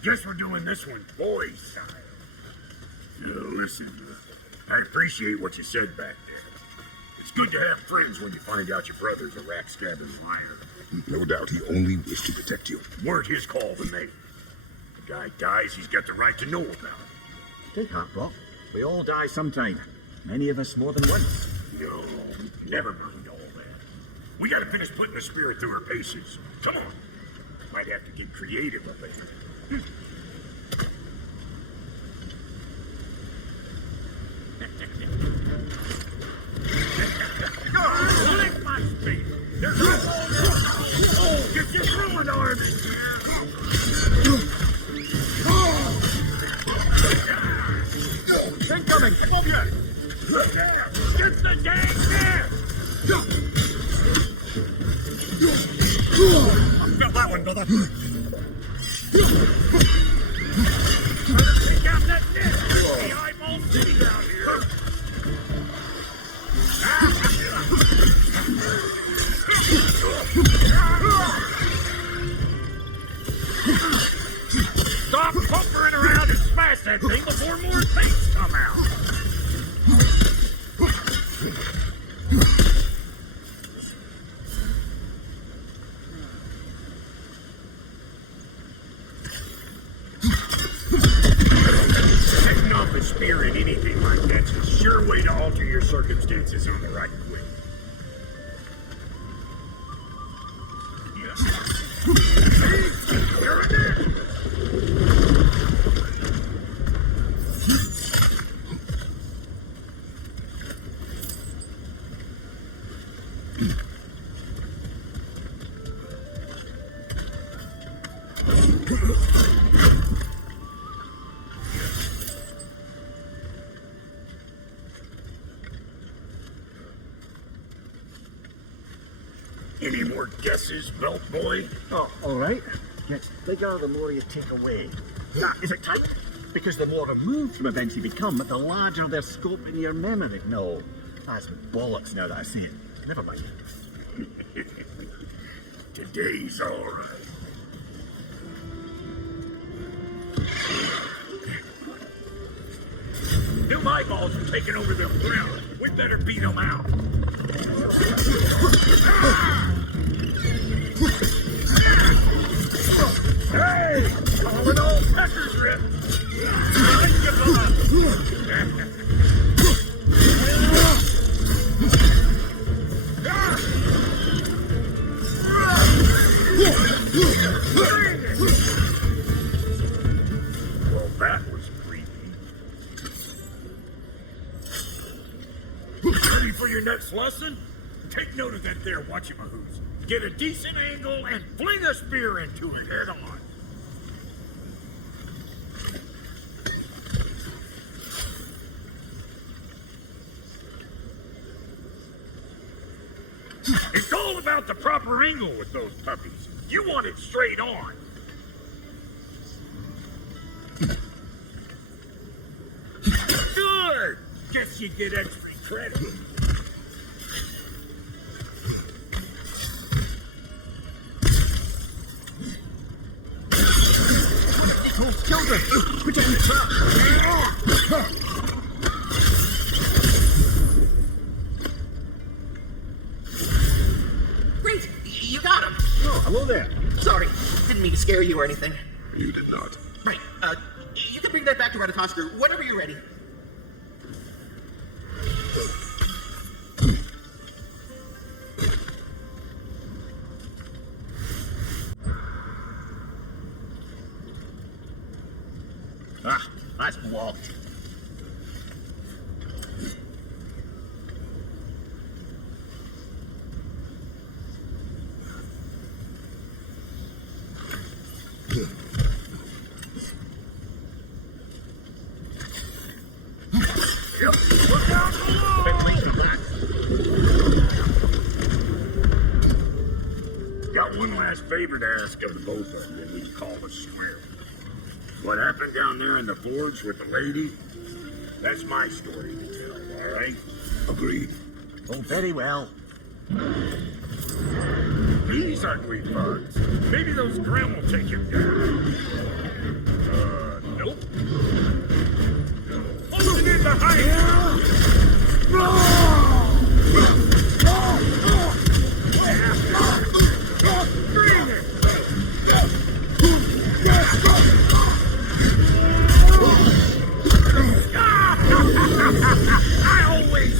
Guess we're doing this one boys' style. Now, listen, I appreciate what you said back there. It's good to have friends when you find out your brother's a rack-stabbing liar. No doubt he only wished to protect you. Weren't his call to make. The guy dies, he's got the right to know about it. Take heart, Brock. We all die sometime. Many of us more than once. No, never mind all that. We gotta finish putting the spirit through her paces. Come on. Might have to get creative up there. Lick my speed! There's no Oh, get your ruined army! Incoming! Above you! There! Get the dang there! I felt that one, brother. Take out that net! The eyeball city down here! Stop pumpering around and smash that thing before more things come out! Setting off a spear in anything like that's a sure way to alter your circumstances on the right quick. There it is! Any more guesses, belt boy? Oh, all right. Gets bigger the more you take away. Now, is it tight? Because the more removed from events you become, the larger their scope in your memory. No, that's bollocks now that I see it. Never mind. Today's all right. Them eyeballs are taking over the ground. We better beat them out. Hey! All in all, Pecker's rip! Well, that was creepy. Ready for your next lesson? Take note of that there, watchamahoos. Get a decent angle and fling a spear into it head on. It's all about the proper angle with those puppies. You want it straight on. Good! Guess you get extra credit. Those children! Put in the trap! Great! You got him! Oh, hello there. Sorry, didn't mean to scare you or anything. You did not. Right, you can bring that back to Ratatoskr whenever you're ready. Ah, that's blocked. Got one last favor to ask of the both of you, and we call it square. What happened down there in the forge with the lady? That's my story to tell, all right? Agreed. Oh, very well. These ugly bugs. Maybe those Grim will take him down. Nope. Open in behind Bring it! I always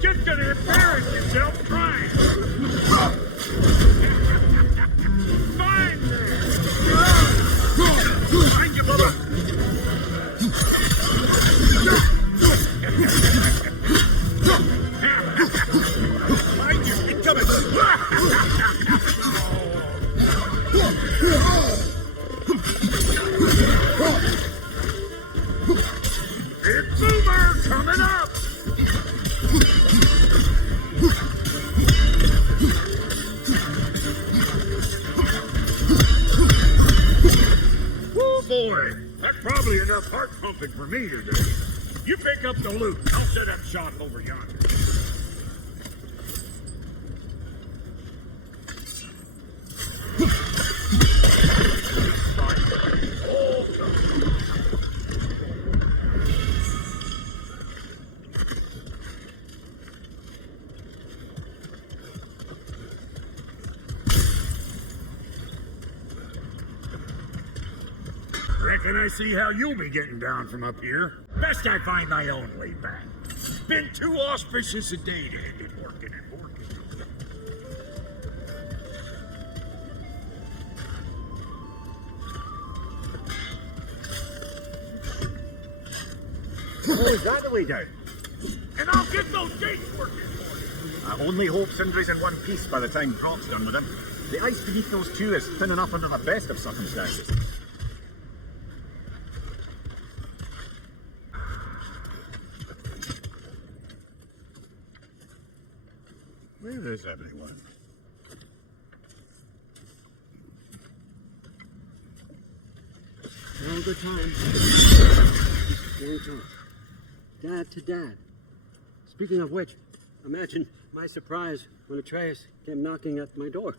just gonna embarrass yourself trying. Fine there. Thank you, brother. Mind you, it's coming. It's Boomer coming up. Woo boy, that's probably enough heart pumping for me today. You pick up the loot. I'll set up shop over yonder. Reckon I see how you'll be getting down from up here. Best I find my own way back. Been too auspicious a day to end it working and working. Oh, is that the way down? And I'll get those gates working for you. I only hope Sindri's in one piece by the time Brock's done with him. The ice beneath those two is thin enough under the best of circumstances. Where is everyone? We're on good time. Long time. Dad to dad. Speaking of which, imagine my surprise when Atreus came knocking at my door.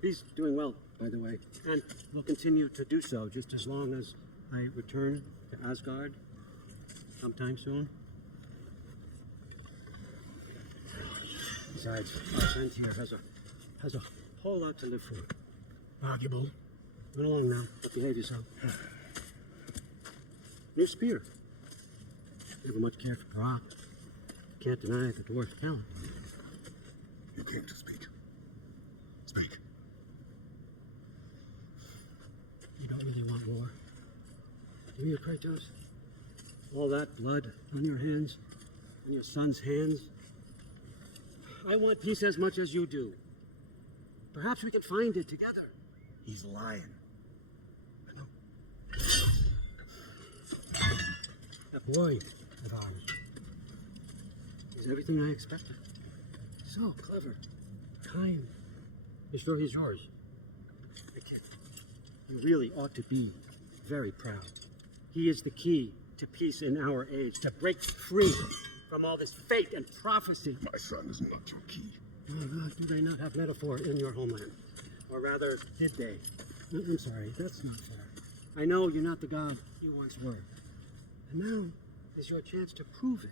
He's doing well, by the way, and will continue to do so just as long as I return to Asgard sometime soon. Besides, our friend here has a whole lot to live for. Arguable. Run along now, but behave yourself. New spear. Never much cared for Brock. Can't deny the dwarf's talent. You came to speak. Speak. war. Do you, Kratos? All that blood on your hands, on your son's hands. I want peace as much as you do. Perhaps we can find it together. He's lying. I know. That boy of ours is everything I expected. So clever, kind. You're sure he's yours? The kid. You really ought to be very proud. He is the key to peace in our age, to break free from all this fate and prophecy. My son is not your key. Oh God, do they not have metaphor in your homeland? Or rather, did they? I'm sorry, that's not fair. I know you're not the God you once were. And now is your chance to prove it.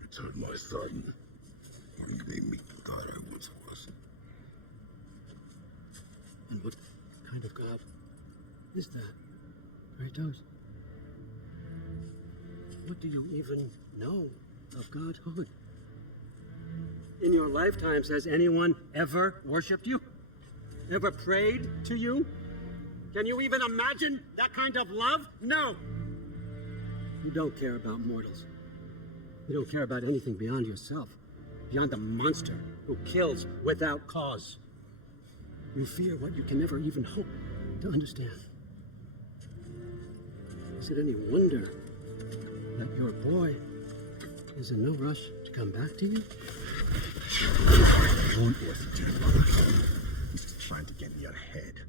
You turned my son. You made me the God I once was. And what kind of God is that, Kratos? What do you even know of godhood? In your lifetimes, has anyone ever worshipped you? Ever prayed to you? Can you even imagine that kind of love? No! You don't care about mortals. You don't care about anything beyond yourself, beyond the monster who kills without cause. You fear what you can never even hope to understand. Is it any wonder that your boy is in no rush to come back to you? I won't listen to you, brother. He's just trying to get in your head.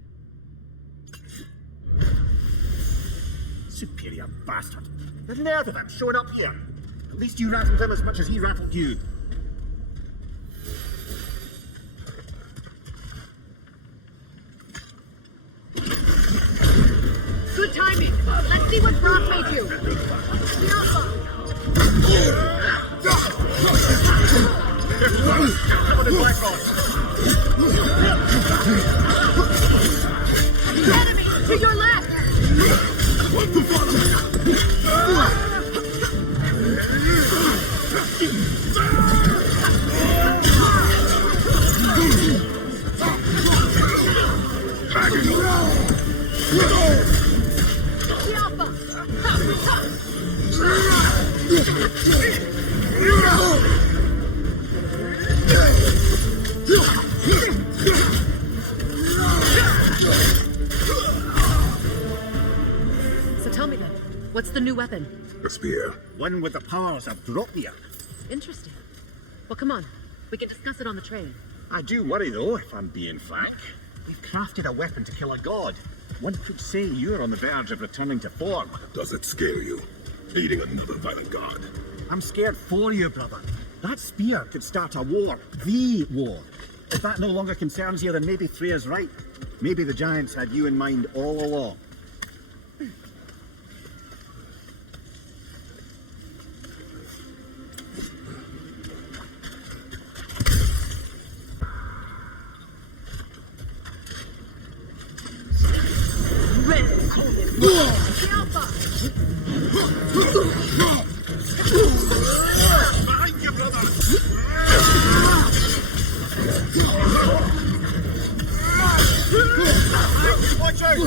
Superior bastard. The nerve of him showing up here. At least you rattled him as much as he rattled you. Good timing. Let's see what Brock made you. Enemy to your left. What the fuck? So tell me then, what's the new weapon? A spear. One with the powers of Dropia. Interesting. Well, come on. We can discuss it on the train. I do worry, though, if I'm being frank. We've crafted a weapon to kill a god. One could say you're on the verge of returning to form. Does it scare you? Leading another violent god. I'm scared for you, brother. That spear could start a war. The war. If that no longer concerns you, then maybe Freya's right. Maybe the giants had you in mind all along. Behind you, brother! Watch out!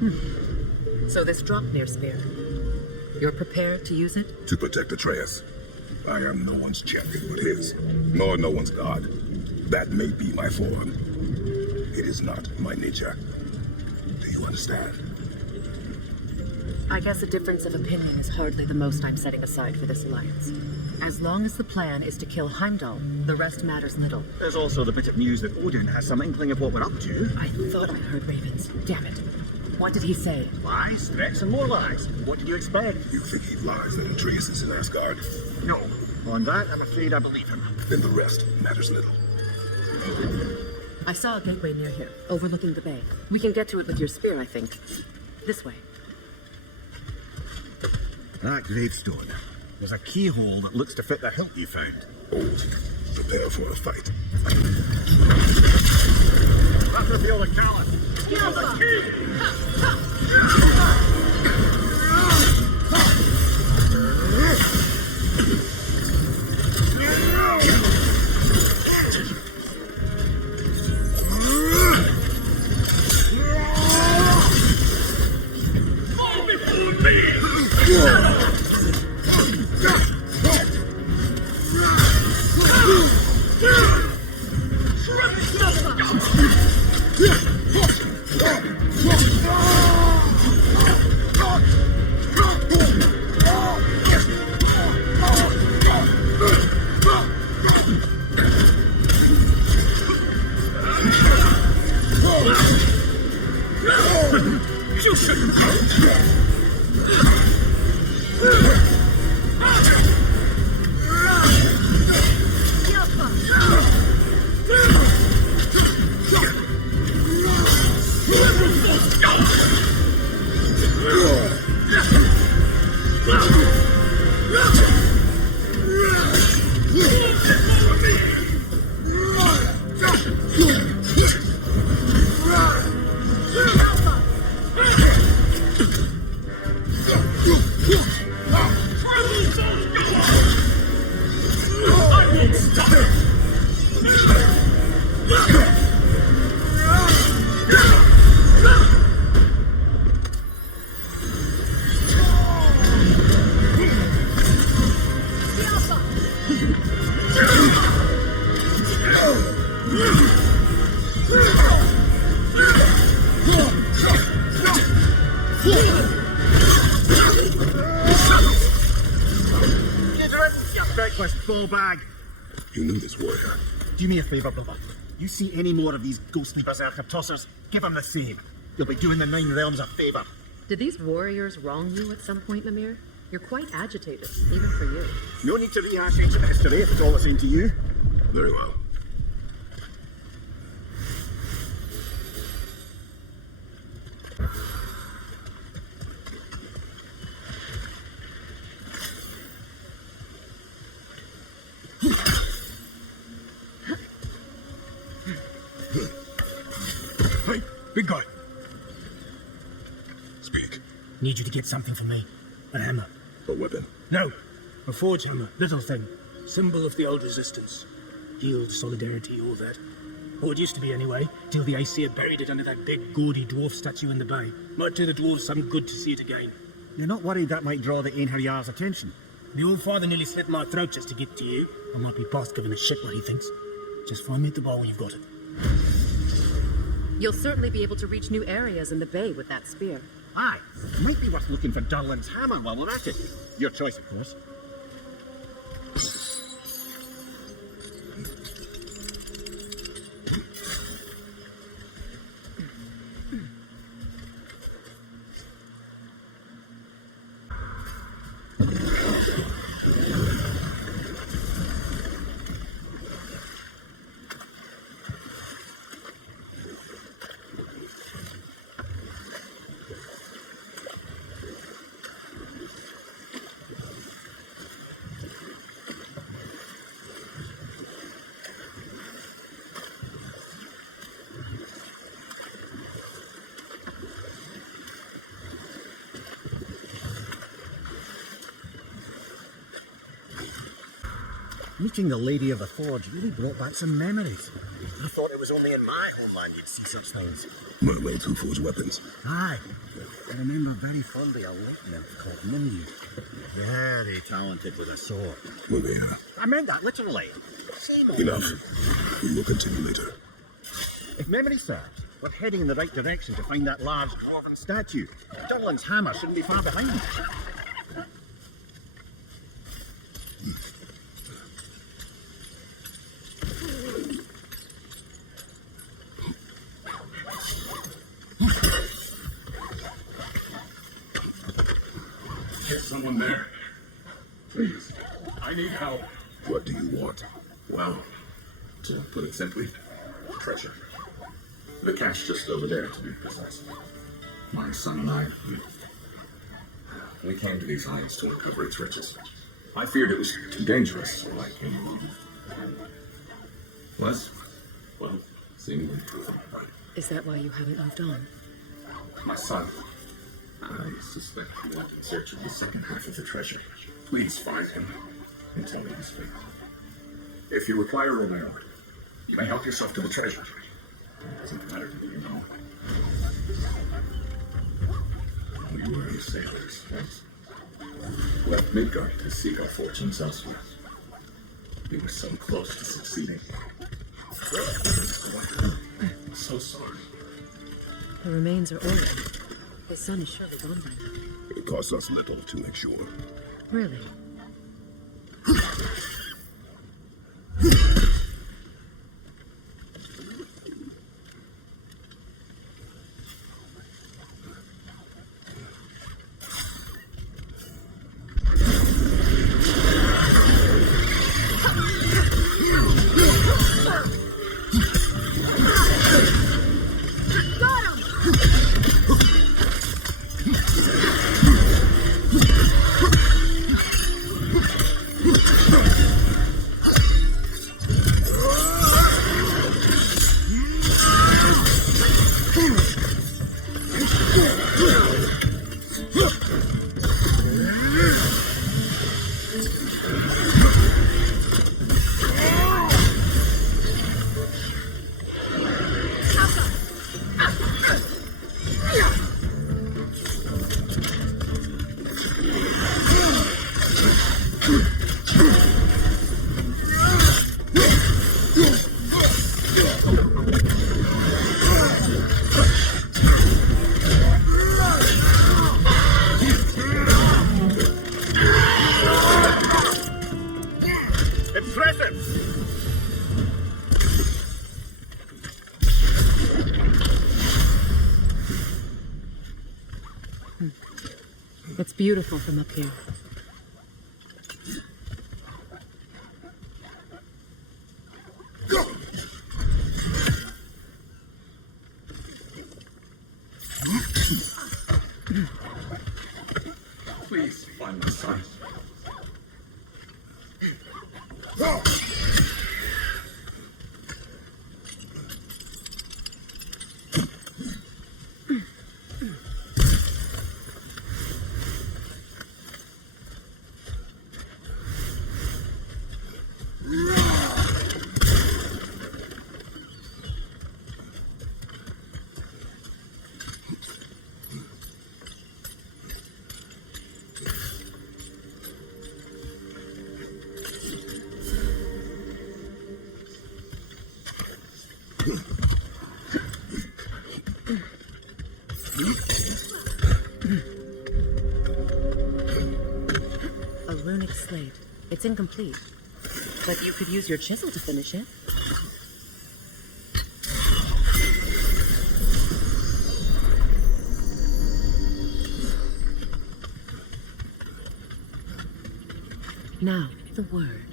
So this Draupnir spear, you're prepared to use it? To protect Atreus. I am no one's champion but his, nor no one's god. That may be my form. It is not my nature. Do you understand? I guess a difference of opinion is hardly the most I'm setting aside for this alliance. As long as the plan is to kill Heimdall, the rest matters little. There's also the bit of news that Odin has some inkling of what we're up to. I thought I heard ravens. Damn it. What did he say? Lies, threats, and more lies. What did you expect? You think he lies that Atreus is in Asgard? No. On that, I'm afraid I believe him. Then the rest matters little. I saw a gateway near here, overlooking the bay. We can get to it with your spear, I think. This way. That gravestone. There's a keyhole that looks to fit the hilt you found. Old. Prepare for a fight. After the other Callan. Fall before me! Bag. You knew this warrior. Do me a favor, brother. You see any more of these ghostly berserker tossers, give them the same. You'll be doing the Nine Realms a favor. Did these warriors wrong you at some point, Mimir? You're quite agitated, even for you. No need to rehash ancient history if it's all the same to you. Very well. Hey, big guy. Speak. Need you to get something for me. A hammer. A weapon? No. A forge hammer. Little thing. Symbol of the old resistance. Yield, solidarity, all that. Or it used to be anyway, till the Aesir buried it under that big, gaudy dwarf statue in the bay. Might do the dwarves some good to see it again. You're not worried that might draw the Einherjar's attention? The old father nearly slit my throat just to get to you. I might be past giving a shit what he thinks. Just find me at the bar when you've got it. You'll certainly be able to reach new areas in the bay with that spear. Aye, it might be worth looking for Durlin's hammer while we're at it. Your choice, of course. Meeting the Lady of the Forge really brought back some memories. I thought it was was only in my homeland you'd see such things. Mermaids who forge weapons. Aye. I remember very fondly a white nymph called Minnie. Very talented with a sword. Well, they are. I meant that literally. Same old Enough. woman. We will continue later. If memory serves, we're heading in the right direction to find that large dwarven statue. Durlin's hammer shouldn't be far behind. Is someone there? Please. I need help. What do you want? Well, to put it simply, treasure. The cache just over there, to be precise. My son and I, we came to these islands to recover its riches. I feared it was too dangerous, so I came to leave. Was, well, seemingly proven right. Is that why you haven't moved on? My son, I suspect he went in search of the second half of the treasure. Please find him and tell me his fate. If you require reward, you may help yourself to the treasure. It doesn't matter to you, you know. We were sailors once. Left Midgard to seek our fortunes elsewhere. We were so close to succeeding. So sorry. The remains are old. His son is surely gone by now. It costs us little to make sure. Really? It's beautiful from up here. Please find my son. A runic slate. It's incomplete. But you could use your chisel to finish it. Now, the word.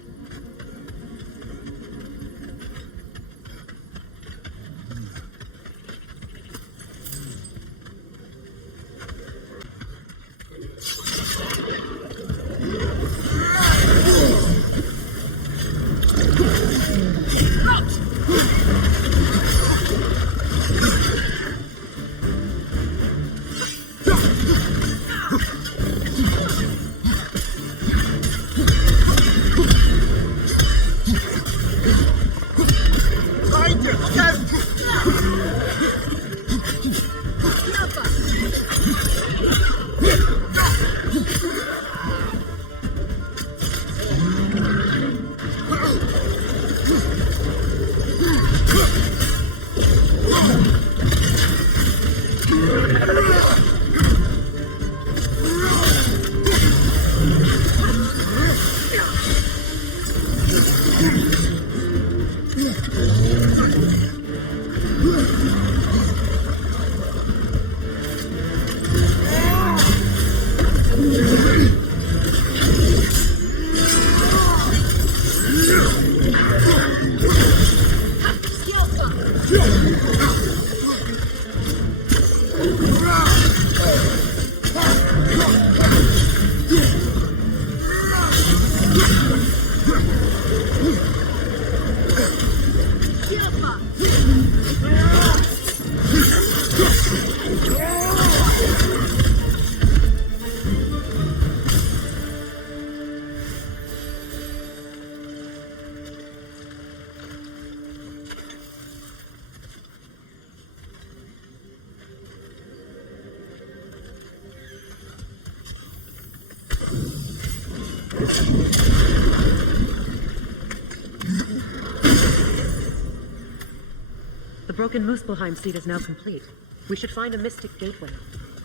The broken Muspelheim seat is now complete. We should find a mystic gateway.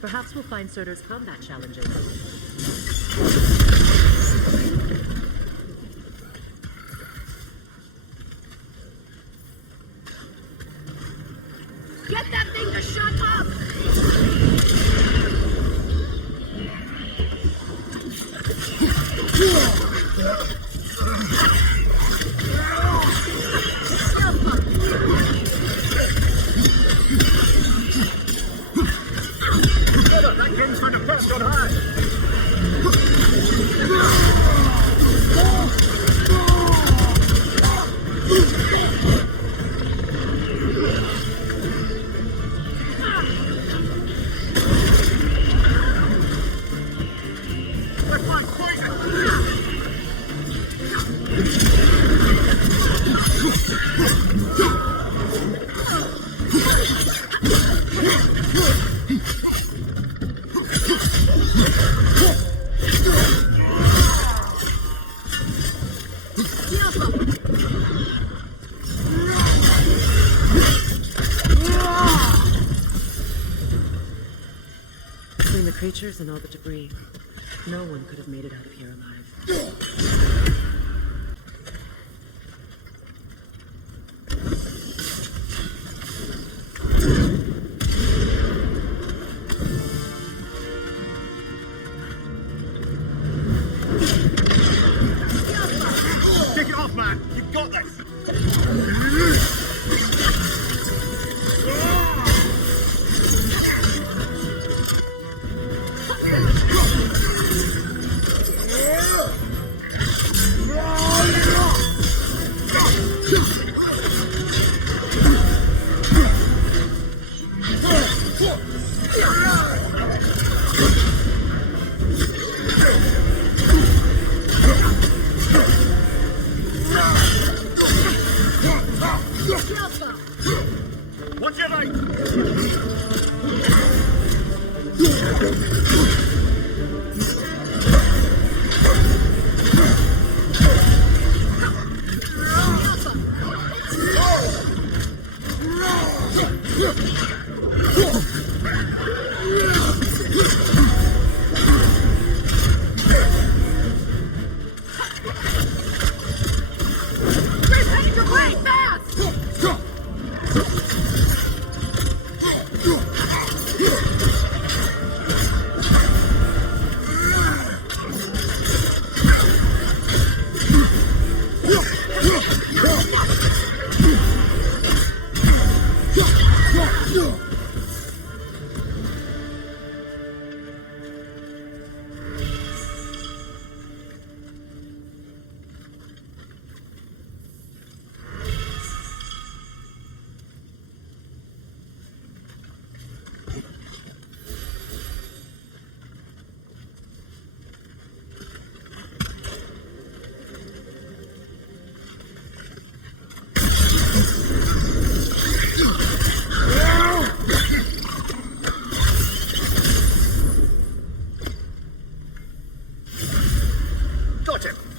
Perhaps we'll find Surtur's combat challenges. Get that thing to shut up! That king's trying to press on high. Between the creatures and all the debris, no one could have made it out of here alive. Take it off, man! You've got this! What's your right?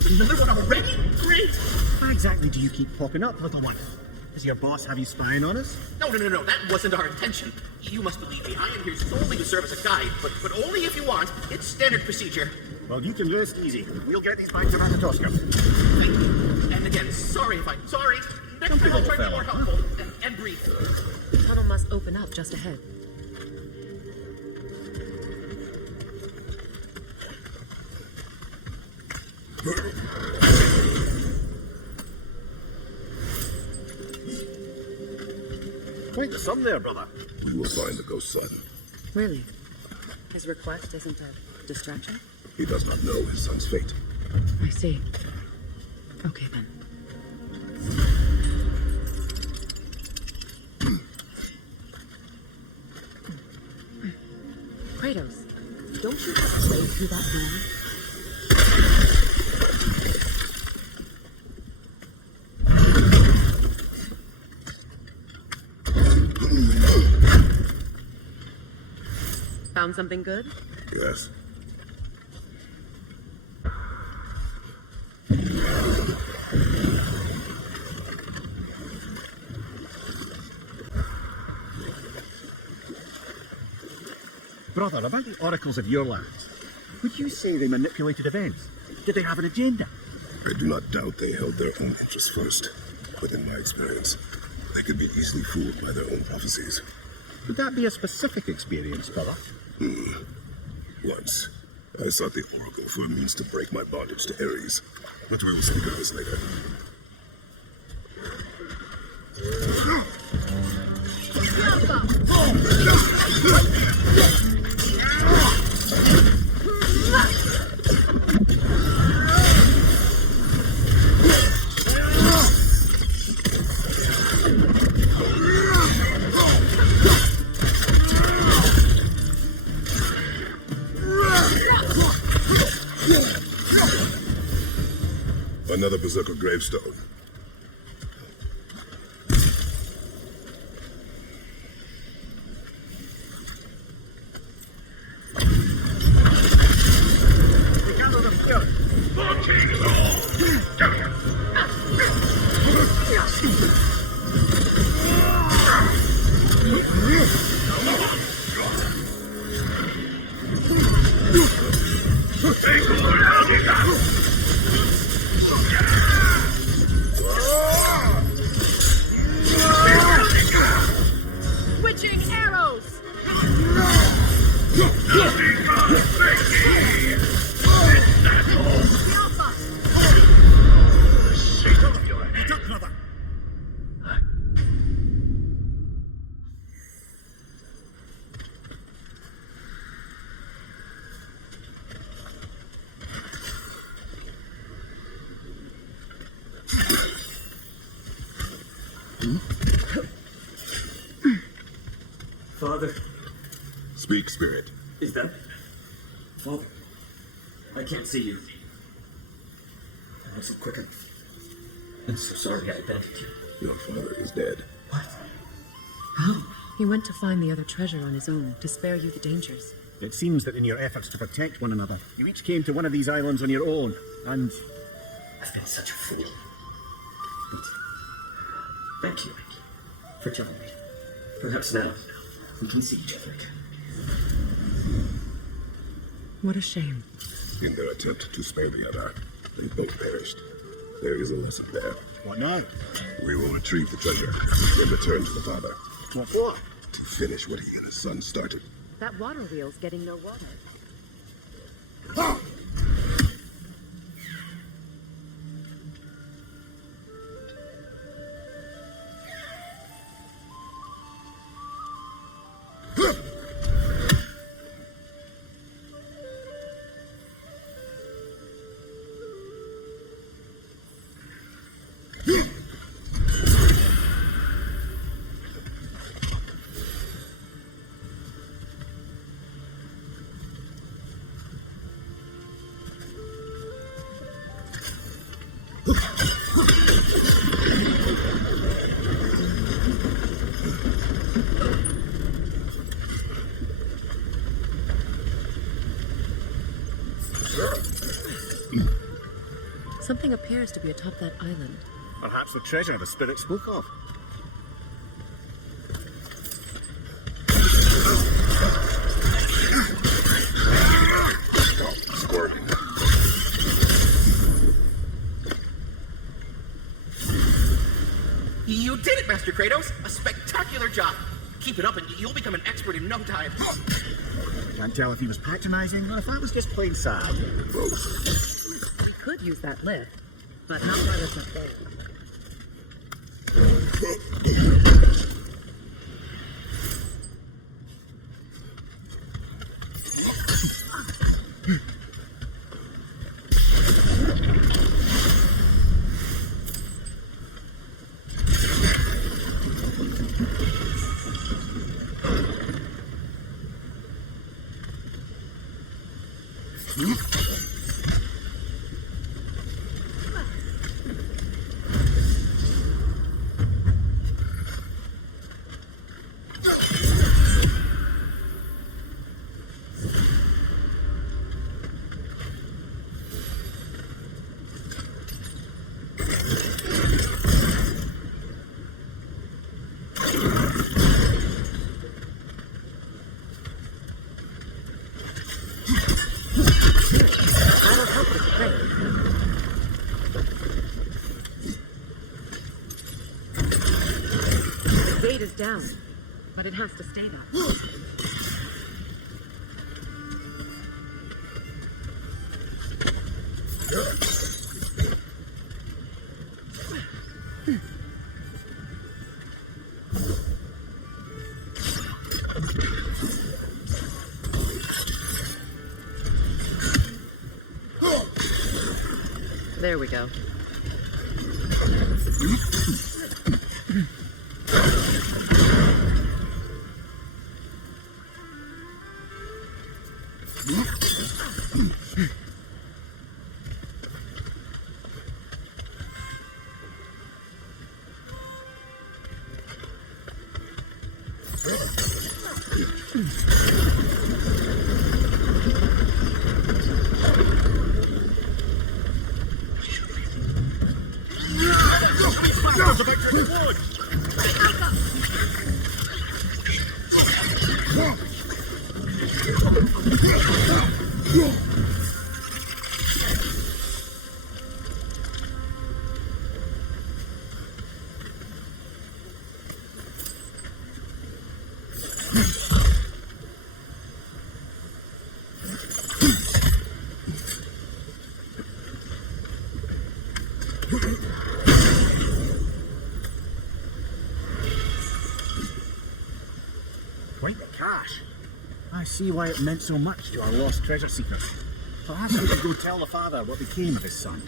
Another one already? Great! Why exactly do you keep popping up, little one? Does your boss have you spying on us? No, that wasn't our intention. You must believe me, I am here solely to serve as a guide, but only if you want. It's standard procedure. Well, you can rest easy. We'll get these back to Rakatoska. Thank you. And again, sorry. Next time I'll try to be more helpful and brief. The tunnel must open up just ahead. Quite the sum there, brother. We will find the ghost son. Really? His request isn't a distraction? He does not know his son's fate. I see. Okay, then. Kratos, don't you have a way through that door? Found something good? Yes. Brother, about the oracles of your lands, would you say they manipulated events? Did they have an agenda? I do not doubt they held their own interests first, but in my experience, they could be easily fooled by their own prophecies. Would that be a specific experience, brother? Once, I sought the oracle for a means to break my bondage to Ares, but we will speak of this later. Another berserker gravestone. Switching arrows! Father. Speak, spirit. Is that... Father? I can't see you. I wasn't quick enough. I'm so sorry I abandoned you. Your father is dead. What? He went to find the other treasure on his own, to spare you the dangers. It seems that in your efforts to protect one another, you each came to one of these islands on your own, and... I've been such a fool. But thank you for telling me. Perhaps now we can see each other again. What a shame. In their attempt to spare the other, they both perished. There is a lesson there. What now? We will retrieve the treasure and return to the father. What for? To finish what he and his son started. That water wheel's getting no water. Something appears to be atop that island. Perhaps the treasure the spirit spoke of. Stop squirming. You did it, Master Kratos! A spectacular job! Keep it up and you'll become an expert in no time. Can't tell if he was patronizing or if I was just plain sad. We could use that lift, but not while it's up there. down, but it has to stay that. There we go. Quite the cache. I see why it meant so much to our lost treasure seekers. Perhaps we could go tell the father what became of his son.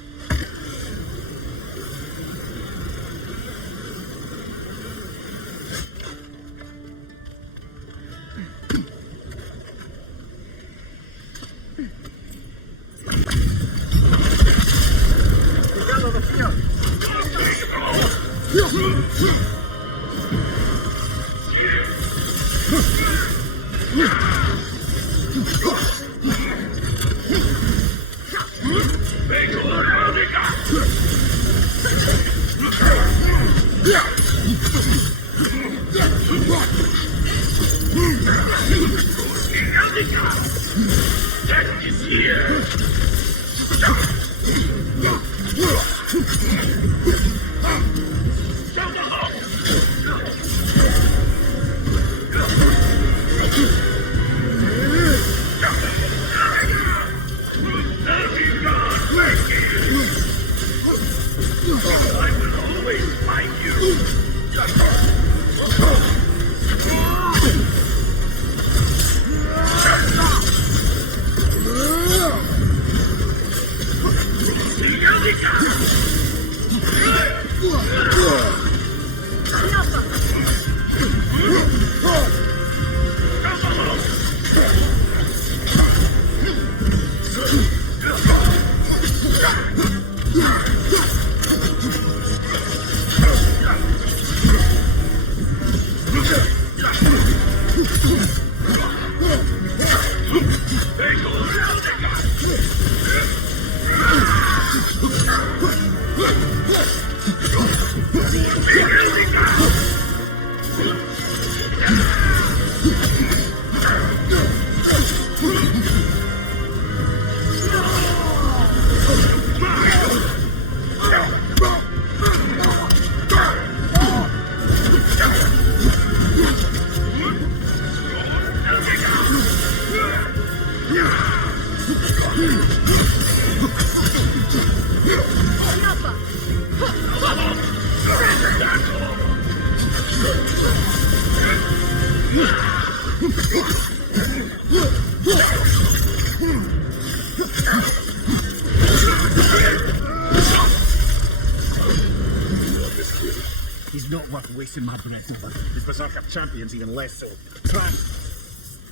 He's not worth wasting my breath over. His berserker champions even less so. Trash.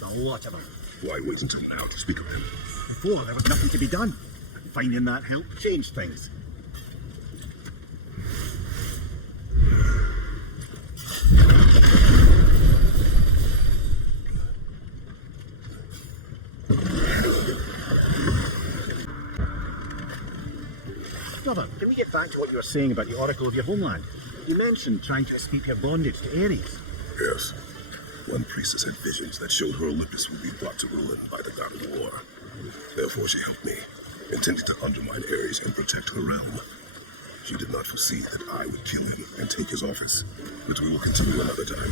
A lot of them. Why wait until now to speak of him? Before, there was nothing to be done. Finding that helped change things. Brother, can we get back to what you were saying about the Oracle of your homeland? You mentioned trying to escape your bondage to Ares. Yes. One priestess had visions that showed her Olympus would be brought to ruin by the god of war. Therefore she helped me, intending to undermine Ares and protect her realm. She did not foresee that I would kill him and take his office, which we will continue another time.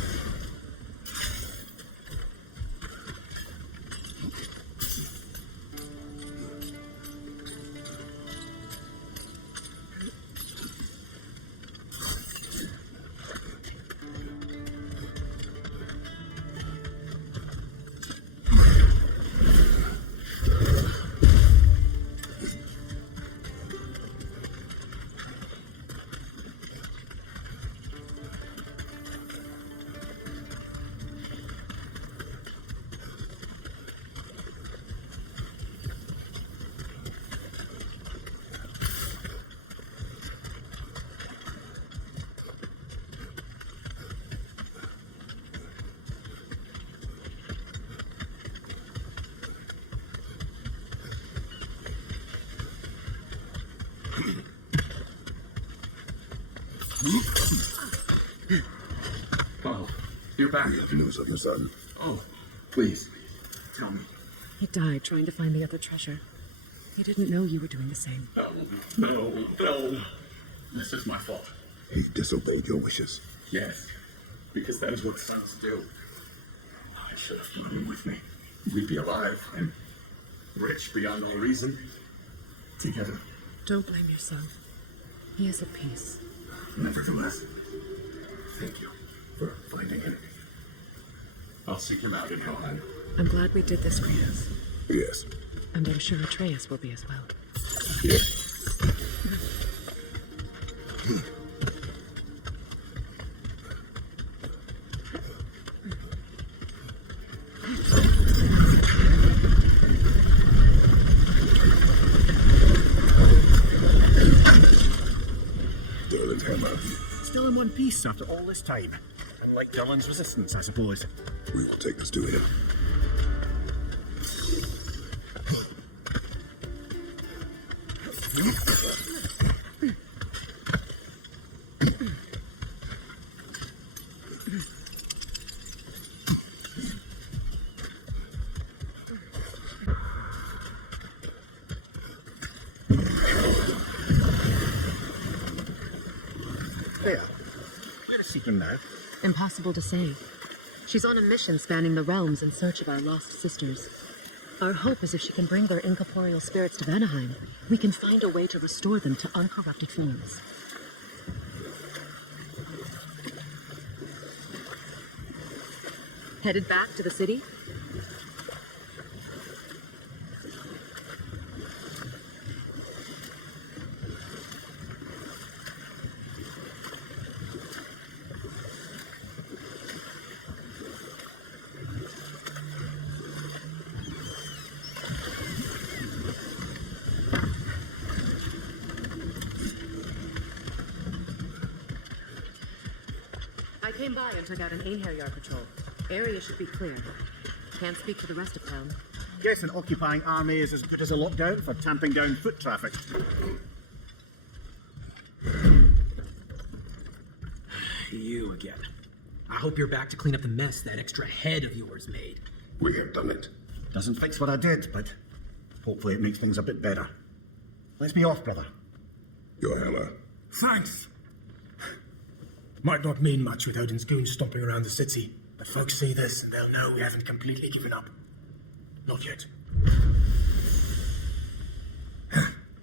Oh, you're back. We have news of your son. Oh, please, tell me. He died trying to find the other treasure. He didn't know you were doing the same. No. This is my fault. He disobeyed your wishes. Yes, because that is what sons do. I should have brought him with me. We'd be alive and rich beyond all reason. Together. Don't blame your son. He is at peace. Nevertheless, thank you for finding him. I'll seek him out in Helheim. I'm glad we did this, Kratos. Yes. And I'm sure Atreus will be as well. Yes. Derlin's hammer. Still in one piece after all this time. Unlike Derlin's resistance, I suppose. We will take this to him. There. Where is Sigrun now? Impossible to say. She's on a mission spanning the realms in search of our lost sisters. Our hope is if she can bring their incorporeal spirits to Vanaheim, we can find a way to restore them to uncorrupted forms. Headed back to the city? I came by and took out an Einherjar patrol. Area should be clear. Can't speak for the rest of town. Guess an occupying army is as good as a lockdown for tamping down foot traffic. You again. I hope you're back to clean up the mess that extra head of yours made. We have done it. Doesn't fix what I did, but hopefully it makes things a bit better. Let's be off, brother. Your hammer. Thanks. Might not mean much with Odin's goons stomping around the city, but folks see this and they'll know we haven't completely given up. Not yet.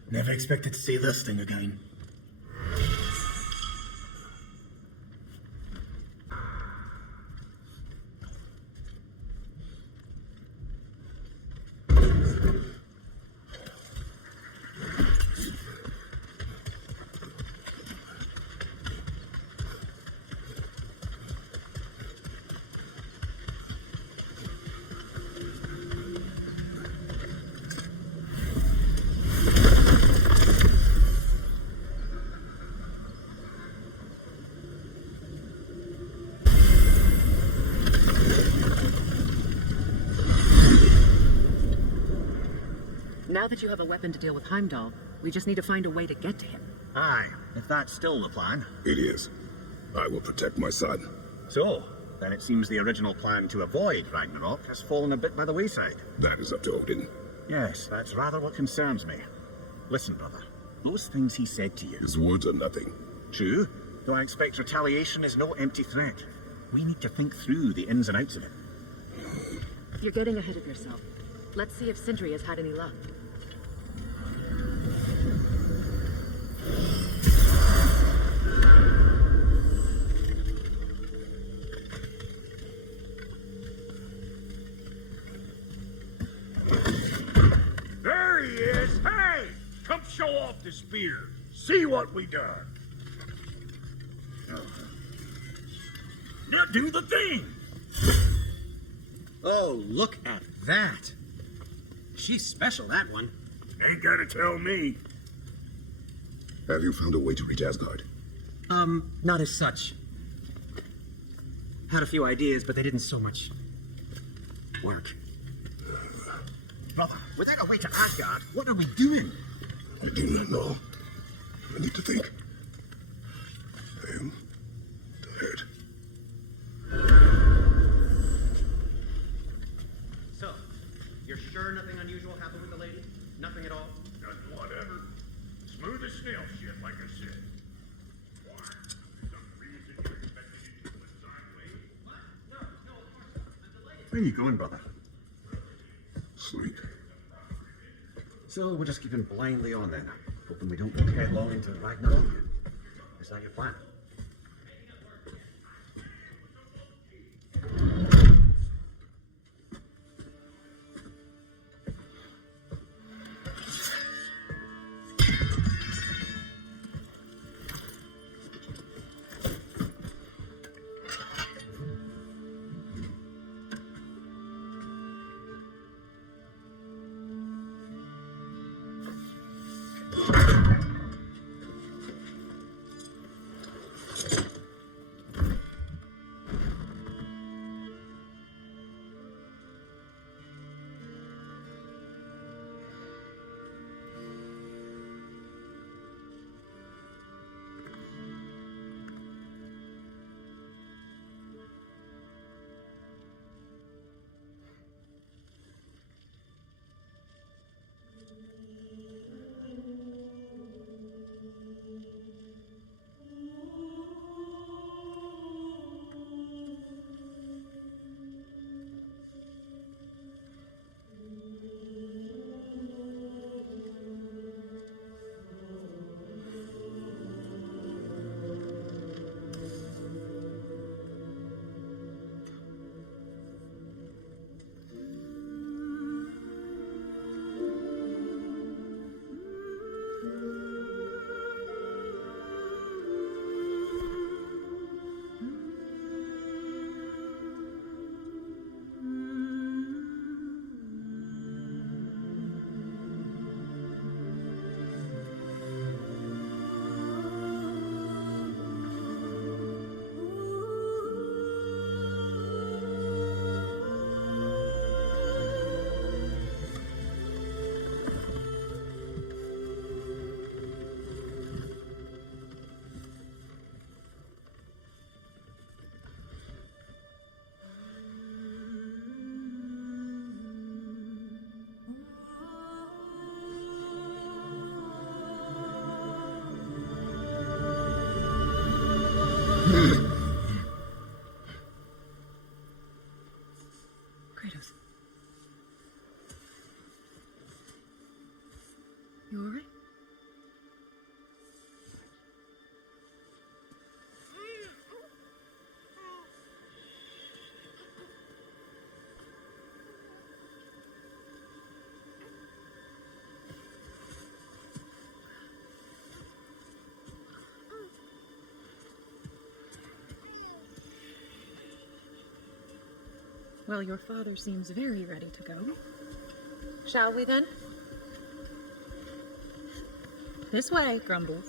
Never expected to see this thing again. Now that you have a weapon to deal with Heimdall, we just need to find a way to get to him. Aye, if that's still the plan. It is. I will protect my son. So, then it seems the original plan to avoid Ragnarök has fallen a bit by the wayside. That is up to Odin. Yes, that's rather what concerns me. Listen, brother. Those things he said to you. His words are nothing. True, though I expect retaliation is no empty threat. We need to think through the ins and outs of it. You're getting ahead of yourself. Let's see if Sindri has had any luck. There he is! Hey! Come show off the spear. See what we done. Now do the thing! Oh, look at that. She's special, that one. Ain't gotta tell me. Have you found a way to reach Asgard? Not as such. Had a few ideas, but they didn't so much work. Brother, without a way to Asgard, what are we doing? I do not know. I need to think. I am tired. So, you're sure nothing unusual happened with the lady? Nothing at all? Just whatever. Smooth as snail shit, like I said. Why? For some reason you expected it to go sideways? What? No, of course not. I'm delighted. Where are you going, brother? Sleep. So we're just keeping blindly on then, hoping we don't go headlong into Ragnarök. Is that your plan? Kratos. You alright? Well, your father seems very ready to go. Shall we then? This way, Grumbles.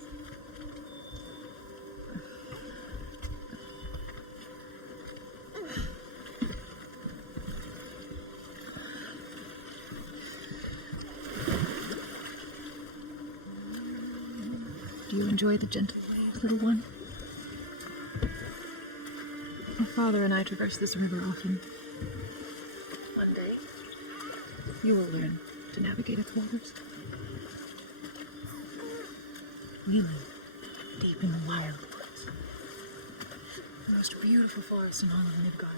Do you enjoy the gentle way, little one? My father and I traverse this river often. One day, you will learn to navigate its waters. We live deep in the wild woods. The most beautiful forest in all of Midgard.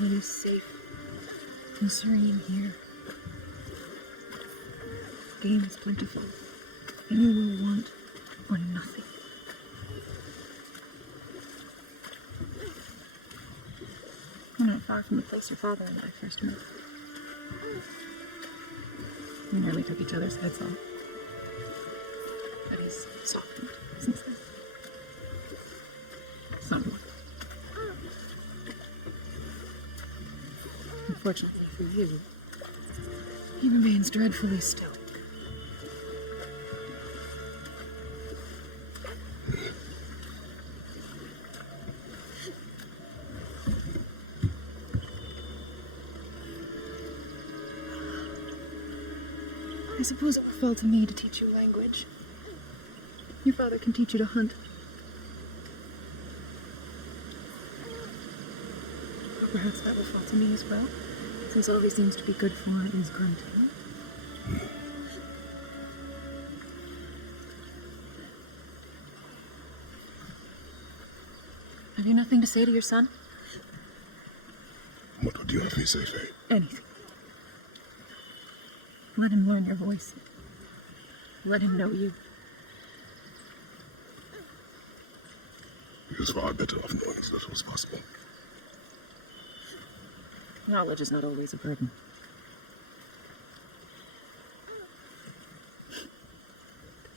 It is safe and serene here. Game is plentiful, and you will want for nothing. You're not far from the place your father and I first met. We nearly took each other's heads off. But he's softened since then. Somewhat. Unfortunately for you, he remains dreadfully still. I suppose it will fall to me to teach you language. Your father can teach you to hunt. Or perhaps that will fall to me as well, since all he seems to be good for is grunting. Have you nothing to say to your son? What would you have me say, Faye? Anything. Let him learn your voice. Let him know you. He is far better off knowing as little as possible. Knowledge is not always a burden.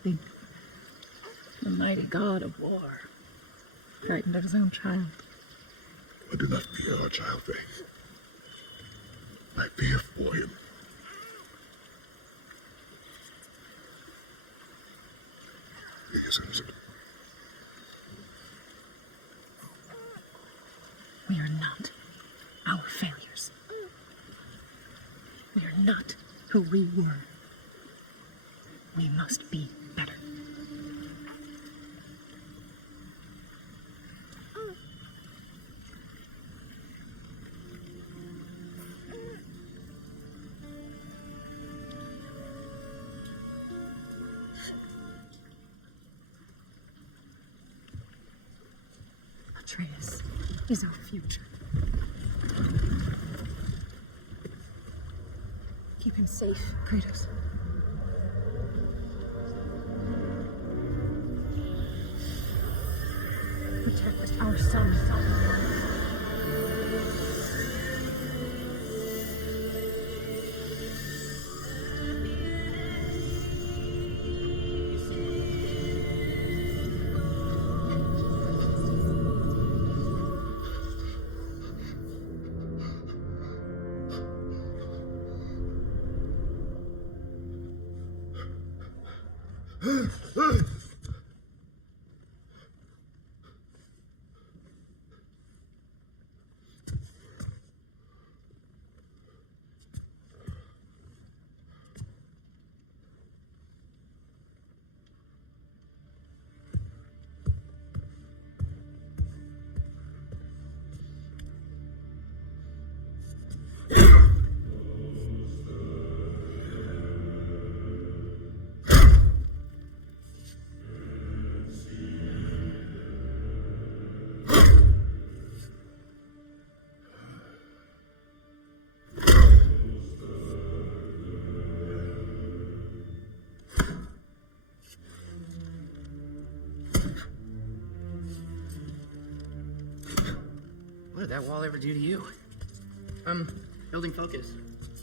Think. The mighty god of war, frightened of his own child. I do not fear our child, Faye. I fear for him. He is innocent. We are not our failures. We are not who we were. We must be better. Atreus is our future. Keep him safe, Kratos. Protect our son. What did that wall ever do to you? Building focus.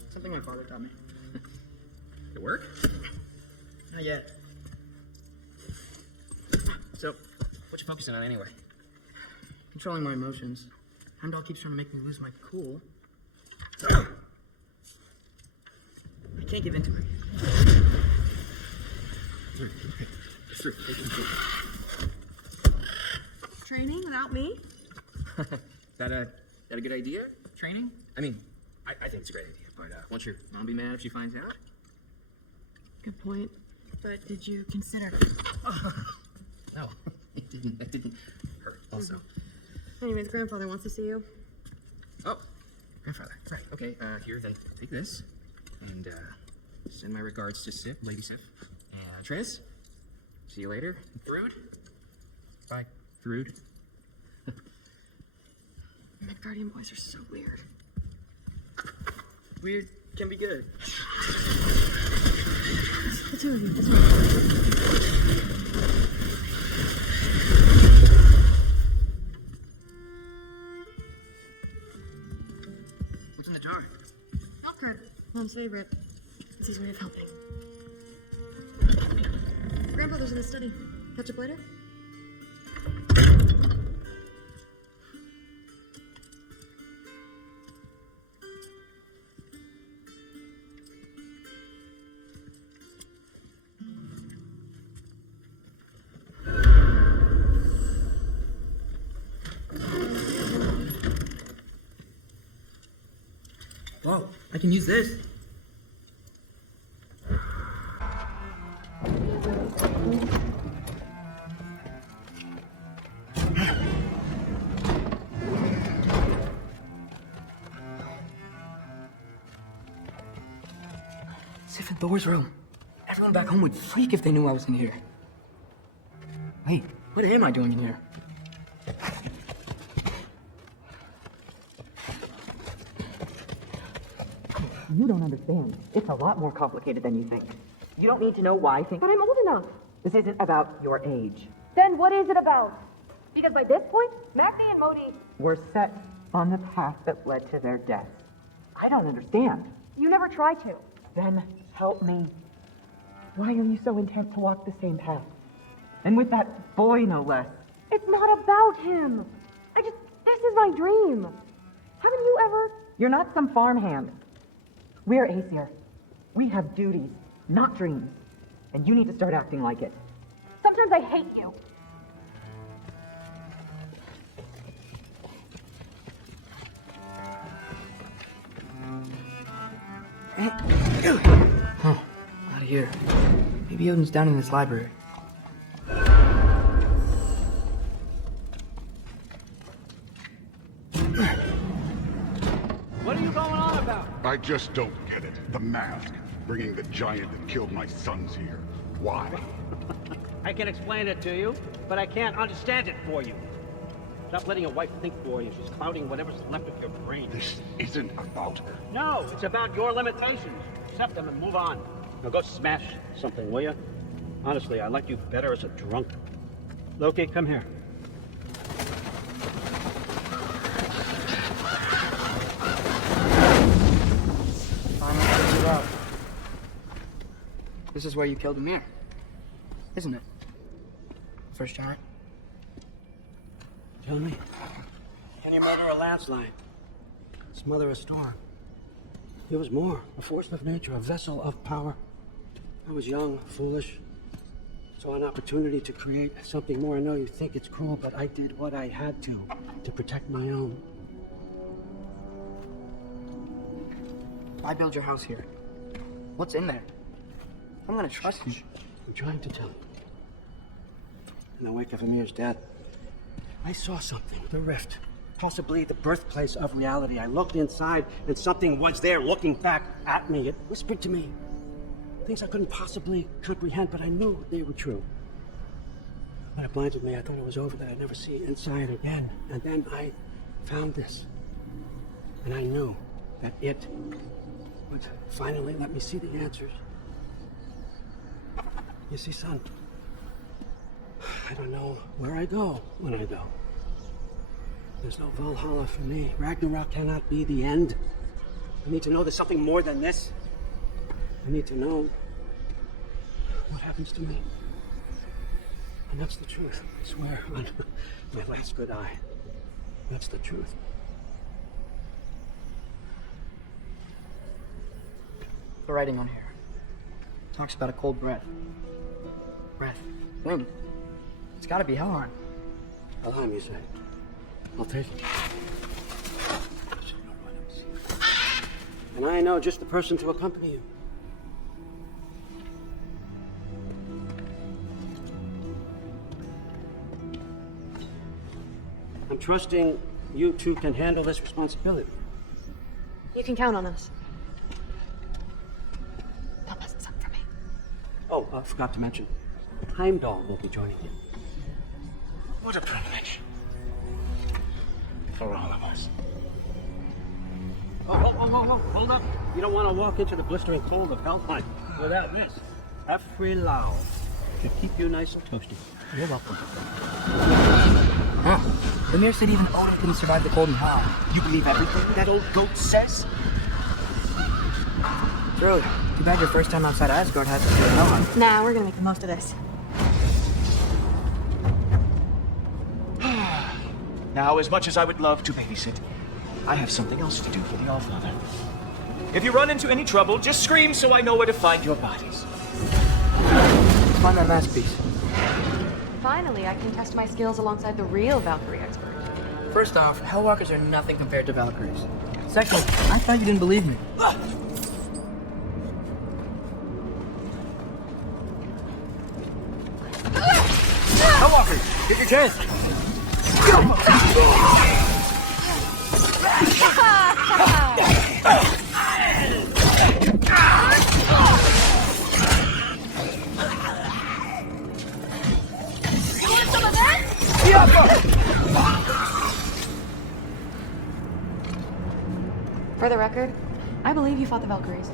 Something my father taught me. Did it work? Not yet. So, what you focusing on anyway? Controlling my emotions. Heimdall keeps trying to make me lose my cool. I can't give in to it. It's true. Training without me? That a good idea? Training? I mean, I think it's a great idea, but won't your mom be mad if she finds out? Good point. But did you consider? No, it didn't hurt. Also. Anyways, grandfather wants to see you. Oh, grandfather. Right. Okay. Here, then take this, and send my regards to Sif, Lady Sif, and Atreus? See you later, Thrud? Bye, Thrud. Midgardian boys are so weird. Weird can be good. The two of you, that's right. What's in the jar? Milk crab. Mom's favorite. It's his way of helping. Grandfather's in the study. Catch up later? Whoa, I can use this. Sif in Thor's room. Everyone back home would freak if they knew I was in here. Wait, what am I doing in here? You don't understand. It's a lot more complicated than you think. You don't need to know why I think. But I'm old enough. This isn't about your age. Then what is it about? Because by this point, Magni and Modi... We're set on the path that led to their deaths. I don't understand. You never tried to. Then help me. Why are you so intent to walk the same path? And with that boy, no less. It's not about him. This is my dream. Haven't you ever... You're not some farmhand. We're Aesir. We have duties, not dreams. And you need to start acting like it. Sometimes I hate you. Huh, out of here. Maybe Odin's down in this library. What are you going on about? I just don't get it. The mask. Bringing the giant that killed my sons here. Why? I can explain it to you, but I can't understand it for you. Stop letting your wife think for you. She's clouding whatever's left of your brain. This isn't about her. No, it's about your limitations. Accept them and move on. Now go smash something, will you? Honestly, I liked you better as a drunk. Loki, come here. This is where you killed Ymir, isn't it? First giant. Tell me, can you murder a landslide? Smother a storm? It was more, a force of nature, a vessel of power. I was young, foolish, saw an opportunity to create something more. I know you think it's cruel, but I did what I had to protect my own. Why build your house here? What's in there? I'm gonna trust you. I'm trying to tell you. In the wake of Ymir's death, I saw something, the rift. Possibly the birthplace of reality. I looked inside, and something was there looking back at me. It whispered to me things I couldn't possibly comprehend, but I knew they were true. When it blinded me, I thought it was over, that I'd never see inside again. And then I found this. And I knew that it would finally let me see the answers. You see, son, I don't know where I go when I go. There's no Valhalla for me. Ragnarök cannot be the end. I need to know there's something more than this. I need to know what happens to me. And that's the truth. I swear on my last good eye. That's the truth. The writing on here talks about a cold breath. Breath. Wind. It's gotta be Helheim. Helheim, you say? I'll take it. And I know just the person to accompany you. I'm trusting you two can handle this responsibility. You can count on us. Don't mess this up for me. Oh, forgot to mention, Heimdall will be joining you. What a privilege. For all of us. Oh, hold up. You don't want to walk into the blistering cold of Helheim without this. Efrilau. Should keep you nice and toasty. You're welcome. Huh. The mirror said even Odin couldn't survive the cold in hell. You believe everything that old goat says? Really? Too bad your first time outside Asgard hasn't been Helheim. Nah, we're gonna make the most of this. Now, as much as I would love to babysit, I have something else to do for the Allfather. If you run into any trouble, just scream so I know where to find your bodies. Let's find that masterpiece. Finally, I can test my skills alongside the real Valkyrie expert. First off, Hellwalkers are nothing compared to Valkyries. Second, I thought you didn't believe me. Hellwalkers, get your chance. For the record, I believe you fought the Valkyries.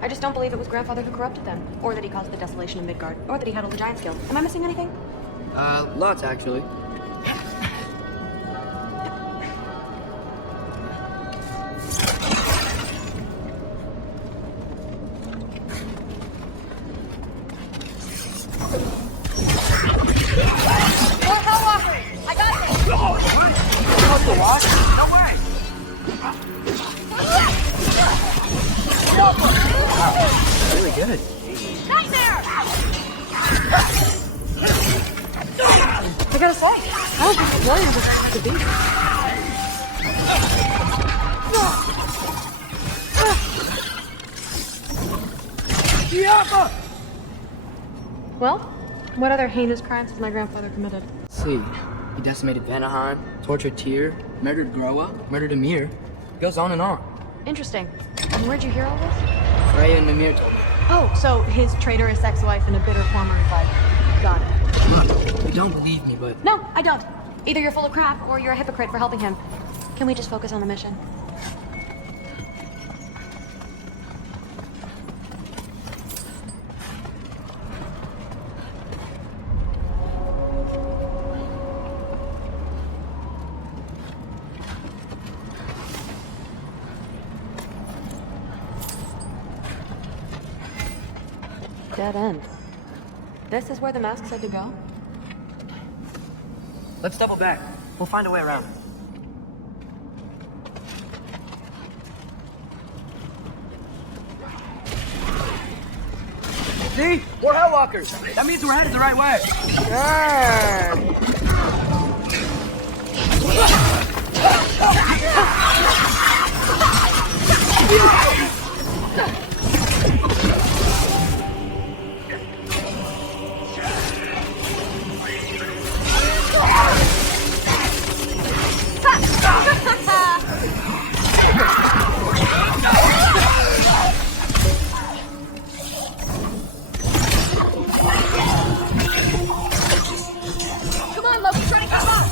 I just don't believe it was Grandfather who corrupted them, or that he caused the desolation of Midgard, or that he had all the giant skill. Am I missing anything? Lots actually. More Hellwalkers! I got this! The watch? No way! Wow, really good. Nightmare! I gotta say, I don't think the warriors are very hard to beat. Well, what other heinous crimes has my grandfather committed? See, he decimated Vanaheim, tortured Tyr, murdered Groa, murdered Ymir. Goes on and on. Interesting. And where'd you hear all this? Freya and Mimir told me. Oh, so his traitorous ex-wife and a bitter former wife. Got it. Look, you don't believe me, but... No, I don't. Either you're full of crap or you're a hypocrite for helping him. Can we just focus on the mission? Dead end. This is where the mask said to go? Let's double back. We'll find a way around. See? More Hellwalkers! That means we're headed the right way! Come on, Loki, try to come on!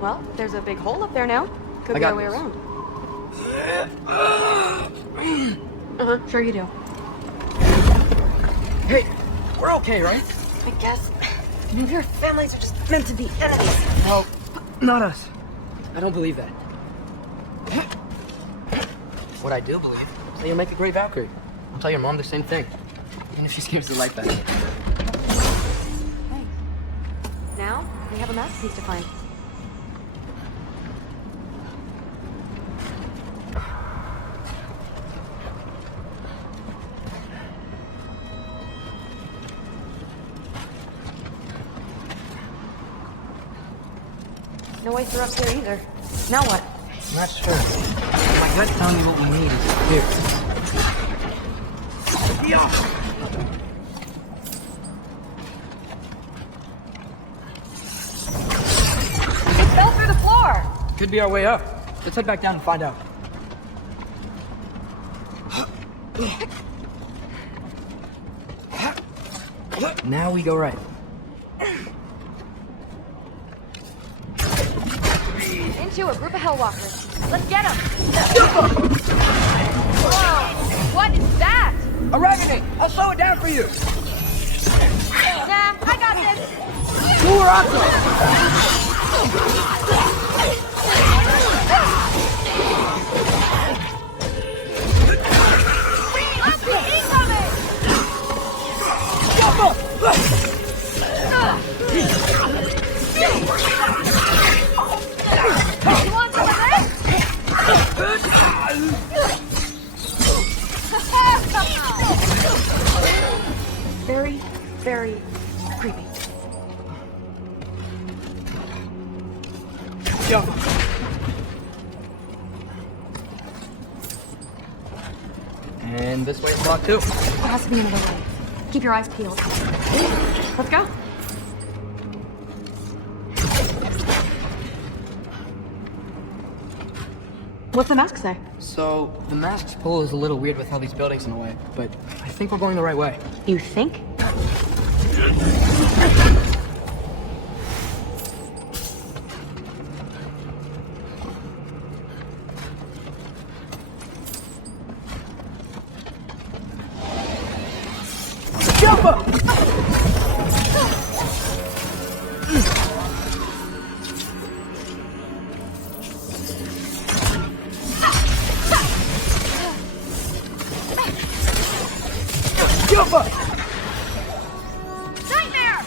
Well, there's a big hole up there now. Could be our way around. Sure you do. Hey, we're okay, right? I guess. Your families are just meant to be enemies. No, not us. I don't believe that. What I do believe is that you'll make a great Valkyrie. I'll tell your mom the same thing. Even if she scares the life out of you. Hey. Now, we have a masterpiece to find. No way through up here either. Now what? I'm not sure. My gut's telling me what we need is here. It fell through the floor! Could be our way up. Let's head back down and find out. Now we go right. Into a group of hellwalkers. Let's get them! Whoa! What is that? A Ragnarök! I'll slow it down for you! Nah, I got this! Who are Atreus? You want some of this? Very, very creepy. And this way is blocked too. There has to be another way. Keep your eyes peeled. Let's go. What's the mask say? So, the mask's pull is a little weird with all these buildings in the way, but I think we're going the right way. You think? Jump up! Jump up! Nightmare!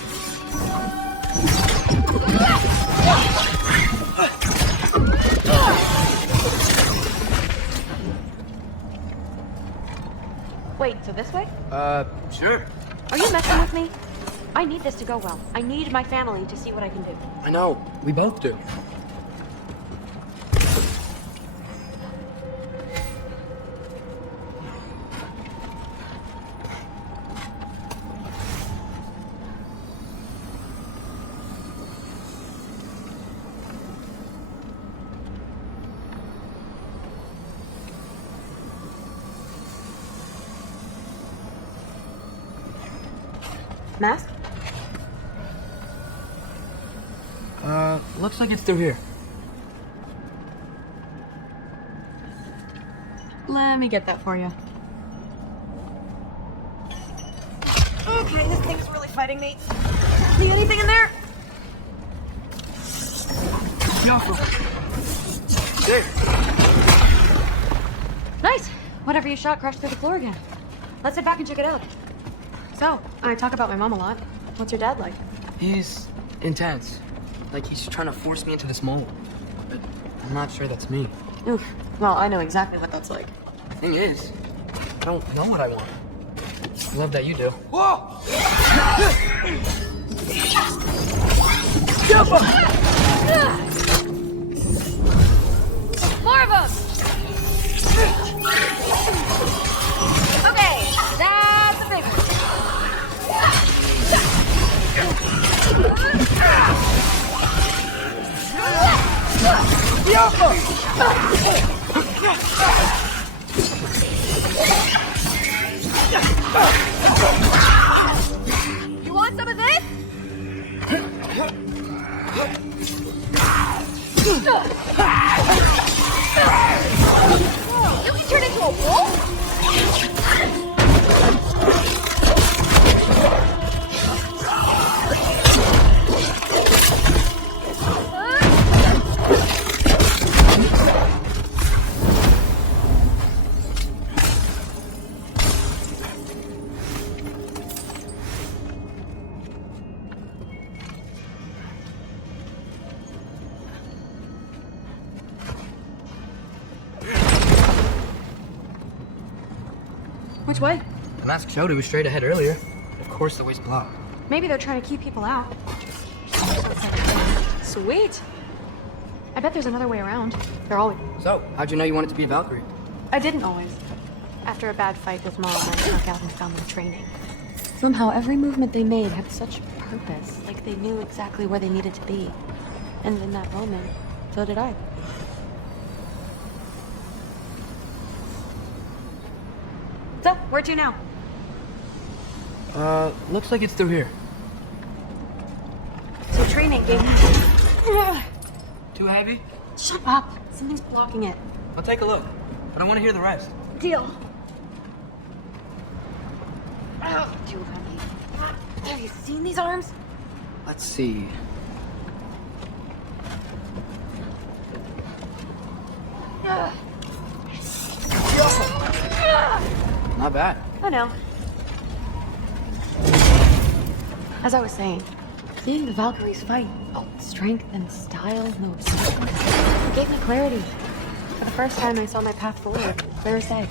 Wait, so this way? Sure. Are you messing with me? I need this to go well. I need my family to see what I can do. I know. We both do. Mask? Looks like it's through here. Let me get that for you. Okay, this thing's really fighting me. See anything in there? Nice. Whatever you shot crashed through the floor again. Let's head back and check it out. So, I talk about my mom a lot. What's your dad like? He's intense. Like he's trying to force me into this mold. But I'm not sure that's me. Oof. Well, I know exactly what that's like. The thing is, I don't know what I want. I love that you do. Whoa! Jump up! More of them! Okay, that's a big one. You want some of this? You can turn into a wolf? Which way? The mask showed it was straight ahead earlier. Of course the way's blocked. Maybe they're trying to keep people out. Sweet. bet there's another way around. There always... So, how'd you know you wanted to be a Valkyrie? I didn't always. After a bad fight with Mom, I snuck out and found them training. Somehow, every movement they made had such purpose, like they knew exactly where they needed to be. And in that moment, so did I. So, where to now? Looks like it's through here. So training gave me... Too heavy? Shut up! Something's blocking it. I'll take a look, but I want to hear the rest. Deal. Too heavy. Have you seen these arms? Let's see. Not bad. I know. As I was saying, seeing the Valkyries fight, strength and style, no obstruction, it gave me clarity. For the first time, I saw my path forward, clear as day.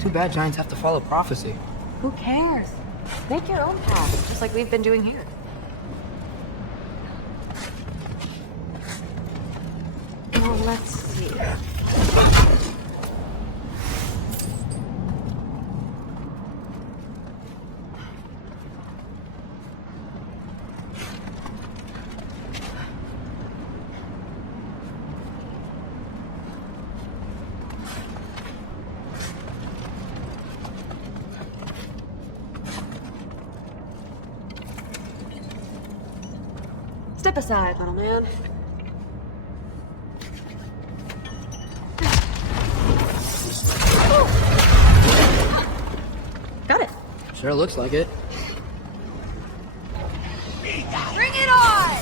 Too bad giants have to follow prophecy. Who cares? Make your own path, just like we've been doing here. Well, let's see. Step aside, little man. Got it. Sure looks like it. Bring it on!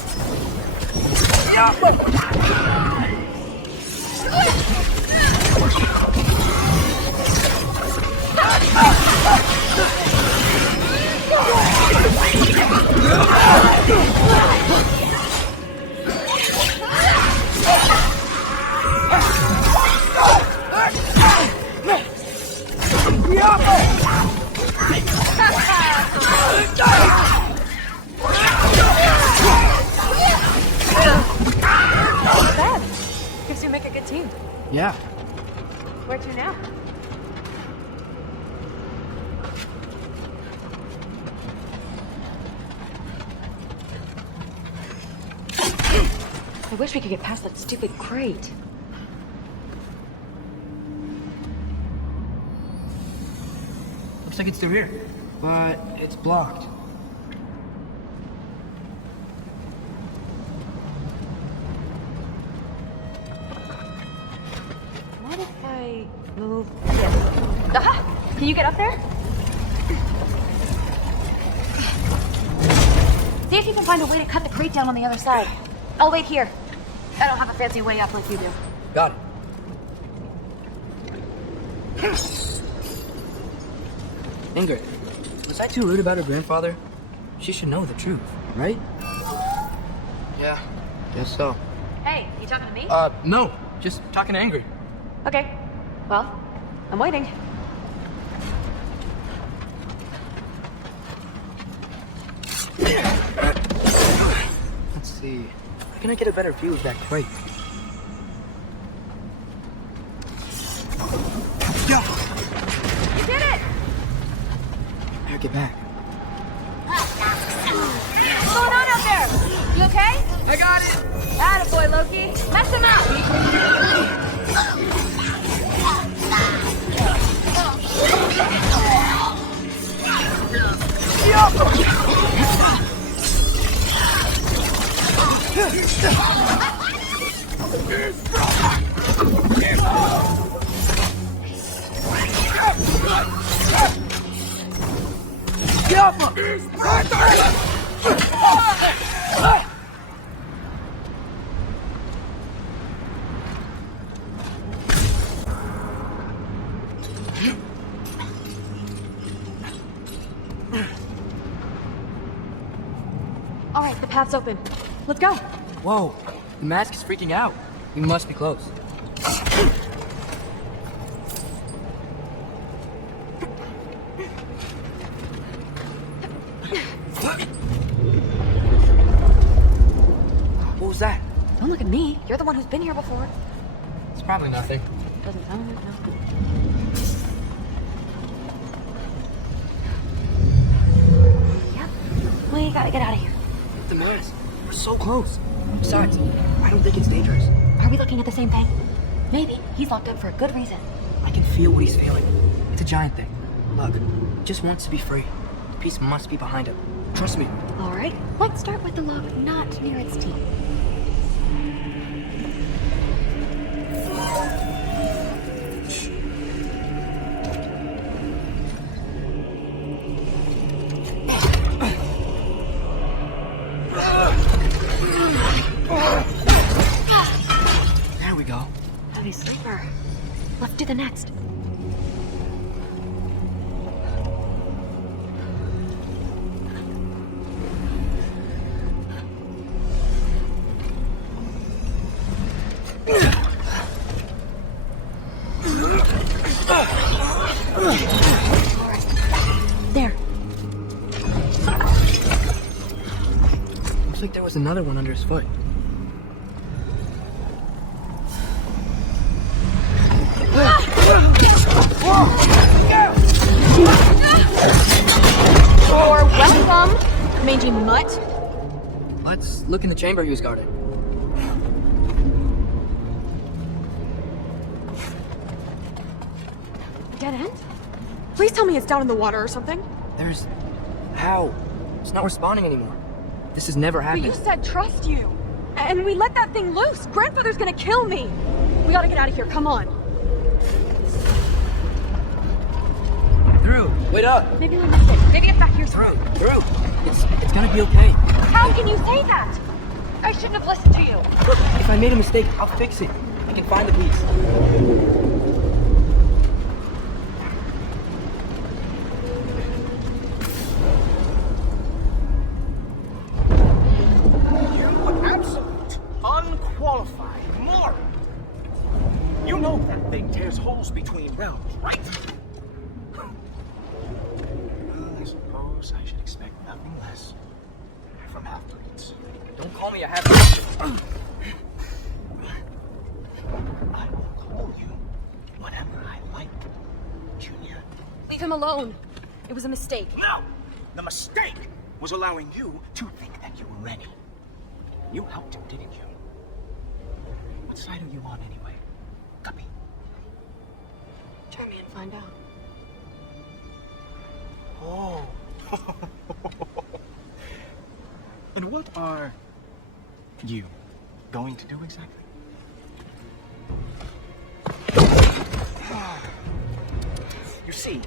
Bad. Gives you make a good team. Yeah. Where to now? I wish we could get past that stupid crate. Looks like it's through here, but it's blocked. What if I move this? Aha! Can you get up there? See if you can find a way to cut the crate down on the other side. I'll wait here. I don't have a fancy way up like you do. Got it. Ingrid, was I too rude about her grandfather? She should know the truth, right? Yeah, guess so. Hey, you talking to me? No. Just talking to Ingrid. Okay. Well, I'm waiting. Let's see. How can I get a better view of that crate? You did it! Better get back. What's going on out there? You okay? I got it! Attaboy, Loki. Mess him up! All right, the path's open. Let's go. Whoa, the mask is freaking out. We must be close. at me. You're the one who's been here before. It's probably nothing. Doesn't sound like no. Yep. We gotta get out of here. The mask. We're so close. Besides, I don't think it's dangerous. Are we looking at the same thing? Maybe. He's locked up for a good reason. I can feel what he's feeling. It's a giant thing. Look, he just wants to be free. The peace must be behind him. Trust me. All right. Let's start with the lock not near its teeth. There we go. Nice sleeper. Let's do the next. There. Looks like there was another one under his foot. You're welcome, mangy mutt. Let's look in the chamber he was guarding. Dead end? Please tell me it's down in the water or something. There's... How? It's not responding anymore. This has never happened. But you said trust you. And we let that thing loose. Grandfather's gonna kill me. We gotta get out of here. Come on. Through. Wait up. Maybe we're mistaken. Maybe it's back here somewhere. Through. It's gonna be okay. How can you say that? I shouldn't have listened to you. Look, if I made a mistake, I'll fix it. I can find the piece. Unqualified moron. You know that thing tears holes between realms, right? Well, I suppose I should expect nothing less from half-breeds. Don't call me a half-breed. I will call you whatever I like, Junior. Leave him alone. It was a mistake. No! The mistake was allowing you to think that you were ready. You helped him, didn't you? What side are you on anyway? Guppy. Try me and find out. Oh. And what are you going to do exactly? You see,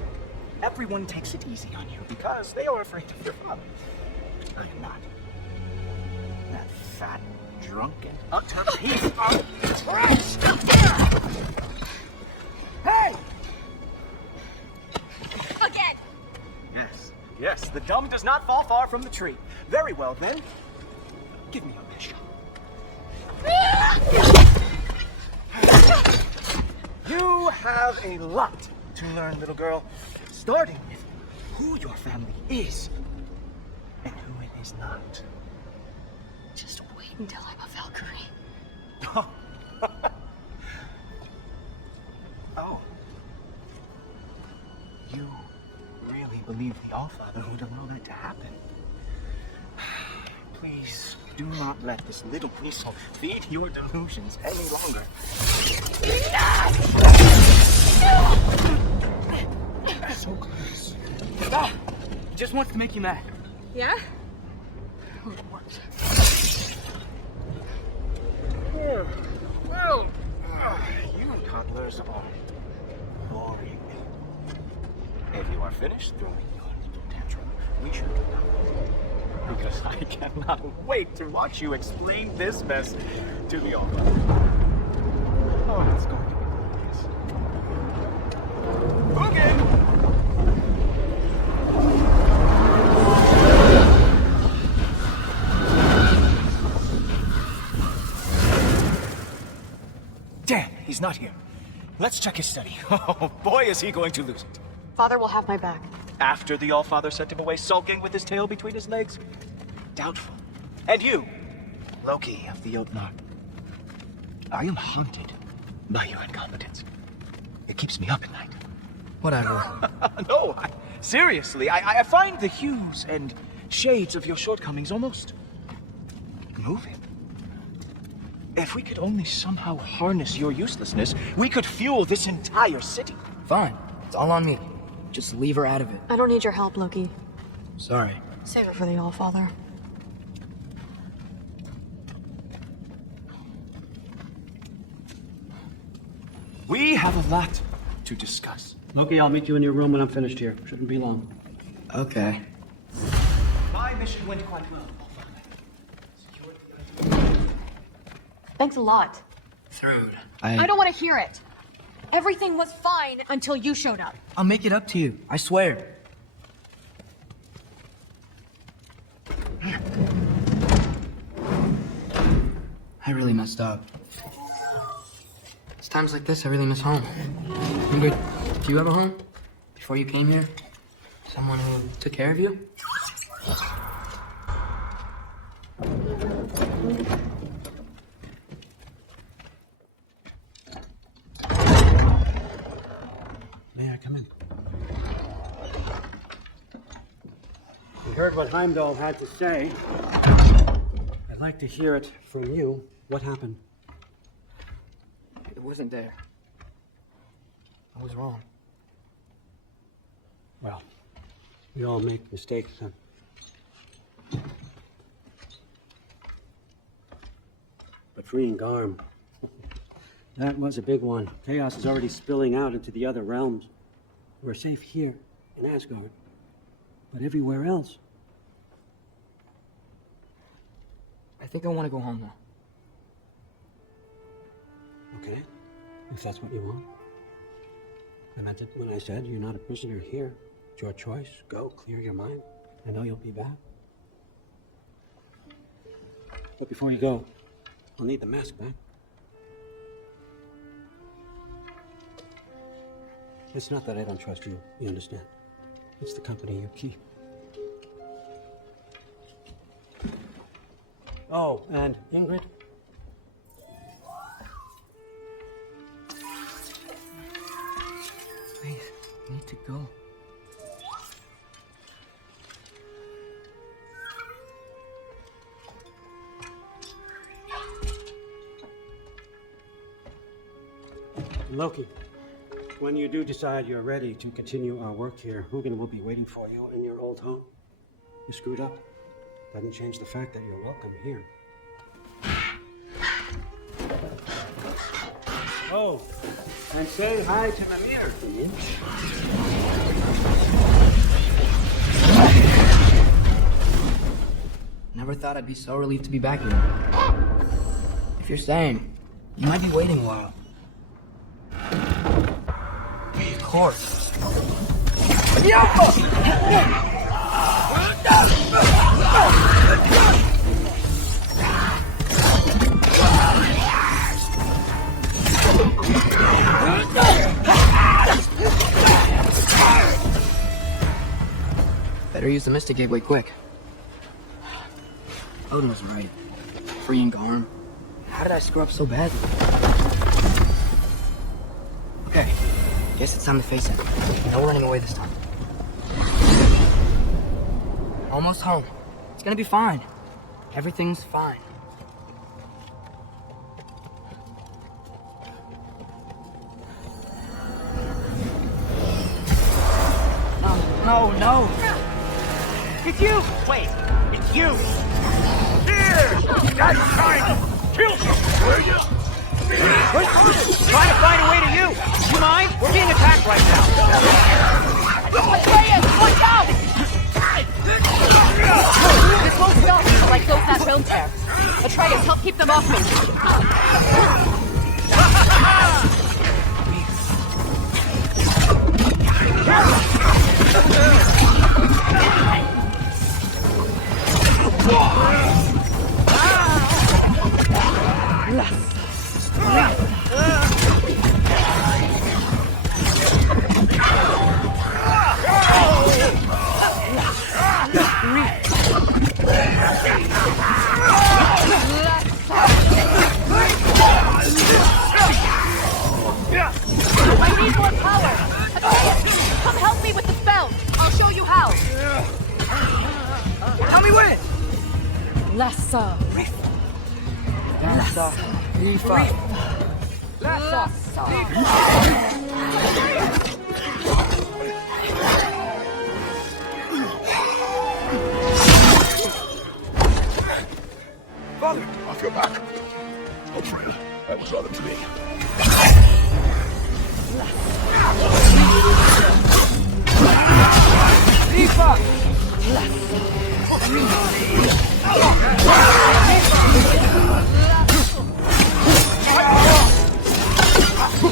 everyone takes it easy on you because they are afraid of your father. I am not. That fat, drunken, utter piece of trash! Hey! Again! Yes, the dumb does not fall far from the tree. Very well, then. Give me your best shot. You have a lot to learn, little girl. Starting with who your family is and who it is not. Just wait until I'm a Valkyrie. Oh. You really believe the Allfather would allow that to happen? Please do not let this little weasel feed your delusions any longer. So close. Stop! He just wants to make you mad. Yeah? Well, you toddlers are boring. If you are finished throwing your little tantrum, we should go. Because I cannot wait to watch you explain this mess to the Allfather. Oh, it's going to be glorious. Boogie! Damn, he's not here. Let's check his study. Oh, boy, is he going to lose it. Father will have my back. After the Allfather sent him away sulking with his tail between his legs? Doubtful. And you, Loki of the Jotnar. I am haunted by your incompetence. It keeps me up at night. Whatever. No, seriously, I find the hues and shades of your shortcomings almost moving. If we could only somehow harness your uselessness, we could fuel this entire city. Fine. It's all on me. Just leave her out of it. I don't need your help, Loki. Sorry. Save it for the Allfather. We have a lot to discuss. Loki, I'll meet you in your room when I'm finished here. Shouldn't be long. Okay. My mission went quite well. Thanks a lot. Through. I don't want to hear it. Everything was fine until you showed up. I'll make it up to you. I swear. I really messed up. It's times like this I really miss home. Ingrid, do you have a home? Before you came here? Someone who took care of you? May I come in? You heard what Heimdall had to say. I'd like to hear it from you. What happened? It wasn't there. I was wrong. Well, we all make mistakes, son. But freeing Garm, that was a big one. Chaos is already spilling out into the other realms. We're safe here in Asgard, but everywhere else. I think I want to go home now. Okay, if that's what you want. I meant it when I said you're not a prisoner here. It's your choice. Go, clear your mind. I know you'll be back. But before you go, I'll need the mask back. It's not that I don't trust you, you understand? It's the company you keep. Oh, and Ingrid? Please, I need to go. Loki, when you do decide you're ready to continue our work here, Hugin will be waiting for you in your old home. You screwed up. Doesn't change the fact that you're welcome here. Oh, and say hi to Mimir. Never thought I'd be so relieved to be back here. If you're staying, you might be waiting a while. Of course. Better use the Mystic Gateway quick. Odin was right. Freeing Garm. How did I screw up so badly? Okay, guess it's time to face it. No running away this time. Almost home. It's gonna be fine. Everything's fine. No, no. It's you! Wait, it's you! Here! That's trying to kill you! Where you? Trying to find a way to you! Do you mind? We're being attacked right now! Atreus, watch out! This won't stop, like those that don't care. Atreus, help keep them off me. Lassa. Lassa. Rifa. Lassa. Father! Off your back. Old friend, I will draw them to me. Rifa!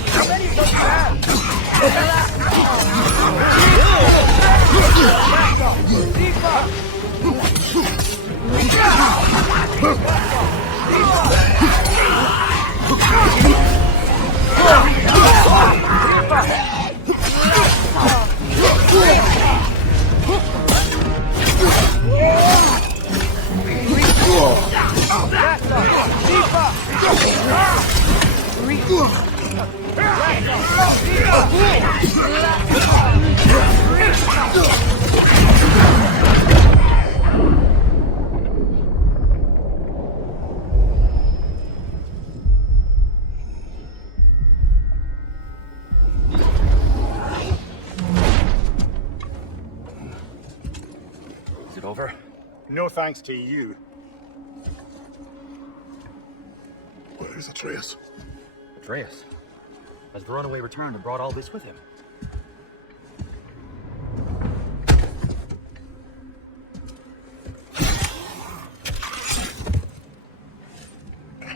How many of those do you have? Is it over? No thanks to you. Where is Atreus? Atreus? Has the runaway returned and brought all this with him?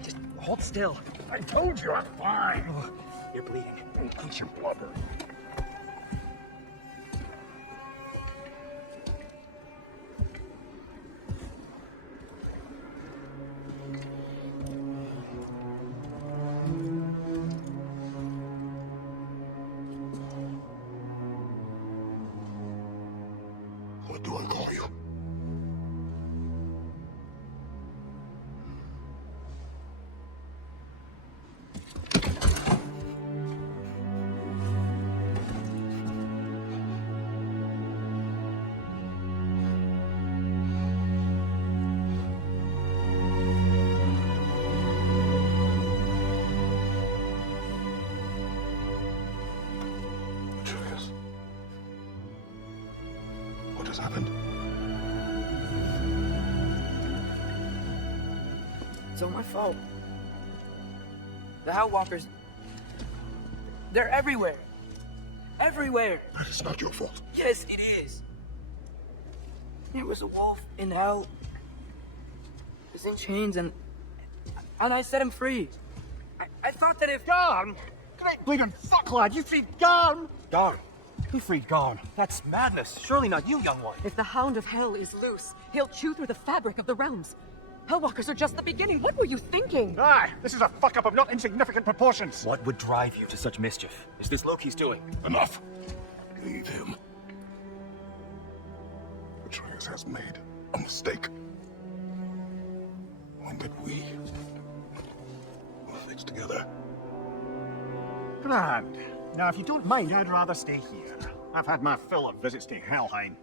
Just hold still. I told you I'm fine. Oh, you're bleeding. Quit your blubber. What do I call you? Atreus. What has happened? It's all my fault. The Hellwalkers... they're everywhere. Everywhere. That is not your fault. Yes, it is. There was a wolf in hell. He's in chains and I set him free. I thought that if... Garm? Great bleeding fuck, lad! You freed Garm! Garm? You freed Garm? That's madness. Surely not you, young one. If the Hound of Hell is loose, he'll chew through the fabric of the realms. Hellwalkers are just the beginning. What were you thinking? Aye, this is a fuck-up of not insignificant proportions. What would drive you to such mischief? Is this Loki's doing? Enough! Leave him. Atreus has made a mistake. One that we will fix together. Grand. Now, if you don't mind, I'd rather stay here. I've had my fill of visits to Helheim.